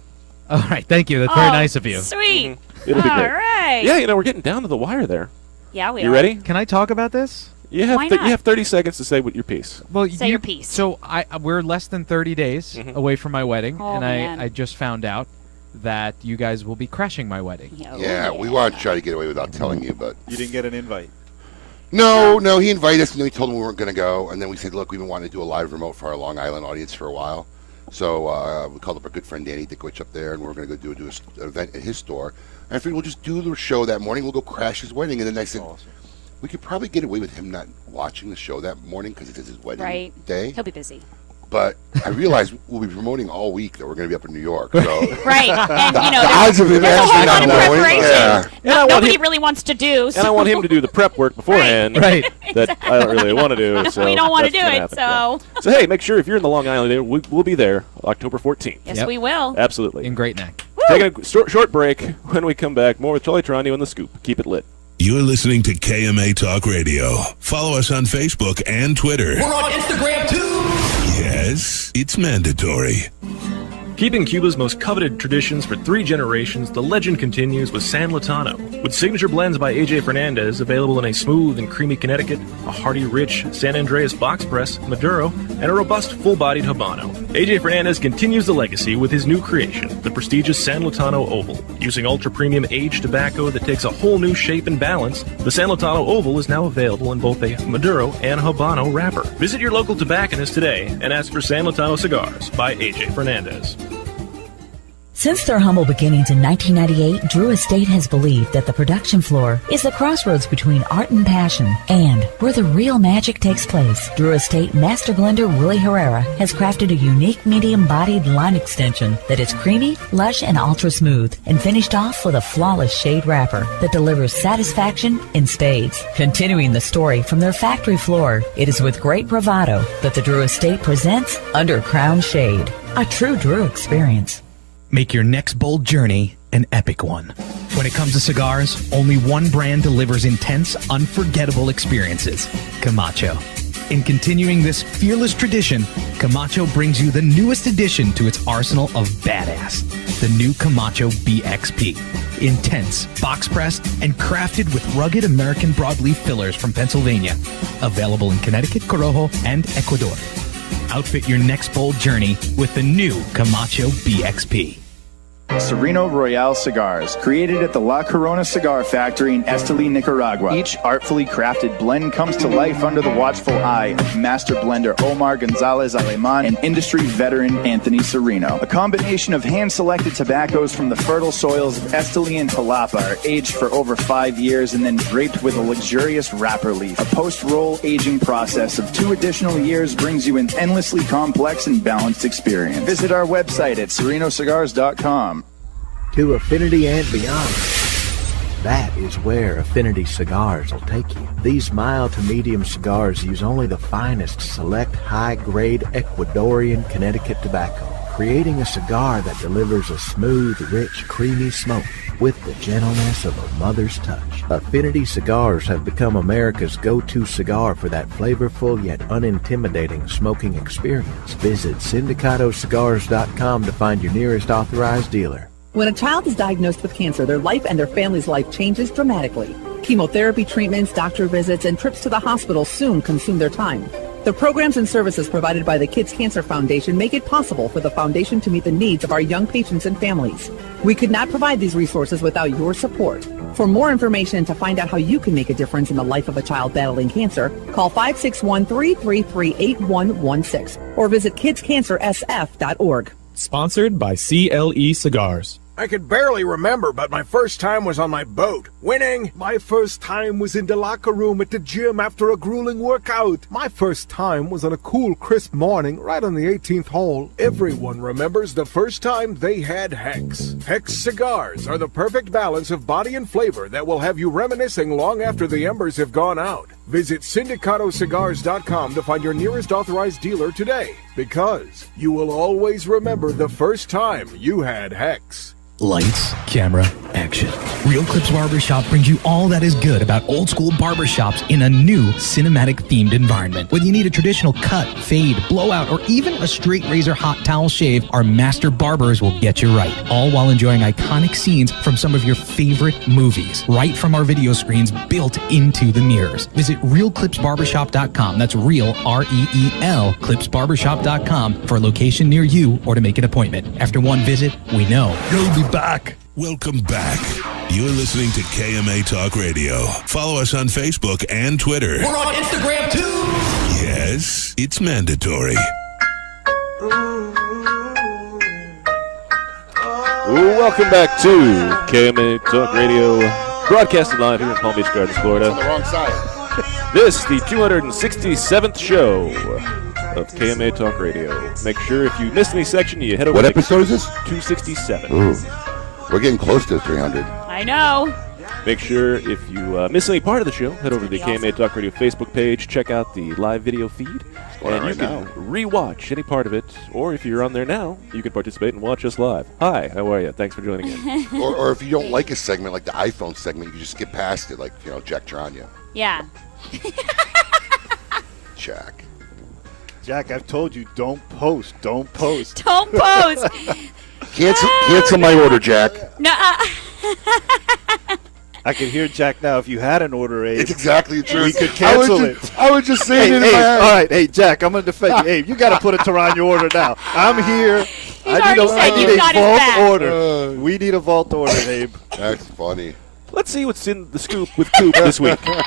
All right. Thank you. That's very Oh, nice of you. Sweet. It'll be All great. right. Yeah, you know, we're getting down to the wire there. Yeah, we You are. ready? Can I talk about this? You have Why you not? have 30 seconds to say what your piece. Well, Say your piece. So we're less than 30 days away from my wedding, Oh, and man. I just found out that you guys will be crashing my wedding. Yeah, we wanted to try to get away without telling you, but You didn't get an invite. no, he invited us, and then we told him we weren't going to go, and then we said, look, we've been wanting to do a live remote for our Long Island audience for a while, So we called up our good friend Danny Dickwich up there, and we're going to go do an event at his store. And I figured we'll just do the show that morning. We'll go crash his wedding. And then I said, we could probably get away with him not watching the show that morning because it is his wedding day. He'll be busy. But I realized we'll be promoting all week that we're going to be up in New York. So Right. And, you know, the odds of him there's a whole actually lot not of knowing. preparation. Yeah. Nobody really wants to do. So. And I want him to do the prep work beforehand. Right. That I don't really want to do. So we don't want to that's do gonna it, happen, so. yeah. So hey, make sure if you're in the Long Island area, we'll be there October 14th. Yes, we will. Absolutely. In Great Neck. Taking a short break. When we come back, more with Charlie Torano and The Scoop. Keep it lit. You're listening to KMA Talk Radio. Follow us on Facebook and Twitter. We're on Instagram too. Yes, it's mandatory. Keeping Cuba's most coveted traditions for 3 generations, the legend continues with San Latano. With signature blends by AJ Fernandez available in a smooth and creamy Connecticut, a hearty, rich San Andreas box press, Maduro, and a robust, full-bodied Habano. AJ Fernandez continues the legacy with his new creation, the prestigious San Latano Oval. Using ultra-premium aged tobacco that takes a whole new shape and balance, the San Latano Oval is now available in both a Maduro and Habano wrapper. Visit your local tobacconist today and ask for San Latano Cigars by AJ Fernandez. Since their humble beginnings in 1998, Drew Estate has believed that the production floor is the crossroads between art and passion and where the real magic takes place. Drew Estate Master Blender Willie Herrera has crafted a unique medium-bodied line extension that is creamy, lush, and ultra-smooth, and finished off with a flawless shade wrapper that delivers satisfaction in spades. Continuing the story from their factory floor, it is with great bravado that the Drew Estate presents Under Crown Shade, a true Drew experience. Make your next bold journey an epic one. When it comes to cigars, only one brand delivers intense, unforgettable experiences: Camacho. In continuing this fearless tradition, Camacho brings you the newest addition to its arsenal of badass, the new Camacho BXP. Intense, box-pressed, and crafted with rugged American broadleaf fillers from Pennsylvania. Available in Connecticut, Corojo, and Ecuador. Outfit your next bold journey with the new Camacho BXP. Sereno Royale cigars, created at the La Corona Cigar Factory in Esteli, Nicaragua. Each artfully crafted blend comes to life under the watchful eye of master blender Omar Gonzalez Aleman and industry veteran Anthony Sereno. A combination of hand-selected tobaccos from the fertile soils of Esteli and Jalapa are aged for over 5 years and then draped with a luxurious wrapper leaf. A post-roll aging process of 2 additional years brings you an endlessly complex and balanced experience. Visit our website at serenocigars.com. To affinity and beyond. That is where Affinity Cigars will take you. These mild to medium cigars use only the finest select high-grade Ecuadorian Connecticut tobacco, creating a cigar that delivers a smooth, rich, creamy smoke with the gentleness of a mother's touch. Affinity Cigars have become America's go-to cigar for that flavorful yet unintimidating smoking experience. Visit syndicatocigars.com to find your nearest authorized dealer. When a child is diagnosed with cancer, their life and their family's life changes dramatically. Chemotherapy treatments, doctor visits, and trips to the hospital soon consume their time. The programs and services provided by the Kids Cancer Foundation make it possible for the foundation to meet the needs of our young patients and families. We could not provide these resources without your support. For more information and to find out how you can make a difference in the life of a child battling cancer, call 561-333-8116 or visit kidscancersf.org. Sponsored by CLE Cigars. I can barely remember, but my first time was on my boat. Winning! My first time was in the locker room at the gym after a grueling workout. My first time was on a cool, crisp morning right on the 18th hole. Everyone remembers the first time they had Hex. Hex cigars are the perfect balance of body and flavor that will have you reminiscing long after the embers have gone out. Visit syndicatocigars.com to find your nearest authorized dealer today, because you will always remember the first time you had Hex. Lights, camera, action. Real Clips Barbershop brings you all that is good about old school barbershops in a new cinematic themed environment. Whether you need a traditional cut, fade, blowout, or even a straight razor hot towel shave, our master barbers will get you right. All while enjoying iconic scenes from some of your favorite movies, right from our video screens built into the mirrors. Visit realclipsbarbershop.com. That's real, R-E-E-L, clipsbarbershop.com for a location near you or to make an appointment. After one visit, we know you'll be back. Welcome back. You're listening to KMA Talk Radio. Follow us on Facebook and Twitter. We're on Instagram too. Yes, it's mandatory. Ooh. Welcome back to KMA Talk Radio, broadcasting live here in Palm Beach Gardens, Florida. On the wrong side. This, the 267th show of KMA Talk Radio. Make sure if you missed any section, you head over What to episode is this? 267. Ooh, we're getting close to 300. I know. Make sure if you miss any part of the show, head over to the KMA Talk Radio Facebook page, check out the live video feed, and you can re-watch any part of it, or if you're on there now, you can participate and watch us live. Hi, how are you? Thanks for joining in. or if you don't like a segment like the iPhone segment, you can just skip past it, like, Jack Torano. Yeah. Jack. Jack, I've told you, don't post. Don't post. Don't post. Cancel my order, Jack. No. I can hear Jack now. If you had an order, Abe, it's exactly true. We could cancel it. I was just saying it in Abe, my head. all right, hey, Jack, I'm going to defend you. Abe, you got to put a Torano order now. I'm here. I need a vault order. We need a vault order, Abe. That's funny. Let's see what's in the scoop with Coop this week. Hey,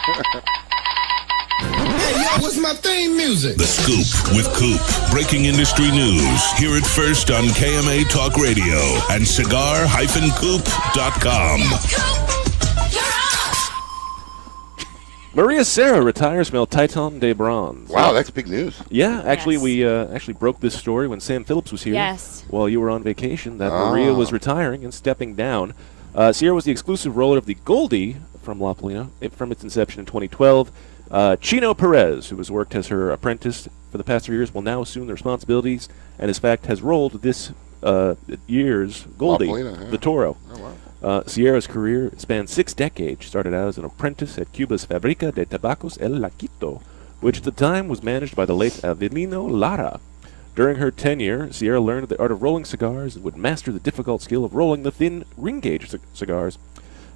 yo, what's my theme music? The Scoop with Coop. Breaking industry news. Hear it first on KMA Talk Radio and cigar-coop.com. Maria Serra retires from El Titan de Bronze. Wow, that's big news. Yeah, actually, we actually broke this story when Sam Phillips was here. Yes. While you were on vacation, that Maria was retiring and stepping down. Sierra was the exclusive roller of the Goldie from La Polina from its inception in 2012. Chino Perez, who has worked as her apprentice for the past 3 years, will now assume the responsibilities and, in fact, has rolled this year's Goldie, the Toro. Oh, wow. Sierra's career spanned 6 decades. She started out as an apprentice at Cuba's Fábrica de Tabacos El Laquito, which at the time was managed by the late Avelino Lara. During her tenure, Sierra learned the art of rolling cigars and would master the difficult skill of rolling the thin ring-gauge cigars.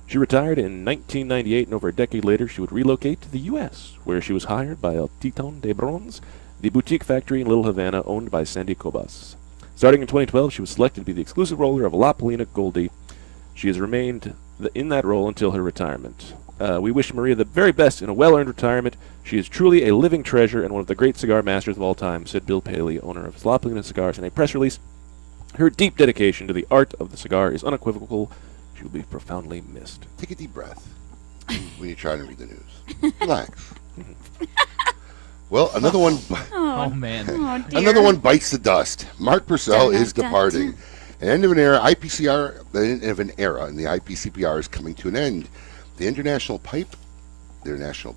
She retired in 1998, and over a decade later, she would relocate to the U.S., where she was hired by El Titan de Bronze, the boutique factory in Little Havana owned by Sandy Cobas. Starting in 2012, she was selected to be the exclusive roller of La Polina Goldie. She has remained in that role until her retirement. We wish Maria the very best in a well-earned retirement. She is truly a living treasure and one of the great cigar masters of all time, said Bill Paley, owner of La Polina Cigars, in a press release. Her deep dedication to the art of the cigar is unequivocal. She will be profoundly missed. Take a deep breath when you try to read the news. Relax. Well, another one. Oh, man. Oh, dear. Another one bites the dust. Mark Purcell is departing. An end of an era. The end of an era in the IPCPR is coming to an end. The International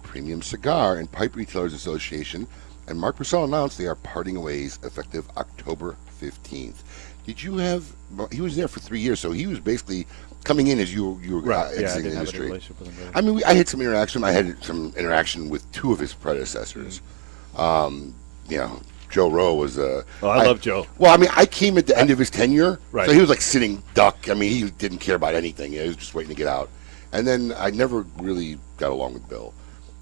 Premium Cigar and Pipe Retailers Association and Mark Purcell announced they are parting ways effective October 15th. Did you have? He was there for 3 years, so he was basically coming in as you were exiting the industry. I mean, I had some interaction. I had some interaction with 2 of his predecessors. Joe Rowe was I love Joe. Well, I mean, I came at the end of his tenure, right. So he was like sitting duck. I mean, he didn't care about anything. He was just waiting to get out. And then I never really got along with Bill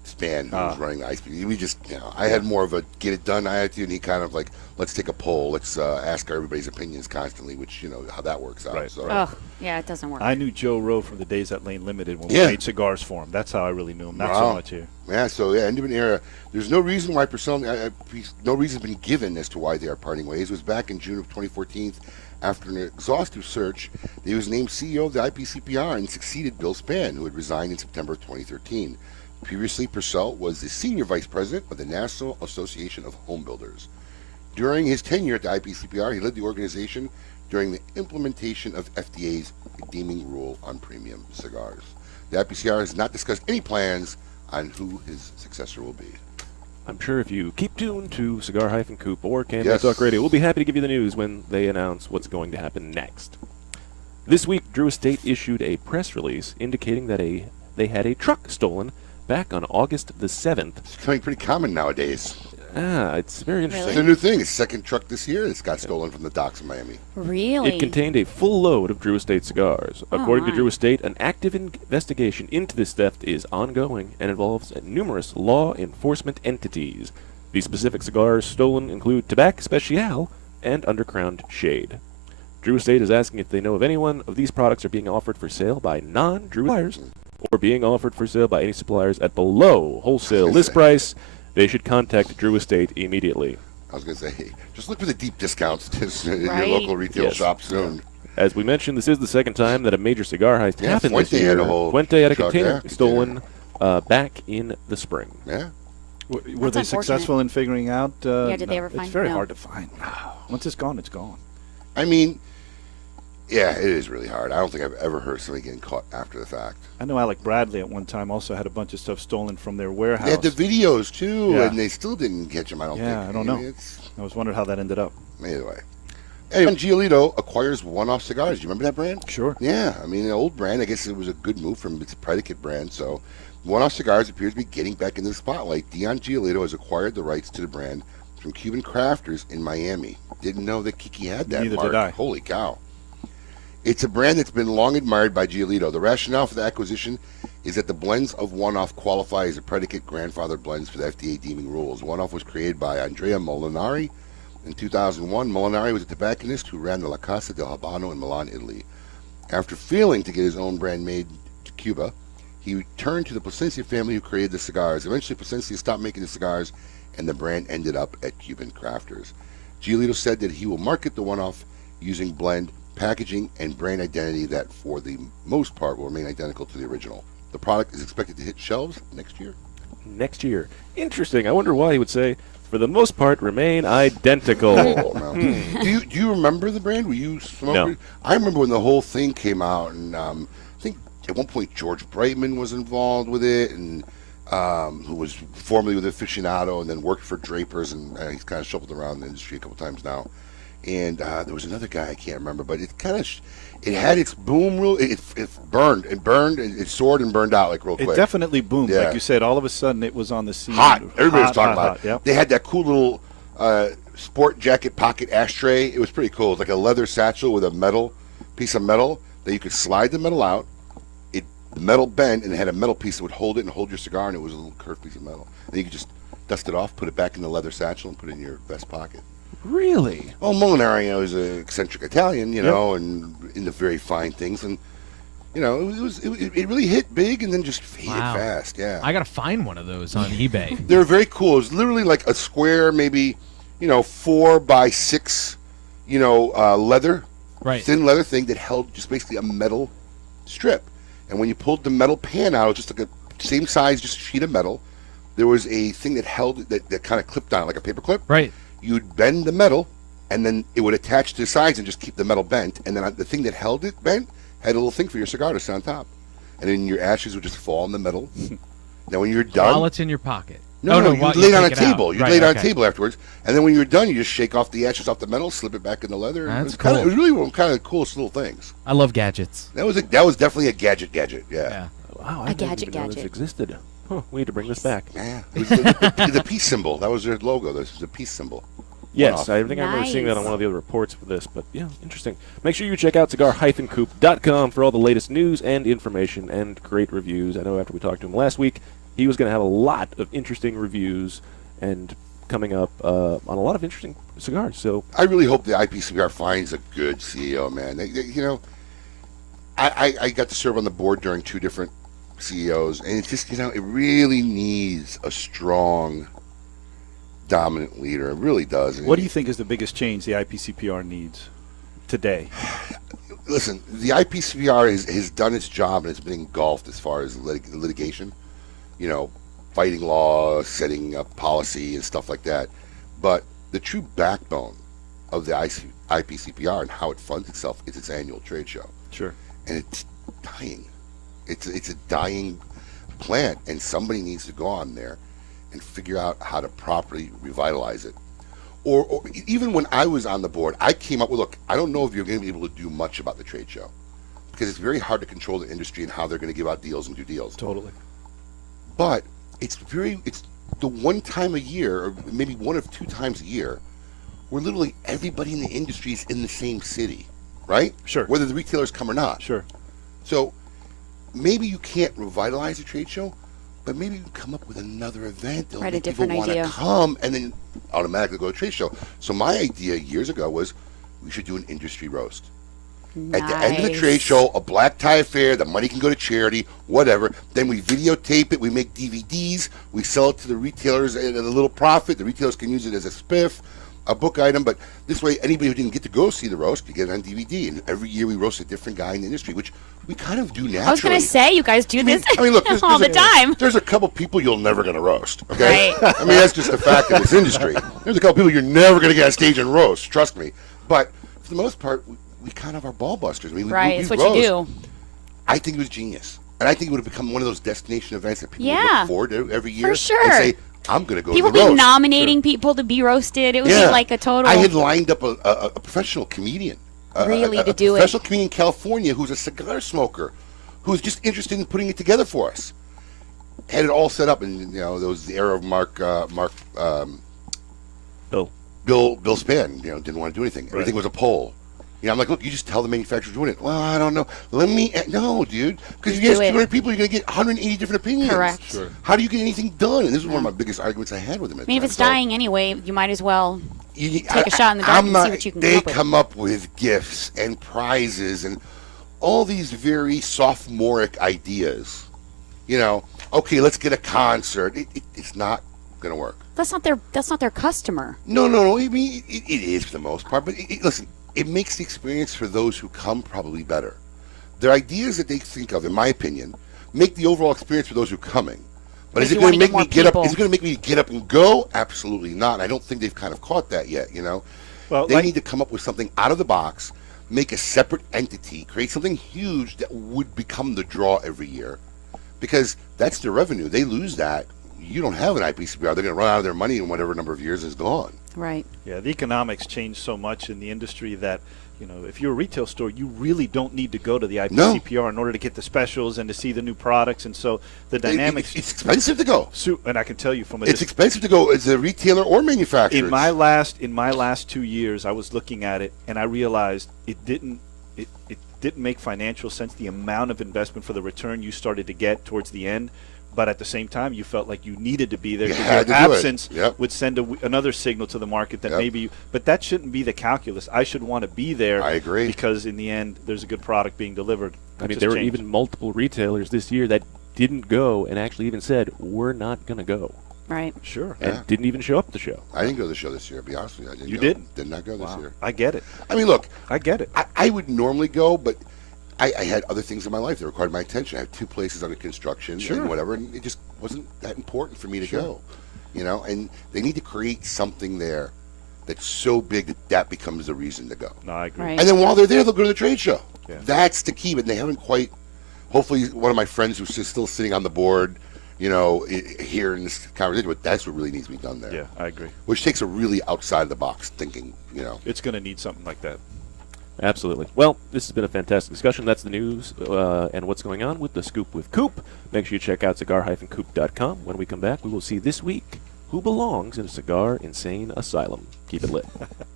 Span, who was running the ISP. We just, I had more of a get it done attitude, and he kind of like, let's take a poll, let's ask everybody's opinions constantly, which how that works out. Right. So. Oh, yeah, it doesn't work. I knew Joe Rowe from the days at Lane Limited when we made cigars for him. That's how I really knew him. Not so much here. Yeah, so end of an era. There's no reason why Purcell, no reason has been given as to why they are parting ways. It was back in June of 2014. After an exhaustive search, he was named CEO of the IPCPR and succeeded Bill Span, who had resigned in September of 2013. Previously, Purcell was the senior vice president of the National Association of Home Builders. During his tenure at the IPCPR, he led the organization during the implementation of FDA's redeeming rule on premium cigars. The IPCPR has not discussed any plans on who his successor will be. I'm sure if you keep tuned to Cigar-Coop or KMA Talk Radio, we'll be happy to give you the news when they announce what's going to happen next. This week, Drew Estate issued a press release indicating that they had a truck stolen back on August the 7th. It's becoming pretty common nowadays. It's very interesting. It's a new thing. It's the second truck this year that's got stolen from the docks in Miami. Really? It contained a full load of Drew Estate cigars. According to Drew Estate, an active investigation into this theft is ongoing and involves numerous law enforcement entities. The specific cigars stolen include Tabac Special and Underground Shade. Drew Estate is asking if they know of anyone of these products are being offered for sale by non-Drew suppliers or being offered for sale by any suppliers at below wholesale list price. They should contact Drew Estate immediately. I was going to say, just look for the deep discounts in your local retail shop soon. As we mentioned, this is the second time that a major cigar heist happened Fuente this year. had a whole Fuente had a truck, container yeah, stolen back in the spring. Yeah. Were they successful in figuring out? Did they ever find? It's very no. hard to find. Once it's gone, it's gone. I mean, yeah, it is really hard. I don't think I've ever heard somebody getting caught after the fact. I know Alec Bradley at one time also had a bunch of stuff stolen from their warehouse. They had the videos, too, Yeah. and they still didn't catch him, I don't think. Yeah, I don't know. It's, I was wondering how that ended up. anyway. Anyway, Giolito acquires one-off cigars. Do you remember that brand? Sure. Yeah, I mean, an old brand. I guess it was a good move from its predicate brand. So, one-off cigars appears to be getting back into the spotlight. Dion Giolito has acquired the rights to the brand from Cuban crafters in Miami. Didn't know that Kiki had that. Neither Mark. did I. Holy cow. It's a brand that's been long admired by Giolito. The rationale for the acquisition is that the blends of one-off qualify as a predicate grandfather blends for the FDA deeming rules. One-off was created by Andrea Molinari. In 2001, Molinari was a tobacconist who ran the La Casa del Habano in Milan, Italy. After failing to get his own brand made to Cuba, he returned to the Plasencia family who created the cigars. Eventually, Plasencia stopped making the cigars, and the brand ended up at Cuban crafters. Giolito said that he will market the one-off using blend, packaging, and brand identity that, for the most part, will remain identical to the original. The product is expected to hit shelves next year. Next year. Interesting. I wonder why he would say, for the most part, remain identical. No. Do you remember the brand? Were you smoking? No. I remember when the whole thing came out, and I think at one point George Brightman was involved with it, and who was formerly with Aficionado and then worked for Drapers, and he's kind of shuffled around the industry a couple times now. And there was another guy I can't remember, but it kind of it had its boom real. It burned, it soared and burned out like real quick. It definitely boomed, Yeah. like you said. All of a sudden, it was on the scene. Hot. Everybody was talking about hot, it. Yep. They had that cool little sport jacket pocket ashtray. It was pretty cool. It was like a leather satchel with a piece of metal that you could slide the metal out. The metal bent, and it had a metal piece that would hold it and hold your cigar, and it was a little curved piece of metal. And you could just dust it off, put it back in the leather satchel, and put it in your vest pocket. Really? Well, Molinari, is an eccentric Italian, and into very fine things, and it really hit big and then just faded fast. Yeah, I gotta find one of those on eBay. They're very cool. It was literally like a square, maybe 4 by 6, leather, thin leather thing that held just basically a metal strip. And when you pulled the metal pan out, it was just like a same size, just a sheet of metal. There was a thing that held that kind of clipped on it like a paper clip. Right. You'd bend the metal, and then it would attach to the sides and just keep the metal bent. And then the thing that held it bent had a little thing for your cigar to sit on top. And then your ashes would just fall in the metal. Now when you're done, While it's in your pocket. no, you lay it on a table. You Right, lay it on okay. a table afterwards, and then when you're done, you just shake off the ashes off the metal, slip it back in the leather. That's It was cool. really one kind of the coolest little things. I love gadgets. That was definitely a gadget. Yeah. Wow, A I didn't gadget even know this gadget. existed. Huh, we need to bring this back. Yeah. It was the peace symbol. That was their logo. This was the peace symbol. Yes, One-off. I think I remember seeing that on one of the other reports for this, but yeah, interesting. Make sure you check out cigar-coop.com for all the latest news and information and great reviews. I know after we talked to him last week, he was going to have a lot of interesting reviews and coming up on a lot of interesting cigars. So I really hope the IPCPR finds a good CEO, man. I got to serve on the board during 2 different CEOs, and it's just, it really needs a strong, dominant leader. It really does. What do you think is the biggest change the IPCPR needs today? Listen, the IPCPR has done its job, and it's been engulfed as far as litigation, fighting law, setting up policy, and stuff like that. But the true backbone of the IPCPR and how it funds itself is its annual trade show. Sure. And it's dying. It's a dying plant, and somebody needs to go on there and figure out how to properly revitalize it. Or even when I was on the board, I came up with, look, I don't know if you're going to be able to do much about the trade show, because it's very hard to control the industry and how they're going to give out deals and do deals. Totally. But it's the one time a year, or maybe 1 or 2 times a year, where literally everybody in the industry is in the same city, right? Sure. Whether the retailers come or not. Sure. So maybe you can't revitalize a trade show, but maybe you can come up with another event that'll Right, a make people different want to idea. come and then automatically go to a trade show. So my idea years ago was we should do an industry roast. At the end of the trade show, a black tie affair, the money can go to charity, whatever. Then we videotape it, we make DVDs, we sell it to the retailers at a little profit. The retailers can use it as a spiff. a book item, but this way anybody who didn't get to go see the roast could get it on DVD. And every year we roast a different guy in the industry, which we kind of do naturally. I was going to say, you guys do this look, all the time. There's a couple people you're never going to roast, okay? Right. I mean, that's just the fact of this industry. There's a couple people you're never going to get on stage and roast, trust me. But for the most part, we kind of are ball busters. I mean, right, it's what roast. you do. I think it was genius. And I think it would have become one of those destination events that people would look forward to every year. For sure. And say, I'm going to go people to the roast. People be nominating people to be roasted. It would be like a total... I had lined up a professional comedian. Really, to do it. A professional comedian in California who's a cigar smoker, who's just interested in putting it together for us. Had it all set up, and there was the era of Bill Spann. Didn't want to do anything. Everything was a poll. I'm like, look, you just tell the manufacturer's doing it. Well, I don't know. No, dude, because if you ask 200 people, you're going to get 180 different opinions. Correct. Sure. How do you get anything done? And this is one of my biggest arguments I had with him. I mean, if it's dying anyway, you might as well take a shot in the dark and see what you can They come up with gifts and prizes and all these very sophomoric ideas. Okay, let's get a concert. It's not going to work. That's not their customer. No. I mean, it is for the most part. But listen, it makes the experience for those who come probably better. Their ideas that they think of, in my opinion, make the overall experience for those who are coming. But is it going to make me get up? Is it going to make me get up and go? Absolutely not. And I don't think they've kind of caught that yet. Well, they need to come up with something out of the box, make a separate entity, create something huge that would become the draw every year, because that's their revenue. They lose that. You don't have an IPCPR. They're going to run out of their money in whatever number of years is gone. Right. Yeah, the economics change so much in the industry that, if you're a retail store, you really don't need to go to the IPCPR in order to get the specials and to see the new products. And so the dynamics... It's expensive to go. And I can tell you from... It's expensive to go as a retailer or manufacturer. In my last 2 years, I was looking at it, and I realized it didn't make financial sense, the amount of investment for the return you started to get towards the end. But at the same time, you felt like you needed to be there because your absence would send another signal to the market that maybe but that shouldn't be the calculus. I should want to be there. I agree. Because in the end, there's a good product being delivered. I mean, there were even multiple retailers this year that didn't go and actually even said, we're not going to go. Right. Sure. And didn't even show up at the show. I didn't go to the show this year, to be honest with you. You didn't? Did not go this year. I get it. I mean, look. I get it. I would normally go, but I had other things in my life that required my attention. I had 2 places under construction and whatever, and it just wasn't that important for me to go. And they need to create something there that's so big that becomes the reason to go. No, I agree. Right. And then while they're there, they'll go to the trade show. Yeah. That's the key, but they haven't quite. Hopefully, one of my friends who's still sitting on the board, here in this conversation, but that's what really needs to be done there. Yeah, I agree. Which takes a really outside the box thinking, It's going to need something like that. Absolutely. Well, this has been a fantastic discussion. That's the news and what's going on with the Scoop with Coop. Make sure you check out cigar-coop.com. When we come back, we will see this week who belongs in a cigar insane asylum. Keep it lit.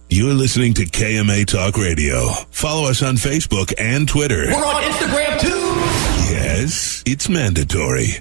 You're listening to KMA Talk Radio. Follow us on Facebook and Twitter. We're on Instagram too. Yes, it's mandatory.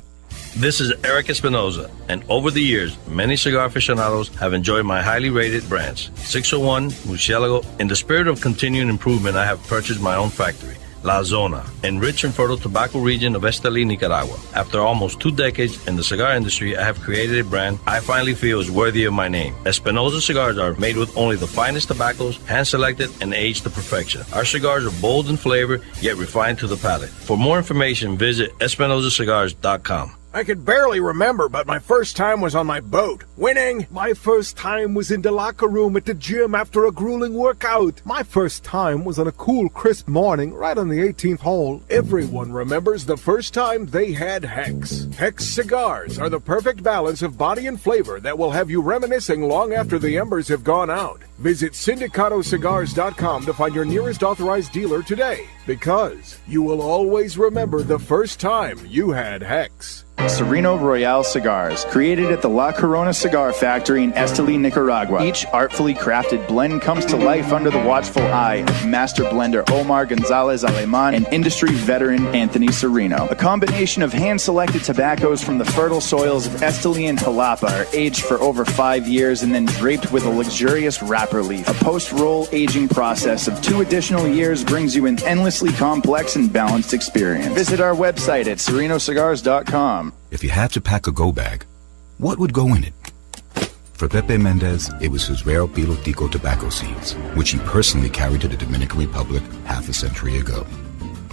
This is Eric Espinoza, and over the years, many cigar aficionados have enjoyed my highly rated brands. 601, Murcielago. In the spirit of continuing improvement, I have purchased my own factory, La Zona, in rich and fertile tobacco region of Esteli, Nicaragua. After almost 2 decades in the cigar industry, I have created a brand I finally feel is worthy of my name. Espinoza cigars are made with only the finest tobaccos, hand-selected and aged to perfection. Our cigars are bold in flavor, yet refined to the palate. For more information, visit EspinozaCigars.com. I could barely remember, but my first time was on my boat. Winning! My first time was in the locker room at the gym after a grueling workout. My first time was on a cool, crisp morning right on the 18th hole. Everyone remembers the first time they had Hex. Hex cigars are the perfect balance of body and flavor that will have you reminiscing long after the embers have gone out. Visit syndicatocigars.com to find your nearest authorized dealer today, because you will always remember the first time you had Hex. Sereno Royale cigars, created at the La Corona Cigar Factory in Esteli, Nicaragua. Each artfully crafted blend comes to life under the watchful eye of master blender Omar Gonzalez Aleman and industry veteran Anthony Sereno. A combination of hand-selected tobaccos from the fertile soils of Esteli and Jalapa are aged for over 5 years and then draped with a luxurious wrapper leaf. A post-roll aging process of 2 additional years brings you an endlessly complex and balanced experience. Visit our website at serenocigars.com. If you had to pack a go bag, what would go in it? For Pepe Mendez, it was his rare Pilotico tobacco seeds, which he personally carried to the Dominican Republic half a century ago.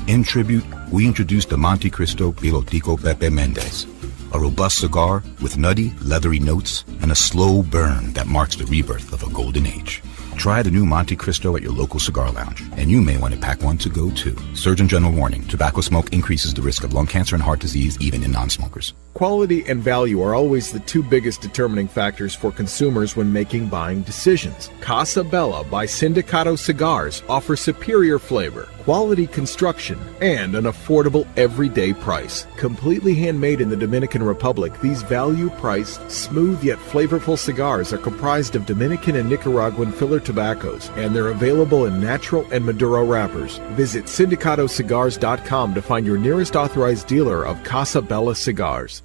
In tribute, we introduced the Monte Cristo Pilotico Pepe Mendez, a robust cigar with nutty, leathery notes and a slow burn that marks the rebirth of a golden age. Try the new Monte Cristo at your local cigar lounge, and you may want to pack one to go too. Surgeon General warning, tobacco smoke increases the risk of lung cancer and heart disease even in non-smokers. Quality and value are always the two biggest determining factors for consumers when making buying decisions. Casa Bella by Sindicato Cigars offers superior flavor, quality construction, and an affordable everyday price. Completely handmade in the Dominican Republic, these value-priced, smooth yet flavorful cigars are comprised of Dominican and Nicaraguan filler tobaccos, and they're available in natural and Maduro wrappers. Visit syndicatocigars.com to find your nearest authorized dealer of Casa Bella cigars.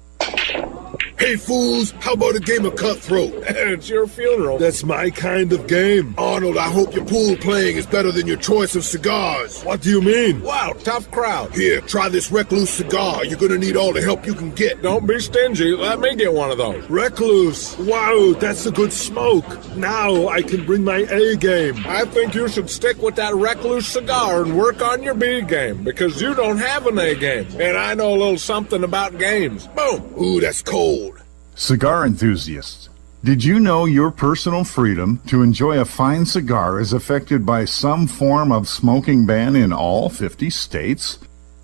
Hey, fools, how about a game of cutthroat? It's your funeral. That's my kind of game. Arnold, I hope your pool playing is better than your choice of cigars. What do you mean? Wow, tough crowd. Here, try this Recluse cigar. You're gonna need all the help you can get. Don't be stingy. Let me get one of those. Recluse. Wow, that's a good smoke. Now I can bring my A game. I think you should stick with that Recluse cigar and work on your B game, because you don't have an A game. And I know a little something about games. Boom. Ooh, that's cold. Cigar enthusiasts, did you know your personal freedom to enjoy a fine cigar is affected by some form of smoking ban in all 50 states?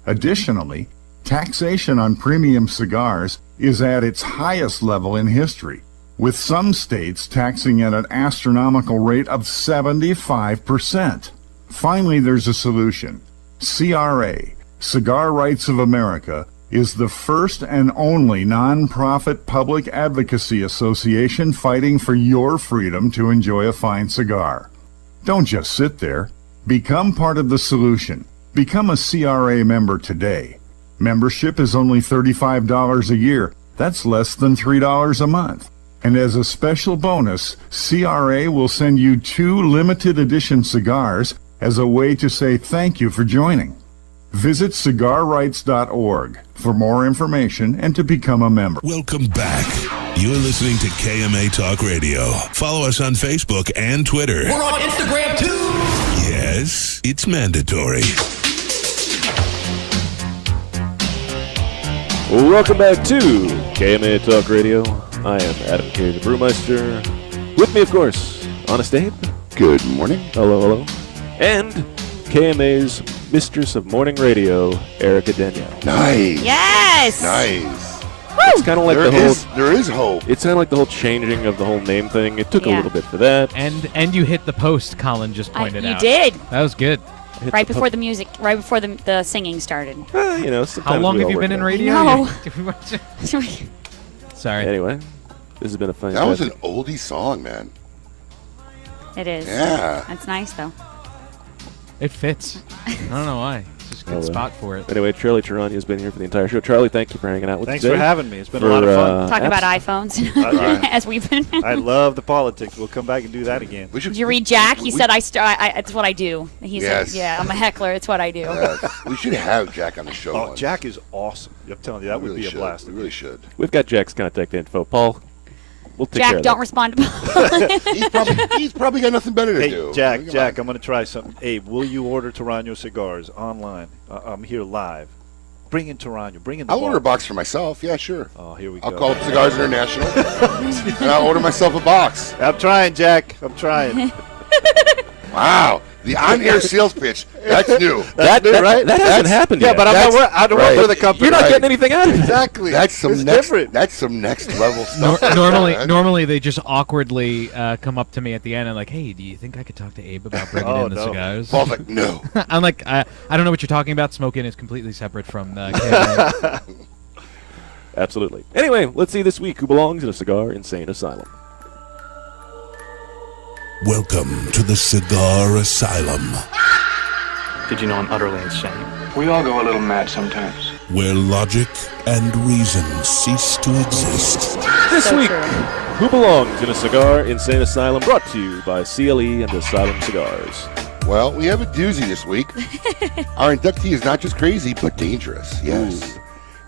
Additionally, taxation on premium cigars is at its highest level in history, with some states taxing at an astronomical rate of 75%. Finally, there's a solution. CRA, Cigar Rights of America, is the first and only nonprofit public advocacy association fighting for your freedom to enjoy a fine cigar. Don't just sit there. Become part of the solution. Become a CRA member today. Membership is only $35 a year. That's less than $3 a month. And as a special bonus, CRA will send you 2 limited edition cigars as a way to say thank you for joining. Visit cigarrights.org for more information and to become a member. Welcome back. You're listening to KMA Talk Radio. Follow us on Facebook and Twitter. We're on Instagram too. Yes, it's mandatory. Welcome back to KMA Talk Radio. I am Adam K. the Brewmeister. With me, of course, Honest Abe. Good morning. Hello, hello. And KMA's Mistress of Morning Radio, Erica Danielle. Nice. Yes. Nice. It's kind of like there is hope. It's kind of like the whole changing of the whole name thing. It took a little bit for that. And you hit the post Colin just pointed out. You did. That was good. Right before the music, right before the singing started. How long have you been in radio? No. Sorry. Anyway, this has been a fun. That was an oldie song, man. It is. Yeah. That's nice, though. It fits. I don't know why. It's just a good spot for it. Anyway, Charlie Torano has been here for the entire show. Charlie, thank you for hanging out with us Thanks today. for having me. It's been a lot of fun. Talking about iPhones, as we've been. I love the politics. We'll come back and do that again. Did you read Jack? He said, it's what I do. He said, yeah, I'm a heckler. It's what I do. We should have Jack on the show. Oh, Jack is awesome. I'm telling you, that would be a blast. We really should. We've got Jack's contact info. Paul, we'll take care Jack, of don't that. respond to Paul. He's probably got nothing better to Hey, do. Jack, I'm going to try something. Abe, will you order Torano cigars online? I'm here live. Bring in Torano. Bring in the I'll box. order a box for myself. Yeah, sure. Oh, here we I'll go. call up Cigars International, and I'll order myself a box. I'm trying, Jack. I'm trying. Wow. The on-air sales pitch. That's new. That hasn't happened yet. Yeah, but I don't work for the company. You're not getting anything out of it. Exactly. That's some It's next. different. That's some next level stuff. Normally they just awkwardly come up to me at the end and like, hey, do you think I could talk to Abe about bringing in the cigars? Paul's like, no. I'm like, I don't know what you're talking about. Smoking is completely separate from KMA. Absolutely. Anyway, let's see this week who belongs in a cigar insane asylum. Welcome to the Cigar Asylum, Did you know I'm utterly insane? We all go a little mad sometimes. where logic and reason cease to exist. This week, who belongs in a cigar insane asylum? Brought to you by CLE and Asylum Cigars. Well, we have a doozy this week. Our inductee is not just crazy, but dangerous. Yes.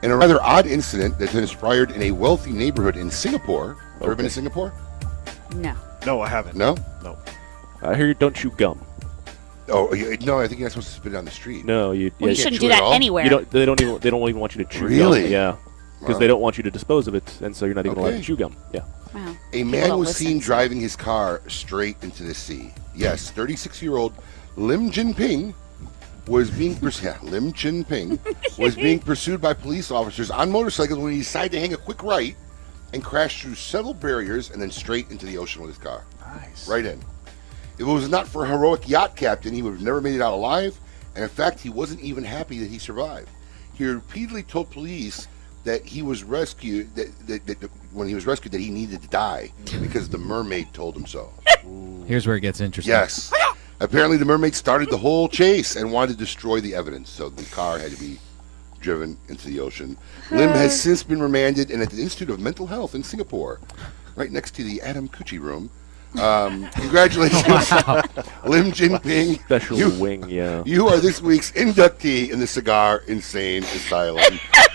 In a rather odd incident that transpired in a wealthy neighborhood in Singapore. Ever been to Singapore? No. No, I haven't. No? No. I hear you don't chew gum. Oh, no, I think you're not supposed to spit it on the street. No, you. Well, you yeah, shouldn't chew do it that all? anywhere. You don't. They don't even want you to chew Really? gum. Yeah. Because Wow. they don't want you to dispose of it, and so you're not even allowed Okay. to chew gum. Yeah. Wow. A People man don't was listen, seen so- driving his car straight into the sea. Yes, 36-year-old Lim Jinping was being Lim Jinping was being pursued by police officers on motorcycles when he decided to hang a quick right and crash through several barriers and then straight into the ocean with his car. Nice. Right in. If it was not for a heroic yacht captain, he would have never made it out alive. And in fact, he wasn't even happy that he survived. He repeatedly told police that he was rescued, that when he was rescued, that he needed to die because the mermaid told him so. Here's where it gets interesting. Yes. Apparently, the mermaid started the whole chase and wanted to destroy the evidence, so the car had to be driven into the ocean. Lim has since been remanded and at the Institute of Mental Health in Singapore, right next to the Adam Cucci room. Congratulations, Lim Jinping. Special wing, yeah. You are this week's inductee in the Cigar Insane Asylum.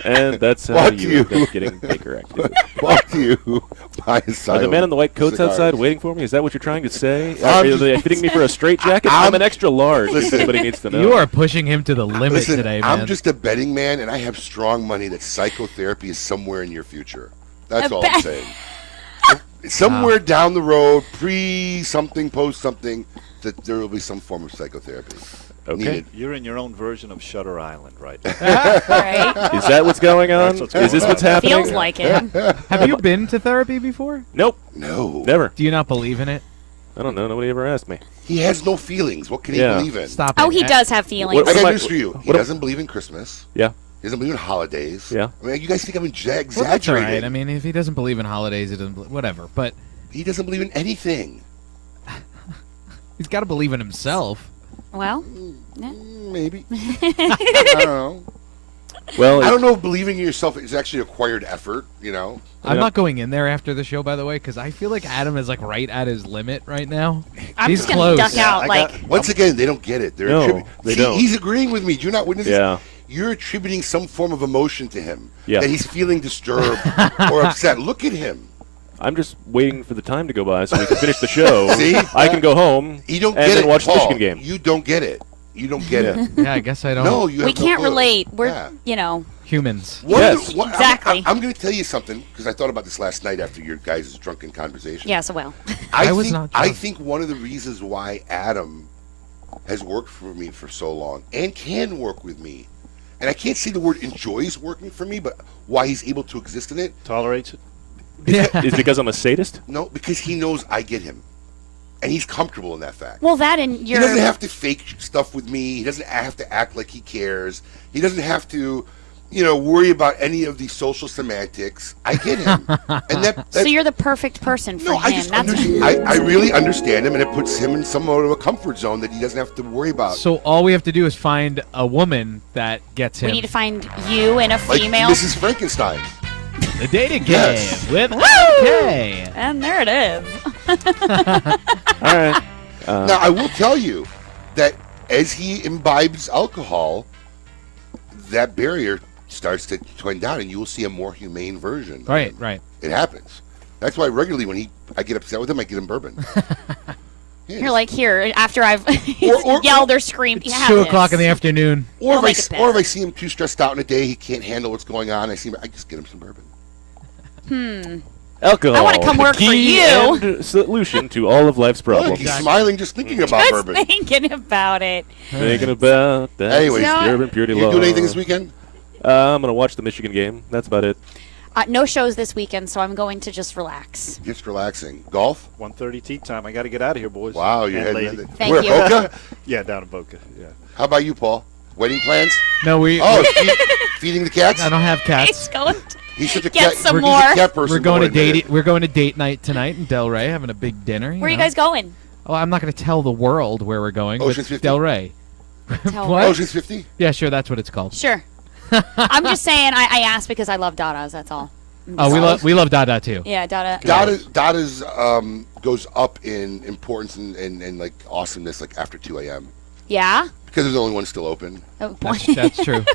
And that's how Brought to you you. end up getting Baker active. Brought to you by Are Asylum. the man in the white coats Cigars. outside waiting for me? Is that what you're trying to say? I'm Are they fitting me for a straight jacket? I'm an extra large. Listen. Everybody needs to know. You are pushing him to the limit Listen, today, man. I'm just a betting man, and I have strong money that psychotherapy is somewhere in your future. That's all I'm saying. Somewhere down the road, pre-something, post-something, that there will be some form of psychotherapy. Okay. Needed. You're in your own version of Shutter Island right now. Right? Is that what's going on? That's what's Is this going what's on. happening? Feels like it. Have you been to therapy before? Nope. No. Never. Do you not believe in it? I don't know. Nobody ever asked me. He has no feelings. What can he Yeah. believe in? Stop Oh, it. he does have feelings. I got am I- news for you. He what am- doesn't believe in Christmas. Yeah. He doesn't believe in holidays. Yeah. I mean, you guys think I'm Well, that's all exaggerating. right. I mean, if he doesn't believe in holidays, he doesn't. Whatever. But He doesn't believe in anything. he's got to believe in himself. Well, yeah. Maybe. I don't know. Well, I don't know if believing in yourself is actually acquired effort, you know? I'm Yeah. not going in there after the show, by the way, because I feel like Adam is like right at his limit right now. I'm He's just gonna close. duck out. Like, Once again, they don't get it. They're No, they See, don't. He's agreeing with me. Do you not witness Yeah. this? You're attributing some form of emotion to him. Yeah. That he's feeling disturbed or upset. Look at him. I'm just waiting for the time to go by so we can finish the show. See? I can go home You don't and get then it, watch the Paul. Michigan game. You don't get it. You don't get it. Yeah, I guess I don't. No, you have we no can't clue. relate. We're, Yeah. you know, Humans. Exactly. I'm going to tell you something because I thought about this last night after your guys' drunken conversation. yeah, so well. I was not I drunk. think one of the reasons why Adam has worked for me for so long and can work with me, and I can't say the word enjoys working for me, but why he's able to exist in it. Tolerates it? Yeah. Is it because I'm a sadist? No, because he knows I get him. And he's comfortable in that fact. Well, that and He your. doesn't have to fake stuff with me. He doesn't have to act like he cares. He doesn't have to, worry about any of the social semantics. I get him. And that So you're the perfect person for no, I him. just That's I really understand him, and it puts him in somewhat of a comfort zone that he doesn't have to worry about. So all we have to do is find a woman that gets him. we need to find you and a Like female. Mrs. Frankenstein. the dating game Yes. with Woo! okay. And there it is. All right. Now, I will tell you that as he imbibes alcohol, that barrier starts to twin down, and you will see a more humane version. of Right, him. right. It happens. That's why regularly when I get upset with him, I get him bourbon. You're like, here, after I've or- yelled or screamed. It's "You have 2 this." o'clock in the afternoon. Or It'll make if, it or if better. I see him too stressed out in a day, he can't handle what's going on. I just get him some bourbon. Alcohol. I wanna come the work for key you. and solution to all of life's Look, problems. he's smiling just thinking about Just bourbon. thinking about it. Thinking about that. Anyways, pure and purity You love. doing anything this weekend? I'm gonna watch the Michigan game. That's about it. No shows this weekend, so I'm going to just relax. Just relaxing. Golf? 1:30 tea time. I got to get out of here, boys. Wow, you're And heading. lady. Thank Where, you. Boca? Yeah, down in Boca. Yeah. How about you, Paul? Wedding plans? No, we. Oh, feeding the cats? I don't have He's cats. going to He's such a get cat. some he's more. a cat person. We're going to don't admit date. it. We're going to date night tonight in Delray, having a big dinner. Where are you know. guys going? Oh, I'm not going to tell the world where we're going. Ocean's but 50? Delray. Tell What? Ocean's 50? Yeah, sure. That's what it's called. Sure. I'm just saying. I asked because I love Dadas. That's all. Oh, we love Dada too. Yeah, Dada. Dada's goes up in importance and like awesomeness like after 2 a.m. Yeah. because there's only one still open. Oh, boy. That's true.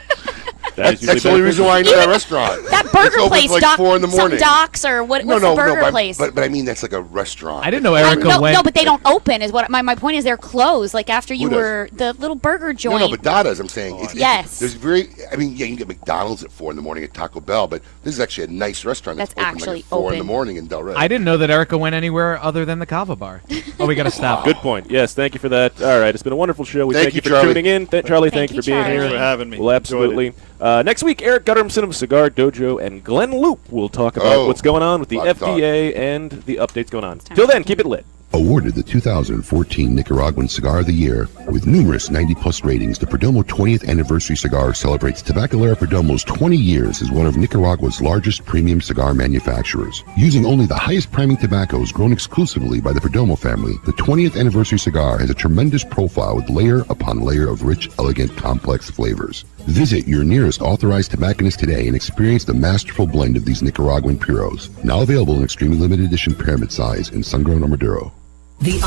That is That's the only reason why I know that restaurant. That burger It's open place, till like 4 in the morning. some Docks or what's the burger place? But I mean, that's like a restaurant. I didn't know Erica no, went. no, but they don't open. Is what my point is. They're closed. Like after you Who does? were the little burger joint. No, but Dada's, I'm saying. Yes. There's very, I mean, yeah, you can get McDonald's at 4 in the morning at Taco Bell, but this is actually a nice restaurant that's open actually like at 4 in the open. morning in Del Rey. I didn't know that Erica went anywhere other than the Kava Bar. Oh, we got to stop. Good point. Yes, thank you for that. All right, it's been a wonderful show. We Thank thank you, you for Charlie. tuning in. Charlie, thank you for being Charlie. here. Thanks for having me. Well, Enjoyed absolutely. Next week, Eric Guttermson of Cigar Dojo and Glenn Loop will talk about what's going on with the lot of FDA and the updates going on. Till then, keep it lit. Awarded the 2014 Nicaraguan Cigar of the Year with numerous 90-plus ratings, the Perdomo 20th Anniversary Cigar celebrates Tabacalera Perdomo's 20 years as one of Nicaragua's largest premium cigar manufacturers. Using only the highest priming tobaccos grown exclusively by the Perdomo family, the 20th Anniversary Cigar has a tremendous profile with layer upon layer of rich, elegant, complex flavors. Visit your nearest authorized tobacconist today and experience the masterful blend of these Nicaraguan puros. Now available in extremely limited edition pyramid size and sun-grown or Maduro. The